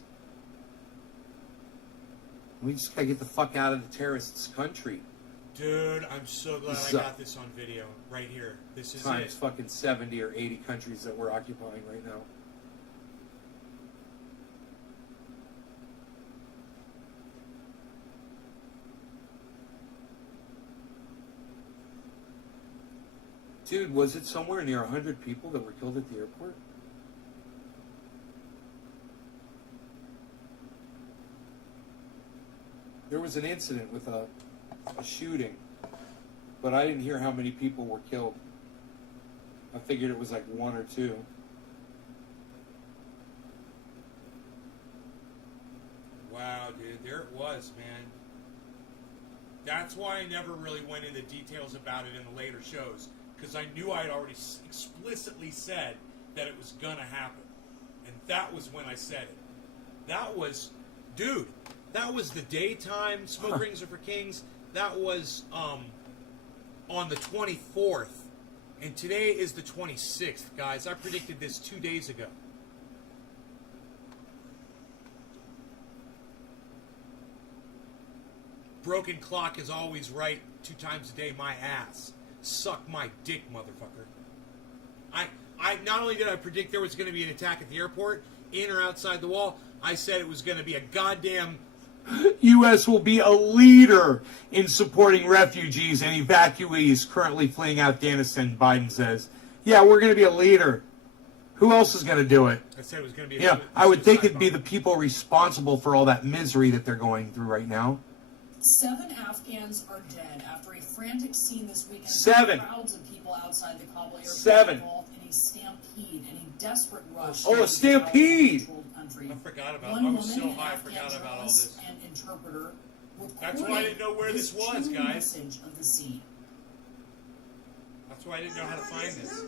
We just gotta get the fuck out of the terrorists' country. Dude, I'm so glad I got this on video. Right here. This is Times it. fucking 70 or 80 countries that we're occupying right now. Dude, was it somewhere near 100 people that were killed at the airport? There was an incident with a shooting, but I didn't hear how many people were killed. I figured it was like one or two. Wow, dude, there it was, man. That's why I never really went into details about it in the later shows, because I knew I had already explicitly said that it was gonna happen, and that was when I said it. That was, dude, that was the daytime Smoke Rings Are for Kings. That was on the 24th, and today is the 26th, guys. I predicted this 2 days ago. Broken clock is always right 2 times a day, my ass. Suck my dick, motherfucker. I not only did I predict there was going to be an attack at the airport, in or outside the wall, I said it was going to be a goddamn... U.S. will be a leader in supporting refugees and evacuees currently fleeing Afghanistan, Biden says. Yeah, we're going to be a leader. Who else is going to do it? I said it was going to be Yeah, I would think it'd be the people responsible for all that misery that they're going through right now. 7 Afghans are dead after a frantic scene this weekend. 7. Crowds of people outside the Kabul airport 7. involved in a stampede and a desperate rush. Oh, a stampede! I forgot about it. I was so high I forgot about all this. And interpreter That's why I didn't know where this was, guys. Message of the scene. That's why I didn't know how to find this.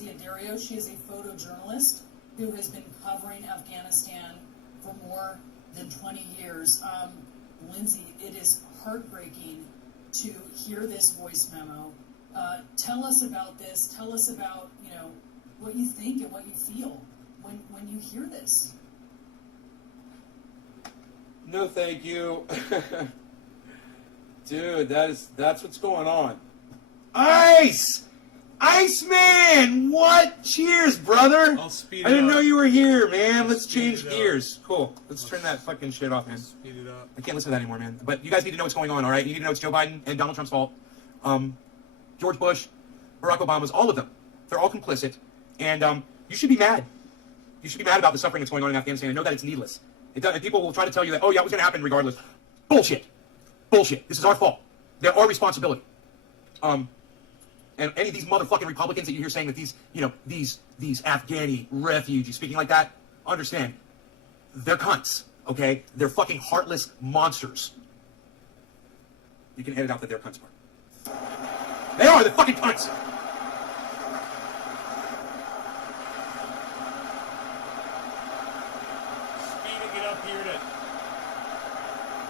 Lindsay Addario. She is a photojournalist who has been covering Afghanistan for more than 20 years. Lindsay, it is heartbreaking to hear this voice memo. Tell us about this. Tell us about, what you think and what you feel when you hear this. No, thank you. Dude, that's what's going on. Ice! Iceman! What? Cheers, brother! I'll speed it I didn't up. know you were here, man. Let's speed change it up. gears. Cool. Let's turn that fucking shit off, man. Speed it up. I can't listen to that anymore, man. But you guys need to know what's going on, all right? You need to know it's Joe Biden and Donald Trump's fault. George Bush, Barack Obama's, all of them. They're all complicit. And you should be mad. You should be mad about the suffering that's going on in Afghanistan and know that it's needless. And people will try to tell you that, oh, yeah, it was going to happen regardless. Bullshit. Bullshit. This is our fault. They're our responsibility. And any of these motherfucking Republicans that you hear saying that these AFGHANI refugees speaking like that, understand, they're cunts, okay? They're fucking heartless monsters. You can edit out that they're cunts part. They are, they're fucking cunts! Speeding it up here to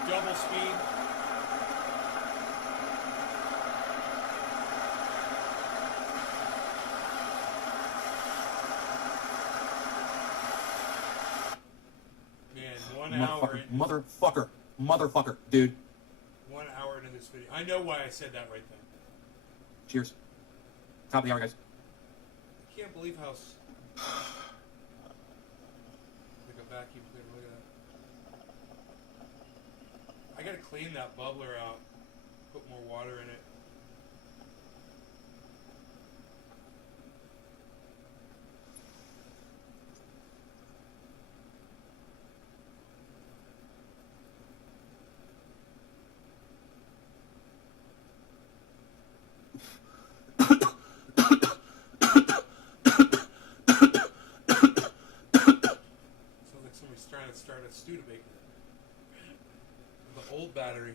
double speed. Man, 1 hour Motherfucker, dude. 1 hour into this video. I know why I said that right then. Cheers. Top of the hour, guys. I can't believe how like a vacuum cleaner. Look at that. I gotta clean that bubbler out. Put more water in it. Trying to start a Studebaker. The old battery.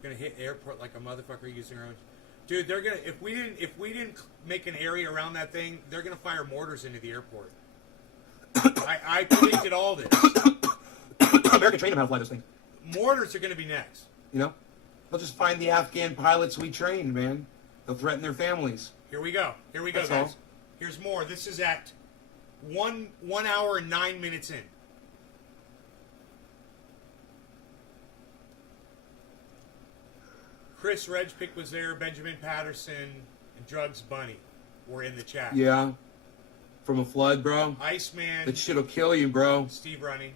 Gonna hit airport like a motherfucker using our own. Dude, they're gonna if we didn't make an area around that thing, they're gonna fire mortars into the airport. I predicted all this. America trained them how to fly those things. Mortars are gonna be next. You know? They'll just find the Afghan pilots we trained, man. They'll threaten their families. Here we go. Here we go, That's guys. all. Here's more. This is at 1 hour and 9 minutes in. Chris Redpick was there. Benjamin Patterson and Drugs Bunny were in the chat. Yeah. From a flood, bro. Iceman. That shit'll kill you, bro. Steve Running.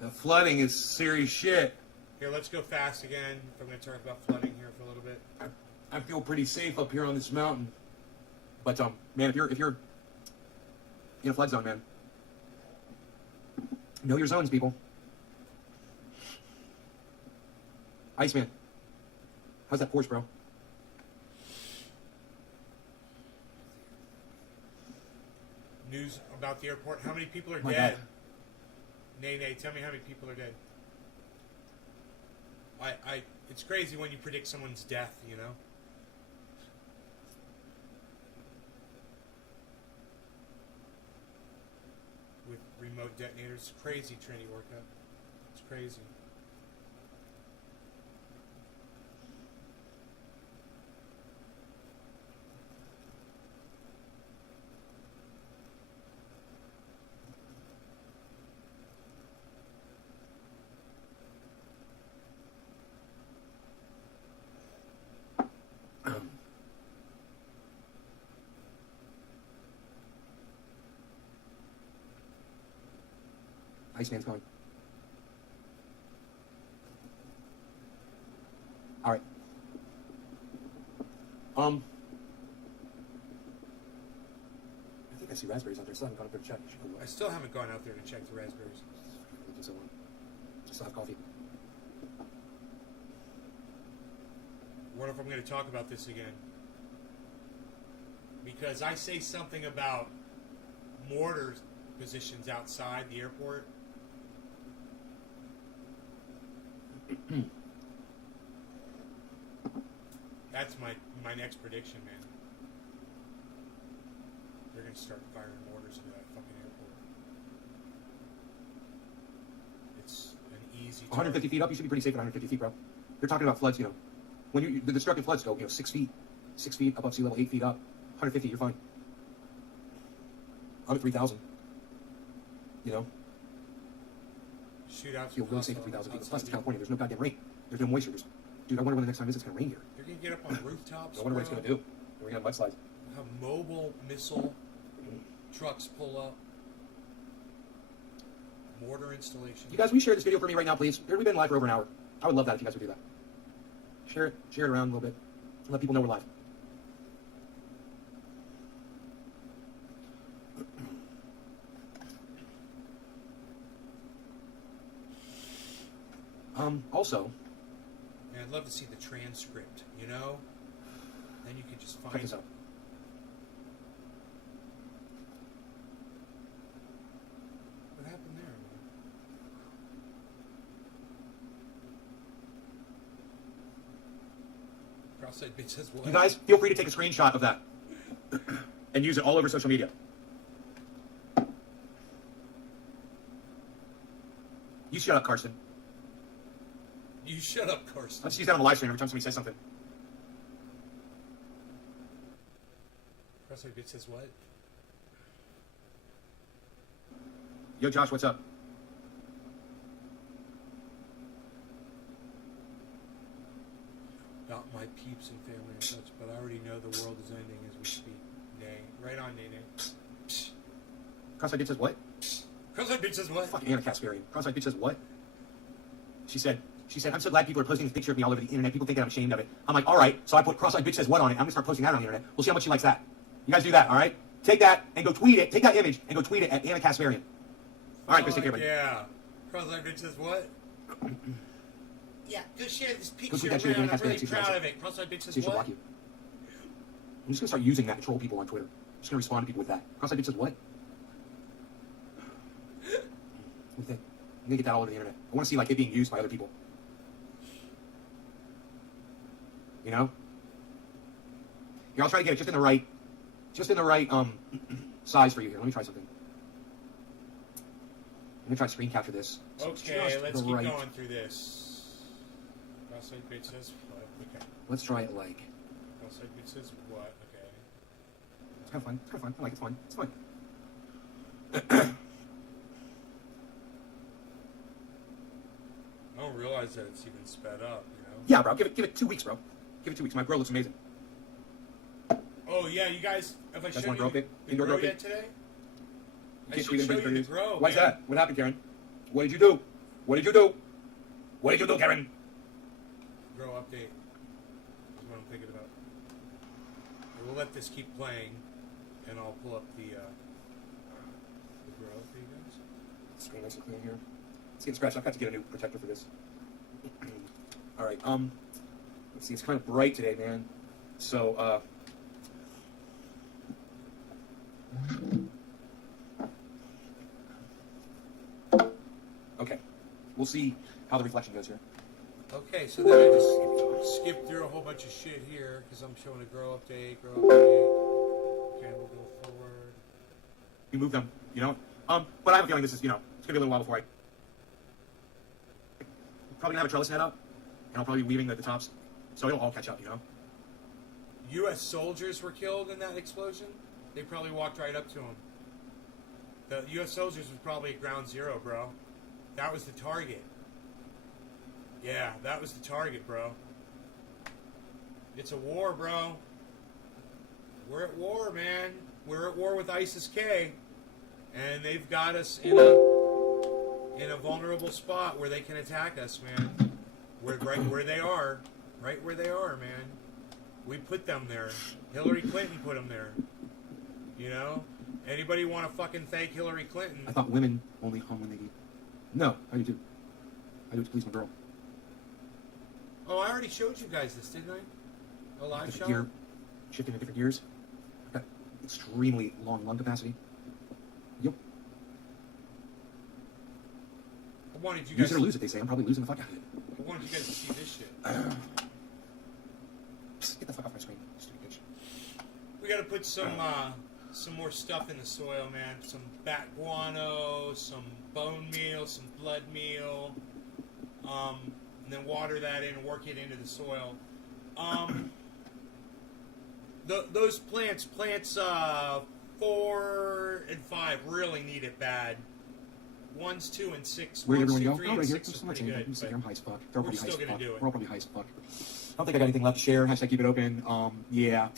The flooding is serious shit. Here, let's go fast again. I'm going to talk about flooding here for a little bit. I feel pretty safe up here on this mountain. But man, if you're in a flood zone, man, know your zones, people. Iceman, how's that Porsche, bro? News about the airport. How many people are My dead? God. Nay, tell me how many people are dead. It's crazy when you predict someone's death, you know? With remote detonators. It's crazy, Trinity workout. It's crazy. Iceman's going. All right. I think I see raspberries out there. Still haven't gone up there to check. You should go look. I still haven't gone out there to check the raspberries. I still have coffee. What if I'm going to talk about this again? Because I say something about mortar positions outside the airport. That's my next prediction, man. They're gonna start firing mortars into that fucking airport. It's an easy. 150 feet up, you should be pretty safe at 150 feet, bro. They're talking about floods, you know. When the destructive floods go, 6 feet. 6 feet above sea level, 8 feet up. 150, you're fine. I'm at 3,000. You know? Shootouts. Feel really safe at 3,000 feet. Plus, it's California. There's no goddamn rain. There's no moisture. Dude, I wonder when the next time it's going to rain here. They're going to get up on rooftops. I wonder what it's going to do. We're going to have mudslides. Have mobile missile trucks pull up. Mortar installation. You guys, will you share this video for me right now, please? We've been live for over an hour. I would love that if you guys would do that. Share it around a little bit. Let people know we're live. Also, yeah, I'd love to see the transcript, you know? Then you could just find... check this out. What happened there? Cross-eyed bitch says what? You guys, feel free to take a screenshot of that and use it all over social media. You shut up, Carson. You shut up, Carson. Let's use that on the live stream every time somebody says something. Cross-eyed bitch says what? Yo, Josh, what's up? Not my peeps and family and such, but I already know the world is ending as we speak. Nay. Right on, Nay. Cross-eyed bitch says what? Cross-eyed bitch says what? Fucking Anna Kasparian. Cross-eyed bitch says what? She said, I'm so glad people are posting this picture of me all over the internet. People think that I'm ashamed of it. I'm like, all right, so I put cross-eyed bitch says what on it. I'm going to start posting that on the internet. We'll see how much she likes that. You guys do that, all right? Take that and go tweet it. Take that image and go tweet it at Anna Kasparian. All right, Chris, take care, buddy. Yeah. Cross-eyed bitch says what? Yeah, go share this picture tweet that shit at around. Anna I'm really Kasparian, proud of it. Cross-eyed bitch says See if she'll block what? you. I'm just going to start using that to troll people on Twitter. I'm just going to respond to people with that. Cross-eyed bitch says what? What do you think? I'm going to get that all over the internet. I want to see like it being used by other people. You know? Here, I'll try to get it just in the right size for you here. Let me try something. Let me try to screen capture this. Okay, Just let's the keep right- going through this. Cross-eyed bitch says what? Okay. Let's try it like. Cross-eyed bitch says what? Okay. It's kind of fun. It's kind of fun. I like it. It's fun. It's fun. I don't realize that it's even sped up, you know? Yeah, bro. Give it 2 weeks, bro. Give it 2 weeks. My girl looks amazing. Oh, yeah, you guys, have I That's showed one you girl pic. the Indoor grow girl yet pic. today? I Can't should tweet show anybody you the for grow, Why's man. that? What happened, Karen? What did you do? What did you do? What did you do, Karen? Grow update is what I'm thinking about. And we'll let this keep playing, and I'll pull up the grow for you guys. Screen nice and clean here. It's getting scratched. I've got to get a new protector for this. All right. Let's see. It's kind of bright today, man. So, okay. We'll see how the reflection goes here. Okay, so then I just skipped through a whole bunch of shit here because I'm showing a grow update. Okay, we'll go forward. You move them, you know. But I have a feeling this is, you know, it's gonna be a little while before I'm probably gonna have a trellis net up, and I'll probably be weaving the tops, so it'll all catch up, you know. U.S. soldiers were killed in that explosion. They probably walked right up to him. The U.S. soldiers was probably at ground zero, bro. That was the target. Yeah, that was the target, bro. It's a war, bro. We're at war, man. We're at war with ISIS-K, and they've got us in a vulnerable spot where they can attack us, man. We're right where they are. Right where they are, man. We put them there. Hillary Clinton put them there. You know? Anybody want to fucking thank Hillary Clinton? I thought women only hung when they eat. No, I do too. I do it to please my girl. Oh, I already showed you guys this, didn't I? A live Different shot? gear, shifting to different gears. I've got extremely long lung capacity. Yep. I wanted you Use guys it or lose it, they say. I'm probably losing the fuck out of it. I wanted you guys to see this shit. Psst, get the gotta put some more stuff in the soil, man. Some bat guano, some bone meal, some blood meal, and then water that in and work it into the soil. Those plants 4 and 5 really need it bad. 1s, 2, and 6. Where'd 1s, everyone 2, go? 3, Oh, and right here. 6 is I'm not pretty saying good. that. I'm high as fuck. They're all We're probably still high as gonna fuck. do it. We're all probably high as fuck. I don't think I got anything left to share. Hashtag keep it open. Yeah.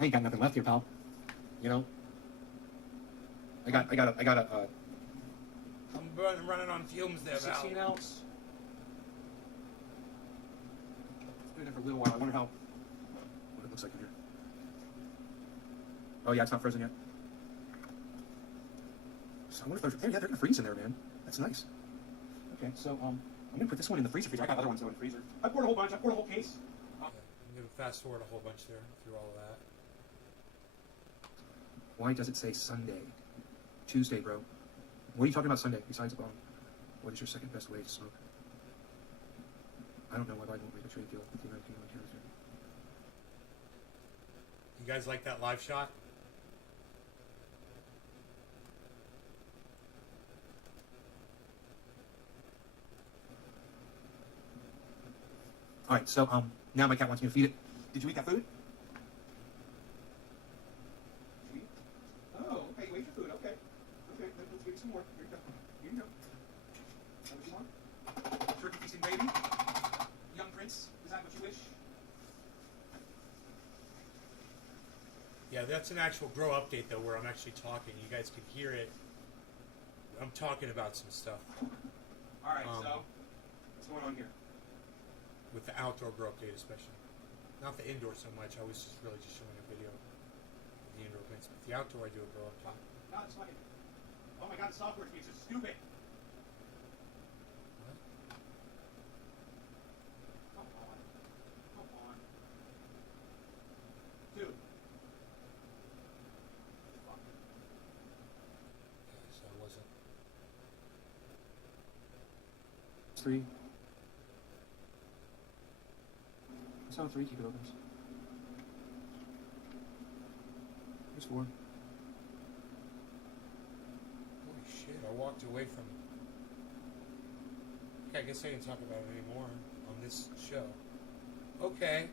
I ain't got nothing left here, pal. You know? I got a I'm running on fumes there, Val. 16 ounce. It's been there for a little while. I wonder what it looks like in here. Oh yeah, it's not frozen yet. So I wonder if they're gonna freeze in there, man. That's nice. Okay, so I'm gonna put this one in the freezer. I got other ones though in the freezer. I poured a whole bunch. I poured a whole case. I'm gonna fast forward a whole bunch there through all of that. Why does it say Sunday? Tuesday, bro. What are you talking about Sunday besides a bomb? What is your second best way to smoke? I don't know why Biden won't make a trade deal with the United Kingdom and Canada. You guys like that live shot? All right, so now my cat wants me to feed it. Did you eat that food? Did you eat? Oh, okay, you ate your food. Okay, let's give you some more. Here you go. Here you go. Is that what you want? Turkey feasting baby. Young prince. Is that what you wish? Yeah, that's an actual grow update though, where I'm actually talking. You guys can hear it. I'm talking about some stuff All right, so what's going on here? with the outdoor grow update, especially. Not the indoor so much. I was just really just showing a video of the indoor plants. But the outdoor, I do a grow up top. God, it's fucking. Oh my God, the software is being so stupid. What? Come on. Come on. Dude. Fuck. Okay, so I wasn't. 3. That's not 3, keep it open. There's 4. Holy shit, I walked away from. Okay, I guess I didn't talk about it anymore on this show. Okay.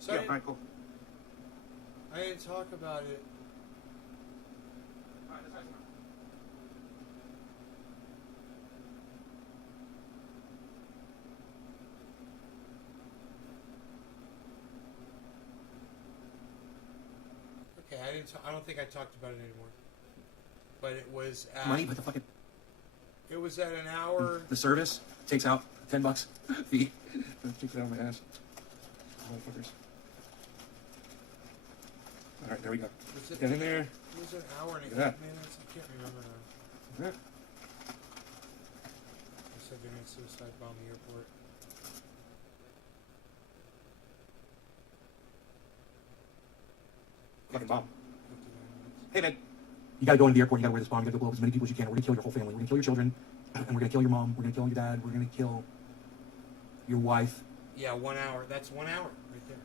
So Yeah, alright, cool. I didn't talk about it. Alright, that's nice. Okay, I don't think I talked about it anymore. But it was at. Money, but the fucking. It was at an hour. The service takes out $10 fee. Takes it out of my ass. Motherfuckers. Alright, there we go. Was it, Get in there. it was an hour and Look at 8 that. minutes. I can't remember now. Yeah. They said they're going to suicide bomb the airport. Fucking bomb. 59 minutes. Hey man, you gotta go into the airport, you gotta wear this bomb, you gotta blow up as many people as you can. We're gonna kill your whole family. We're gonna kill your children, and we're gonna kill your mom, we're gonna kill your dad, we're gonna kill your wife. Yeah, 1 hour. That's 1 hour right there.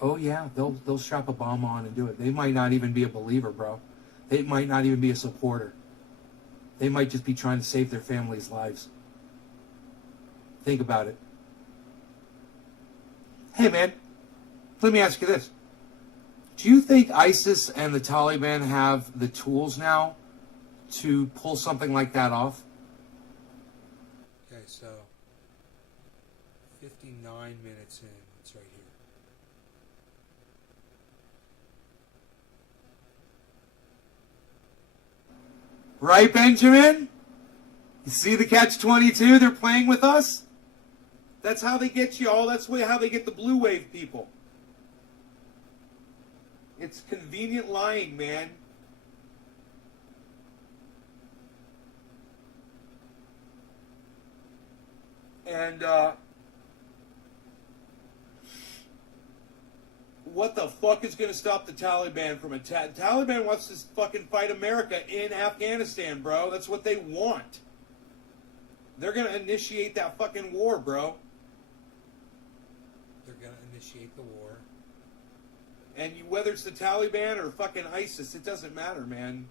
Oh yeah, they'll strap a bomb on and do it. They might not even be a believer, bro. They might not even be a supporter. They might just be trying to save their families' lives. Think about it. Hey man, let me ask you this. Do you think ISIS and the Taliban have the tools now to pull something like that off? Okay, so 59 minutes in. It's right here. Right, Benjamin? You see the catch-22? They're playing with us? That's how they get you all. That's how they get the blue wave people. It's convenient lying, man. And, what the fuck is going to stop the Taliban from attack? Taliban wants to fucking fight America in Afghanistan, bro. That's what they want. They're going to initiate that fucking war, bro. They're going to initiate the war. And whether it's the Taliban or fucking ISIS, it doesn't matter, man.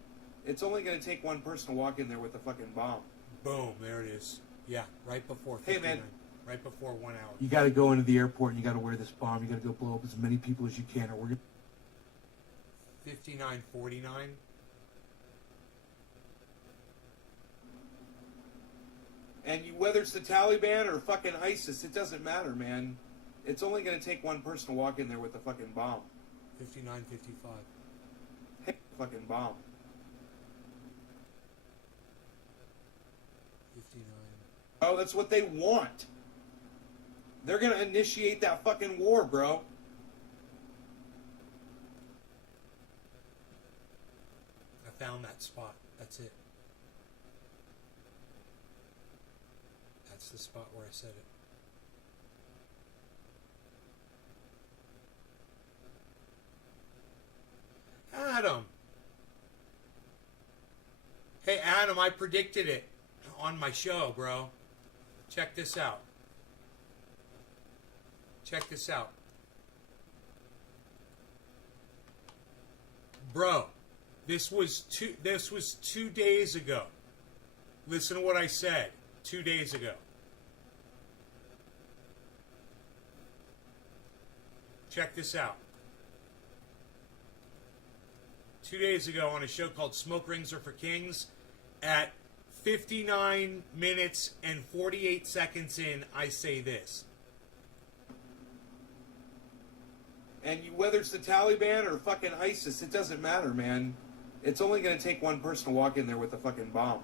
It's only going to take one person to walk in there with a fucking bomb. Boom, there it is. Yeah, right before 59. Hey, man. Right before 1 hour. You got to go into the airport and you got to wear this bomb. You got to go blow up as many people as you can, or we're going 59:49. And whether it's the Taliban or fucking ISIS, it doesn't matter, man. It's only going to take one person to walk in there with a fucking bomb. 59:55. Hey, fucking bomb. 59. Oh, that's what they want. They're going to initiate that fucking war, bro. I found that spot. That's it. That's the spot where I said it. Adam. Hey, Adam, I predicted it on my show, bro. Check this out. Check this out. Bro, this was 2 days ago. Listen to what I said 2 days ago. Check this out. 2 days ago on a show called Smoke Rings Are for Kings, at 59 minutes and 48 seconds in, I say this. And whether it's the Taliban or fucking ISIS, it doesn't matter, man. It's only going to take one person to walk in there with a fucking bomb.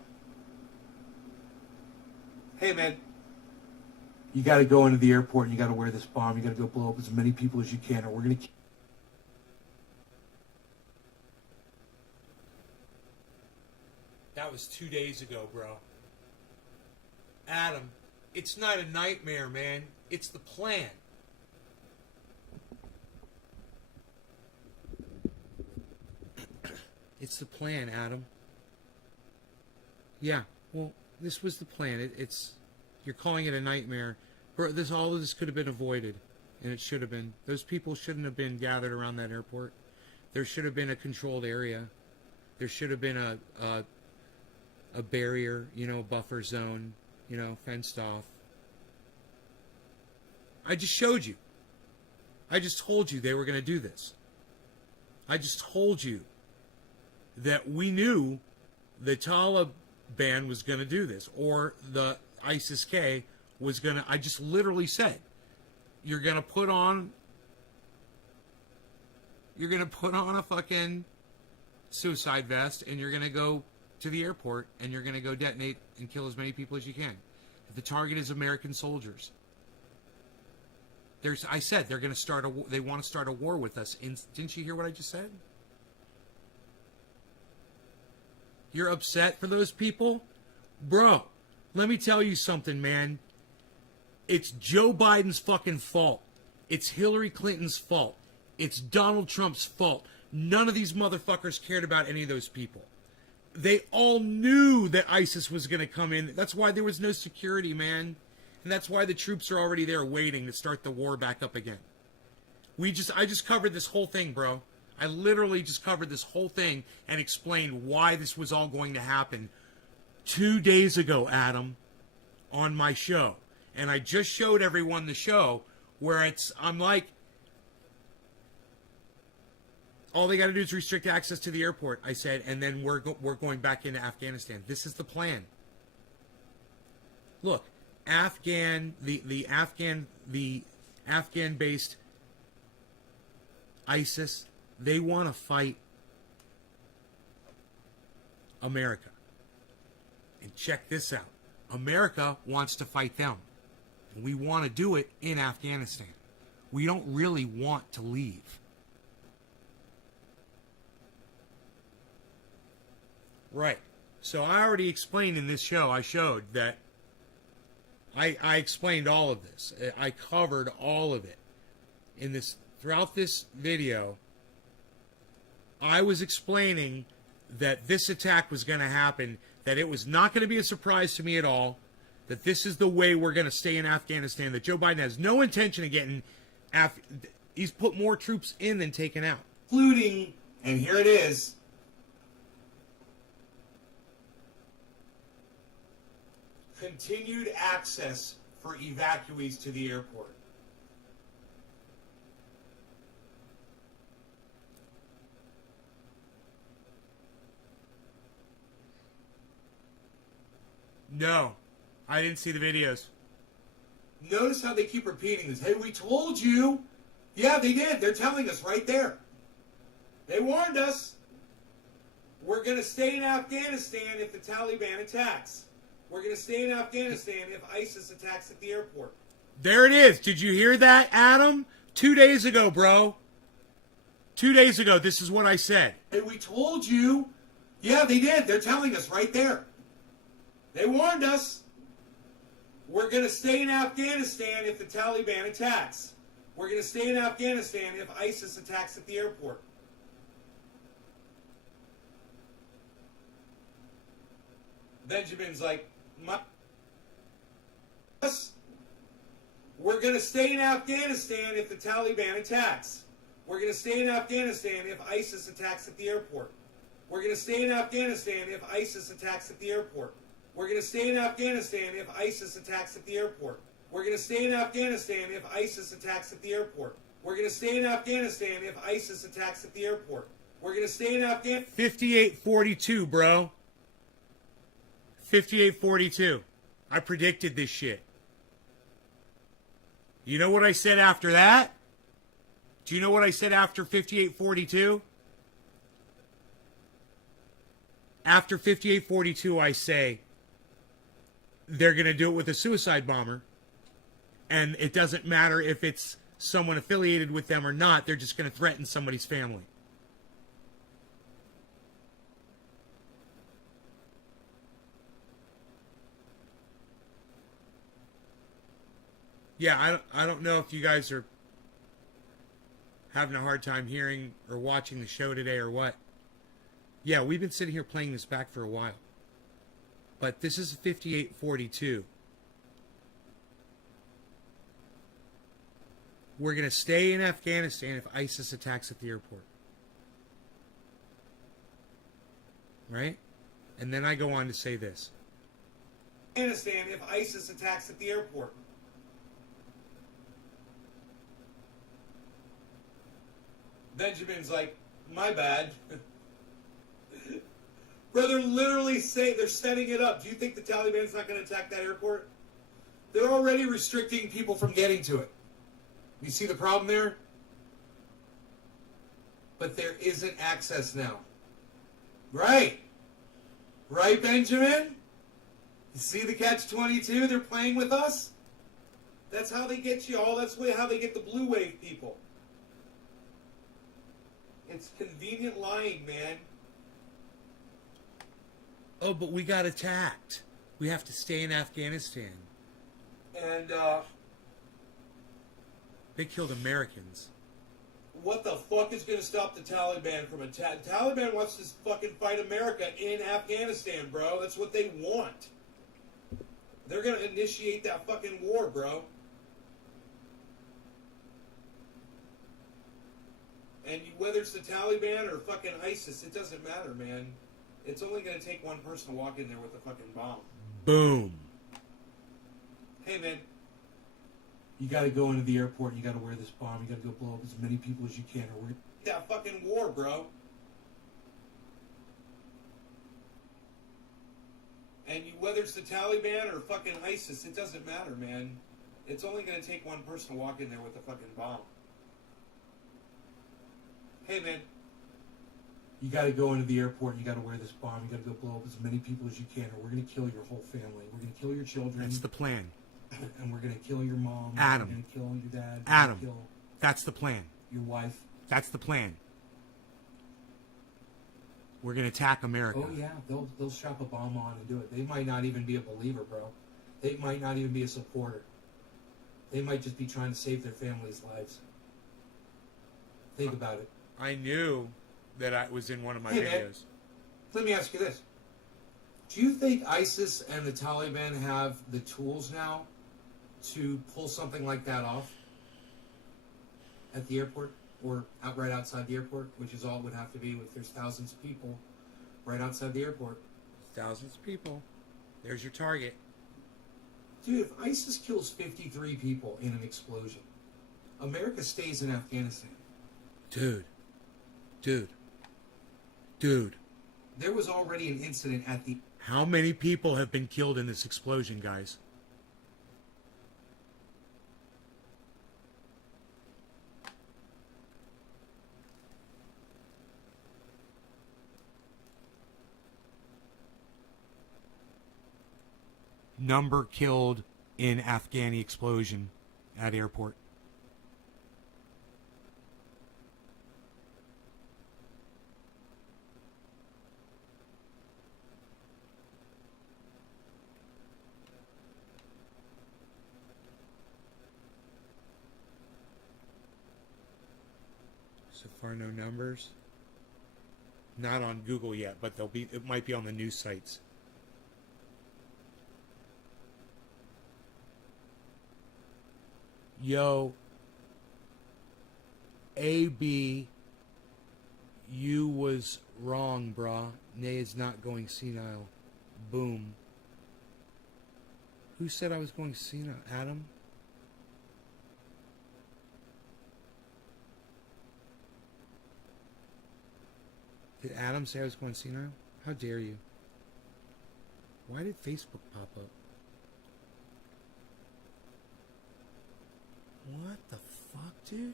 Hey, man. You got to go into the airport and you got to wear this bomb. You got to go blow up as many people as you can, or we're going to... That was 2 days ago, bro. Adam, it's not a nightmare, man. It's the plan. It's the plan, Adam. Yeah, well, this was the plan. It's you're calling it a nightmare. Bro, all of this could have been avoided, and it should have been. Those people shouldn't have been gathered around that airport. There should have been a controlled area. There should have been a barrier, a buffer zone, fenced off. I just showed you. I just told you they were going to do this. I just told you that we knew the Taliban was going to do this, or the ISIS-K was going to... I just literally said, you're going to put on a fucking suicide vest, and you're going to go to the airport, and you're going to go detonate and kill as many people as you can. If the target is American soldiers, I said they're going to start they want to start a war with us. Didn't you hear what I just said? You're upset for those people? Bro, let me tell you something, man. It's Joe Biden's fucking fault. It's Hillary Clinton's fault. It's Donald Trump's fault. None of these motherfuckers cared about any of those people. They all knew that ISIS was going to come in. That's why there was no security, man. And that's why the troops are already there waiting to start the war back up again. I just covered this whole thing, bro. I literally just covered this whole thing and explained why this was all going to happen 2 days ago, Adam, on my show. And I just showed everyone the show where I'm like, all they got to do is restrict access to the airport, I said, and then we're going back into Afghanistan. This is the plan. Look, the Afghan-based ISIS, they want to fight America. And check this out. America wants to fight them. And we want to do it in Afghanistan. We don't really want to leave. Right. So I already explained in this show, I showed that I explained all of this. I covered all of it. Throughout this video, I was explaining that this attack was going to happen, that it was not going to be a surprise to me at all, that this is the way we're going to stay in Afghanistan, that Joe Biden has no intention of getting He's put more troops in than taken out. Including, and here it is, continued access for evacuees to the airport. No, I didn't see the videos. Notice how they keep repeating this. Hey, we told you. Yeah, they did. They're telling us right there. They warned us. We're going to stay in Afghanistan if the Taliban attacks. We're going to stay in Afghanistan if ISIS attacks at the airport. There it is. Did you hear that, Adam? 2 days ago, bro. 2 days ago, this is what I said. Hey, we told you. Yeah, they did. They're telling us right there. They warned us. We're going to stay in Afghanistan if the Taliban attacks. We're going to stay in Afghanistan if ISIS attacks at the airport. Benjamin's like, we're going to stay in Afghanistan if the Taliban attacks. We're going to stay in Afghanistan if ISIS attacks at the airport. We're going to stay in Afghanistan if ISIS attacks at the airport. We're going to stay in Afghanistan if ISIS attacks at the airport. We're going to stay in Afghanistan if ISIS attacks at the airport. We're going to stay in Afghanistan if ISIS attacks at the airport. We're going to stay in Afghanistan. 5842, bro. 5842. I predicted this shit. You know what I said after that? Do you know what I said after 5842? After 5842, I say they're going to do it with a suicide bomber. And it doesn't matter if it's someone affiliated with them or not. They're just going to threaten somebody's family. Yeah, I don't know if you guys are having a hard time hearing or watching the show today or what. Yeah, we've been sitting here playing this back for a while. But this is 5842. We're going to stay in Afghanistan if ISIS attacks at the airport. Right? And then I go on to say this. Afghanistan if ISIS attacks at the airport. Benjamin's like, my bad. Brother, literally say they're setting it up. Do you think the Taliban's not going to attack that airport? They're already restricting people from getting to it. You see the problem there? But there isn't access now. Right. Right, Benjamin? You see the catch-22? They're playing with us? That's how they get you all. That's how they get the blue wave people. It's convenient lying, man. Oh, but we got attacked. We have to stay in Afghanistan. And, they killed Americans. what the fuck is going to stop the Taliban from attacking? Taliban wants to fucking fight America in Afghanistan, bro. That's what they want. They're going to initiate that fucking war, bro. And whether it's the Taliban or fucking ISIS, it doesn't matter, man. It's only going to take one person to walk in there with a fucking bomb. Boom. Hey, man. You got to go into the airport and you got to wear this bomb. You got to go blow up as many people as you can. Or we're that fucking war, bro. And whether it's the Taliban or fucking ISIS, it doesn't matter, man. It's only going to take one person to walk in there with a fucking bomb. Hey, man. You got to go into the airport and you got to wear this bomb. You got to go blow up as many people as you can, or we're going to kill your whole family. We're going to kill your children. That's the plan. And we're going to kill your mom. Adam. We're going to kill your dad. Adam. Kill That's the plan. your wife. That's the plan. We're going to attack America. Oh, yeah. They'll strap a bomb on and do it. They might not even be a believer, bro. They might not even be a supporter. They might just be trying to save their families' lives. Think about it. I knew that I was in one of my Hey, man. videos. Let me ask you this. Do you think ISIS and the Taliban have the tools now to pull something like that off? at the airport or right outside the airport, which is all it would have to be if there's thousands of people right outside the airport. Thousands of people. There's your target. Dude, if ISIS kills 53 people in an explosion, America stays in Afghanistan. Dude. There was already an incident at the... How many people have been killed in this explosion, guys? Number killed in Afghani explosion at airport. So far, no numbers. Not on Google yet, but they'll be. It might be on the news sites. Yo, AB, you was wrong, brah. Nay is not going senile. Boom. Who said I was going senile? Adam? Did Adam say I was going senile? How dare you? Why did Facebook pop up? What the fuck, dude?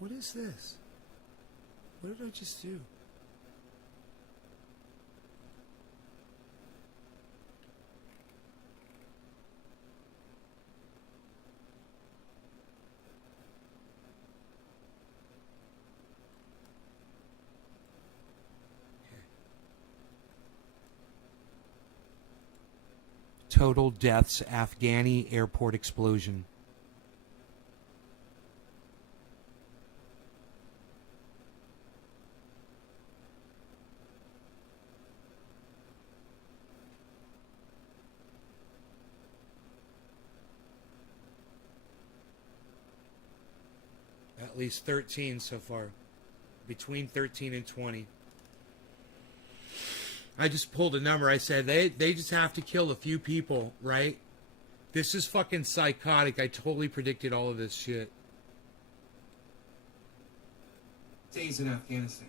What is this? What did I just do? Total deaths, Afghani airport explosion. At least 13 so far. Between 13 and 20. I just pulled a number. I said they just have to kill a few people, right? This is fucking psychotic. I totally predicted all of this shit. Days in Afghanistan.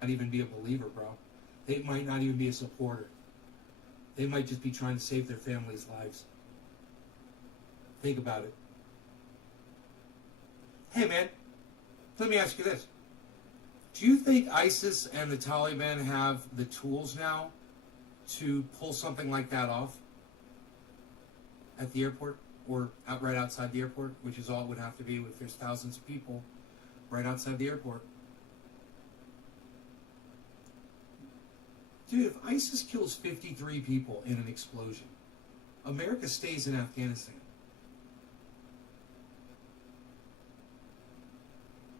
Not even be a believer, bro. They might not even be a supporter. They might just be trying to save their families' lives. Think about it. Hey, man, let me ask you this. Do you think ISIS and the Taliban have the tools now to pull something like that off at the airport or right outside the airport, which is all it would have to be if there's thousands of people right outside the airport? Dude, if ISIS kills 53 people in an explosion, America stays in Afghanistan.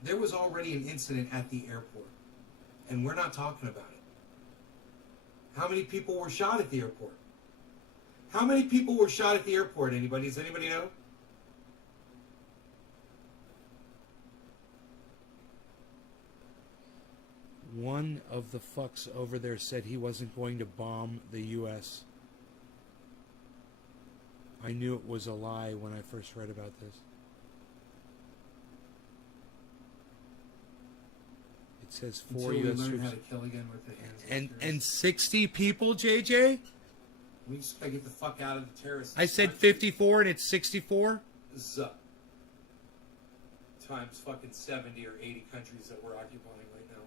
There was already an incident at the airport, and we're not talking about it. How many people were shot at the airport? How many people were shot at the airport? Anybody? Does anybody know? One of the fucks over there said he wasn't going to bomb the U.S. I knew it was a lie when I first read about this. It says 4 Until we U.S. learn troops how to kill again with the hands. and 60 people, JJ? We just gotta get the fuck out of the terrorists. I said 54 and it's 64? Zuh. Times fucking 70 or 80 countries that we're occupying right now.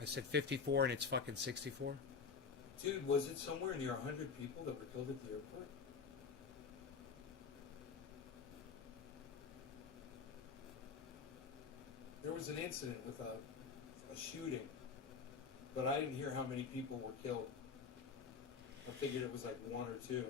I said 54 and it's fucking 64? Dude, was it somewhere near 100 people that were killed at the airport? There was an incident with a shooting, but I didn't hear how many people were killed. I figured it was like 1 or 2.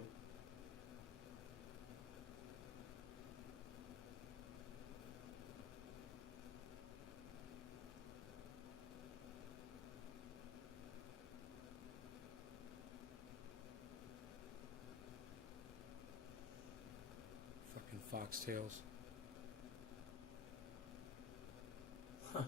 Foxtails. Huh.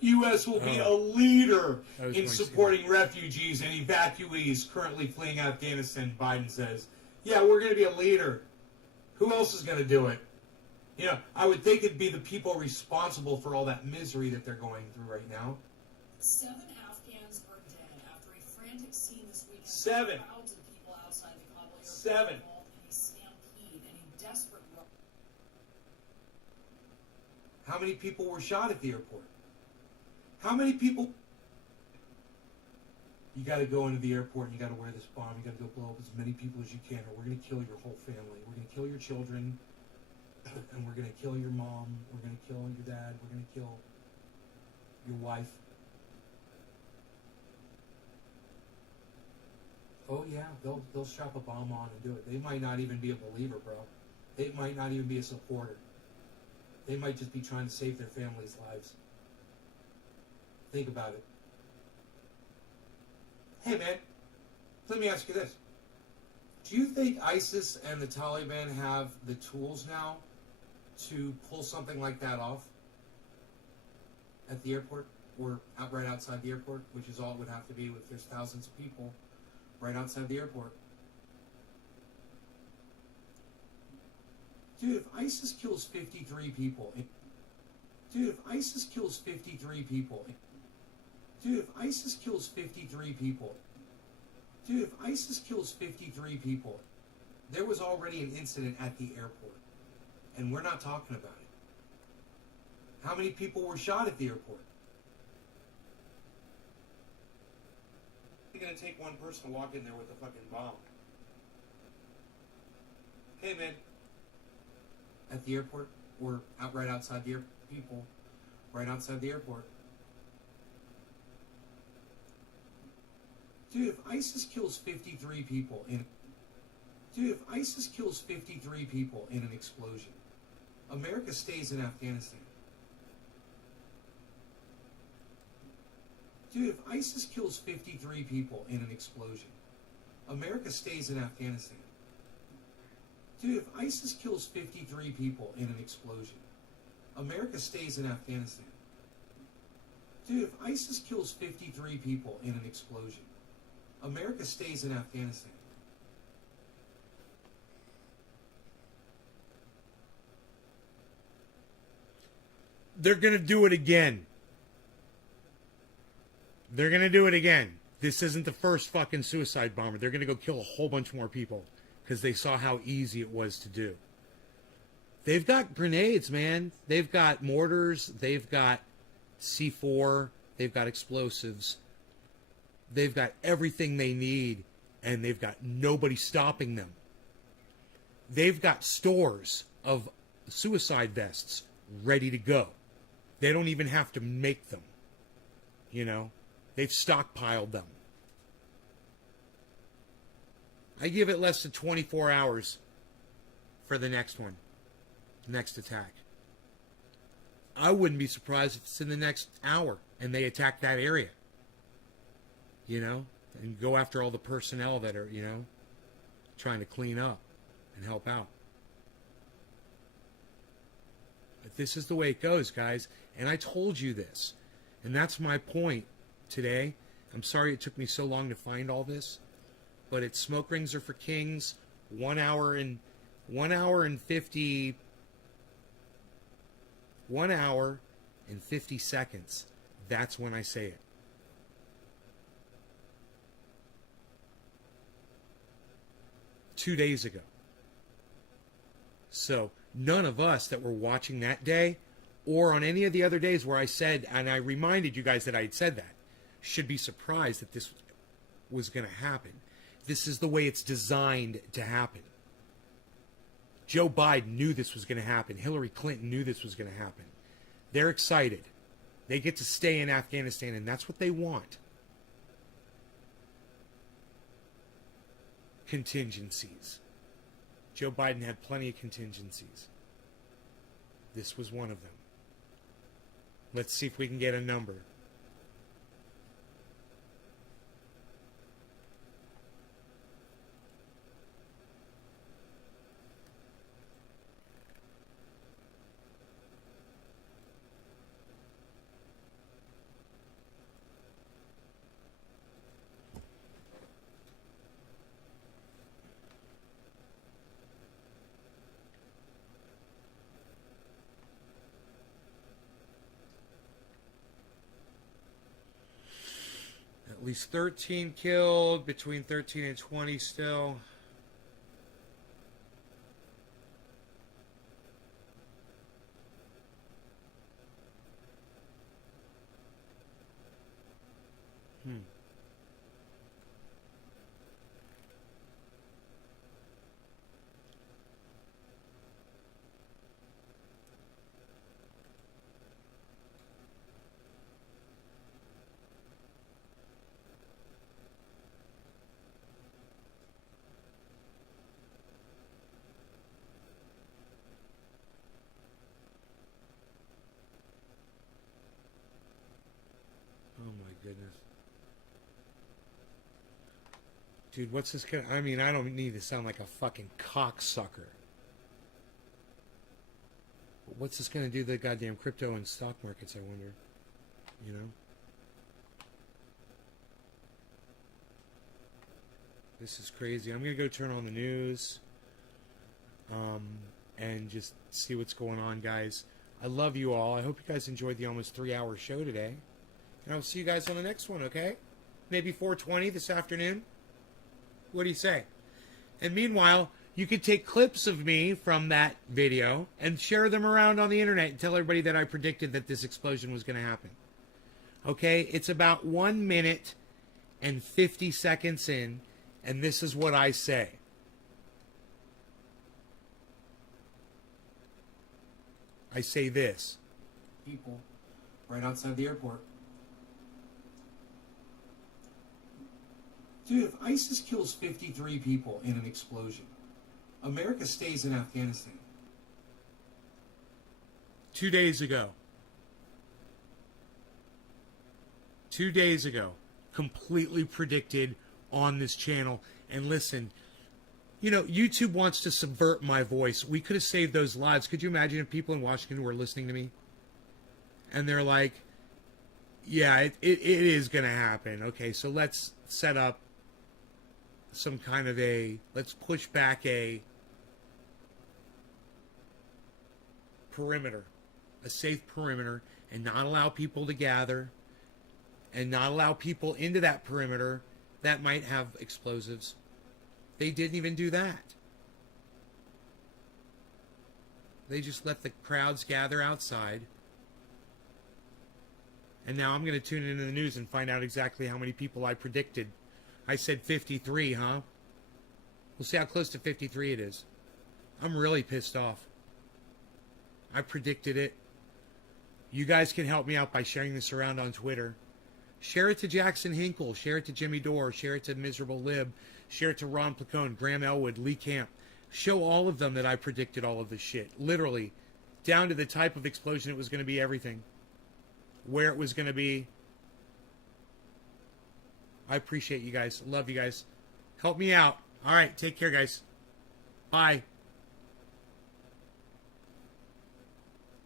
U.S. will be a leader in supporting refugees and evacuees currently fleeing Afghanistan, Biden says. Yeah, we're going to be a leader. Who else is going to do it? You know, I would think it'd be the people responsible for all that misery that they're going through right now. 7 Afghans are dead after a frantic scene this weekend. 7. Crowds of people outside the Kabul airport 7. involved in a stampede and a desperate rush. How many people were shot at the airport? How many people? You got to go into the airport and you got to wear this bomb. You got to go blow up as many people as you can, or we're going to kill your whole family. We're going to kill your children, and we're going to kill your mom. We're going to kill your dad. We're going to kill your wife. Oh yeah, they'll strap a bomb on and do it. They might not even be a believer, bro. They might not even be a supporter. They might just be trying to save their families' lives. Think about it. Hey, man, let me ask you this. Do you think ISIS and the Taliban have the tools now to pull something like that off at the airport or right outside the airport, which is all it would have to be if there's thousands of people right outside the airport? Dude, if ISIS kills 53 people... Dude, if ISIS kills 53 people... Dude, if ISIS kills 53 people... Dude, if ISIS kills 53 people... There was already an incident at the airport. And we're not talking about it. How many people were shot at the airport? It's going to take one person to walk in there with a fucking bomb. Hey, man. At the airport, or right outside the people, right outside the airport. Dude, if ISIS kills 53 people in... Dude, if ISIS kills 53 people in an explosion, America stays in Afghanistan. Dude, if ISIS kills 53 people in an explosion, America stays in Afghanistan. Dude, if ISIS kills 53 people in an explosion, America stays in Afghanistan. Dude, if ISIS kills 53 people in an explosion, America stays in Afghanistan. They're going to do it again. They're going to do it again. This isn't the first fucking suicide bomber. They're going to go kill a whole bunch more people because they saw how easy it was to do. They've got grenades, man. They've got mortars. They've got C4. They've got explosives. They've got everything they need, and they've got nobody stopping them. They've got stores of suicide vests ready to go. They don't even have to make them. You know? They've stockpiled them. I give it less than 24 hours for the next one. Next attack. I wouldn't be surprised if it's in the next hour and they attack that area. You know? And go after all the personnel that are, you know, trying to clean up and help out. But this is the way it goes, guys. And I told you this. And that's my point today. I'm sorry it took me so long to find all this. But it's Smoke Rings Are for Kings. 1 hour and 50 seconds. That's when I say it. Two days ago. So none of us that were watching that day or on any of the other days where I said, and I reminded you guys that I had said that, should be surprised that this was going to happen. This is the way it's designed to happen. Joe Biden knew this was going to happen. Hillary Clinton knew this was going to happen. They're excited. They get to stay in Afghanistan, and that's what they want. Contingencies. Joe Biden had plenty of contingencies. This was one of them. Let's see if we can get a number. At least 13 killed, between 13 and 20 still. Oh my goodness. Dude, what's this gonna... I mean, I don't need to sound like a fucking cocksucker. But what's this gonna do to the goddamn crypto and stock markets, I wonder? You know? This is crazy. I'm gonna go turn on the news. And just see what's going on, guys. I love you all. I hope you guys enjoyed the almost 3-hour show today. And I'll see you guys on the next one, okay? Maybe 4:20 this afternoon? What do you say? And meanwhile, you could take clips of me from that video and share them around on the internet and tell everybody that I predicted that this explosion was going to happen. Okay? It's about 1 minute and 50 seconds in, and this is what I say. I say this. People right outside the airport. Dude, if ISIS kills 53 people in an explosion, America stays in Afghanistan. 2 days ago. 2 days ago. Completely predicted on this channel. And listen, you know, YouTube wants to subvert my voice. We could have saved those lives. Could you imagine if people in Washington were listening to me? And they're like, yeah, it is going to happen. Okay, so let's set up some kind of let's push back a perimeter, a safe perimeter, and not allow people to gather, and not allow people into that perimeter that might have explosives. They didn't even do that. They just let the crowds gather outside. And now I'm going to tune into the news and find out exactly how many people I predicted. I said 53, huh? We'll see how close to 53 it is. I'm really pissed off. I predicted it. You guys can help me out by sharing this around on Twitter. Share it to Jackson Hinkle. Share it to Jimmy Dore. Share it to Miserable Lib. Share it to Ron Placone, Graham Elwood, Lee Camp. Show all of them that I predicted all of this shit. Literally. Down to the type of explosion it was going to be, everything. Where it was going to be. I appreciate you guys. Love you guys. Help me out. All right. Take care, guys. Bye.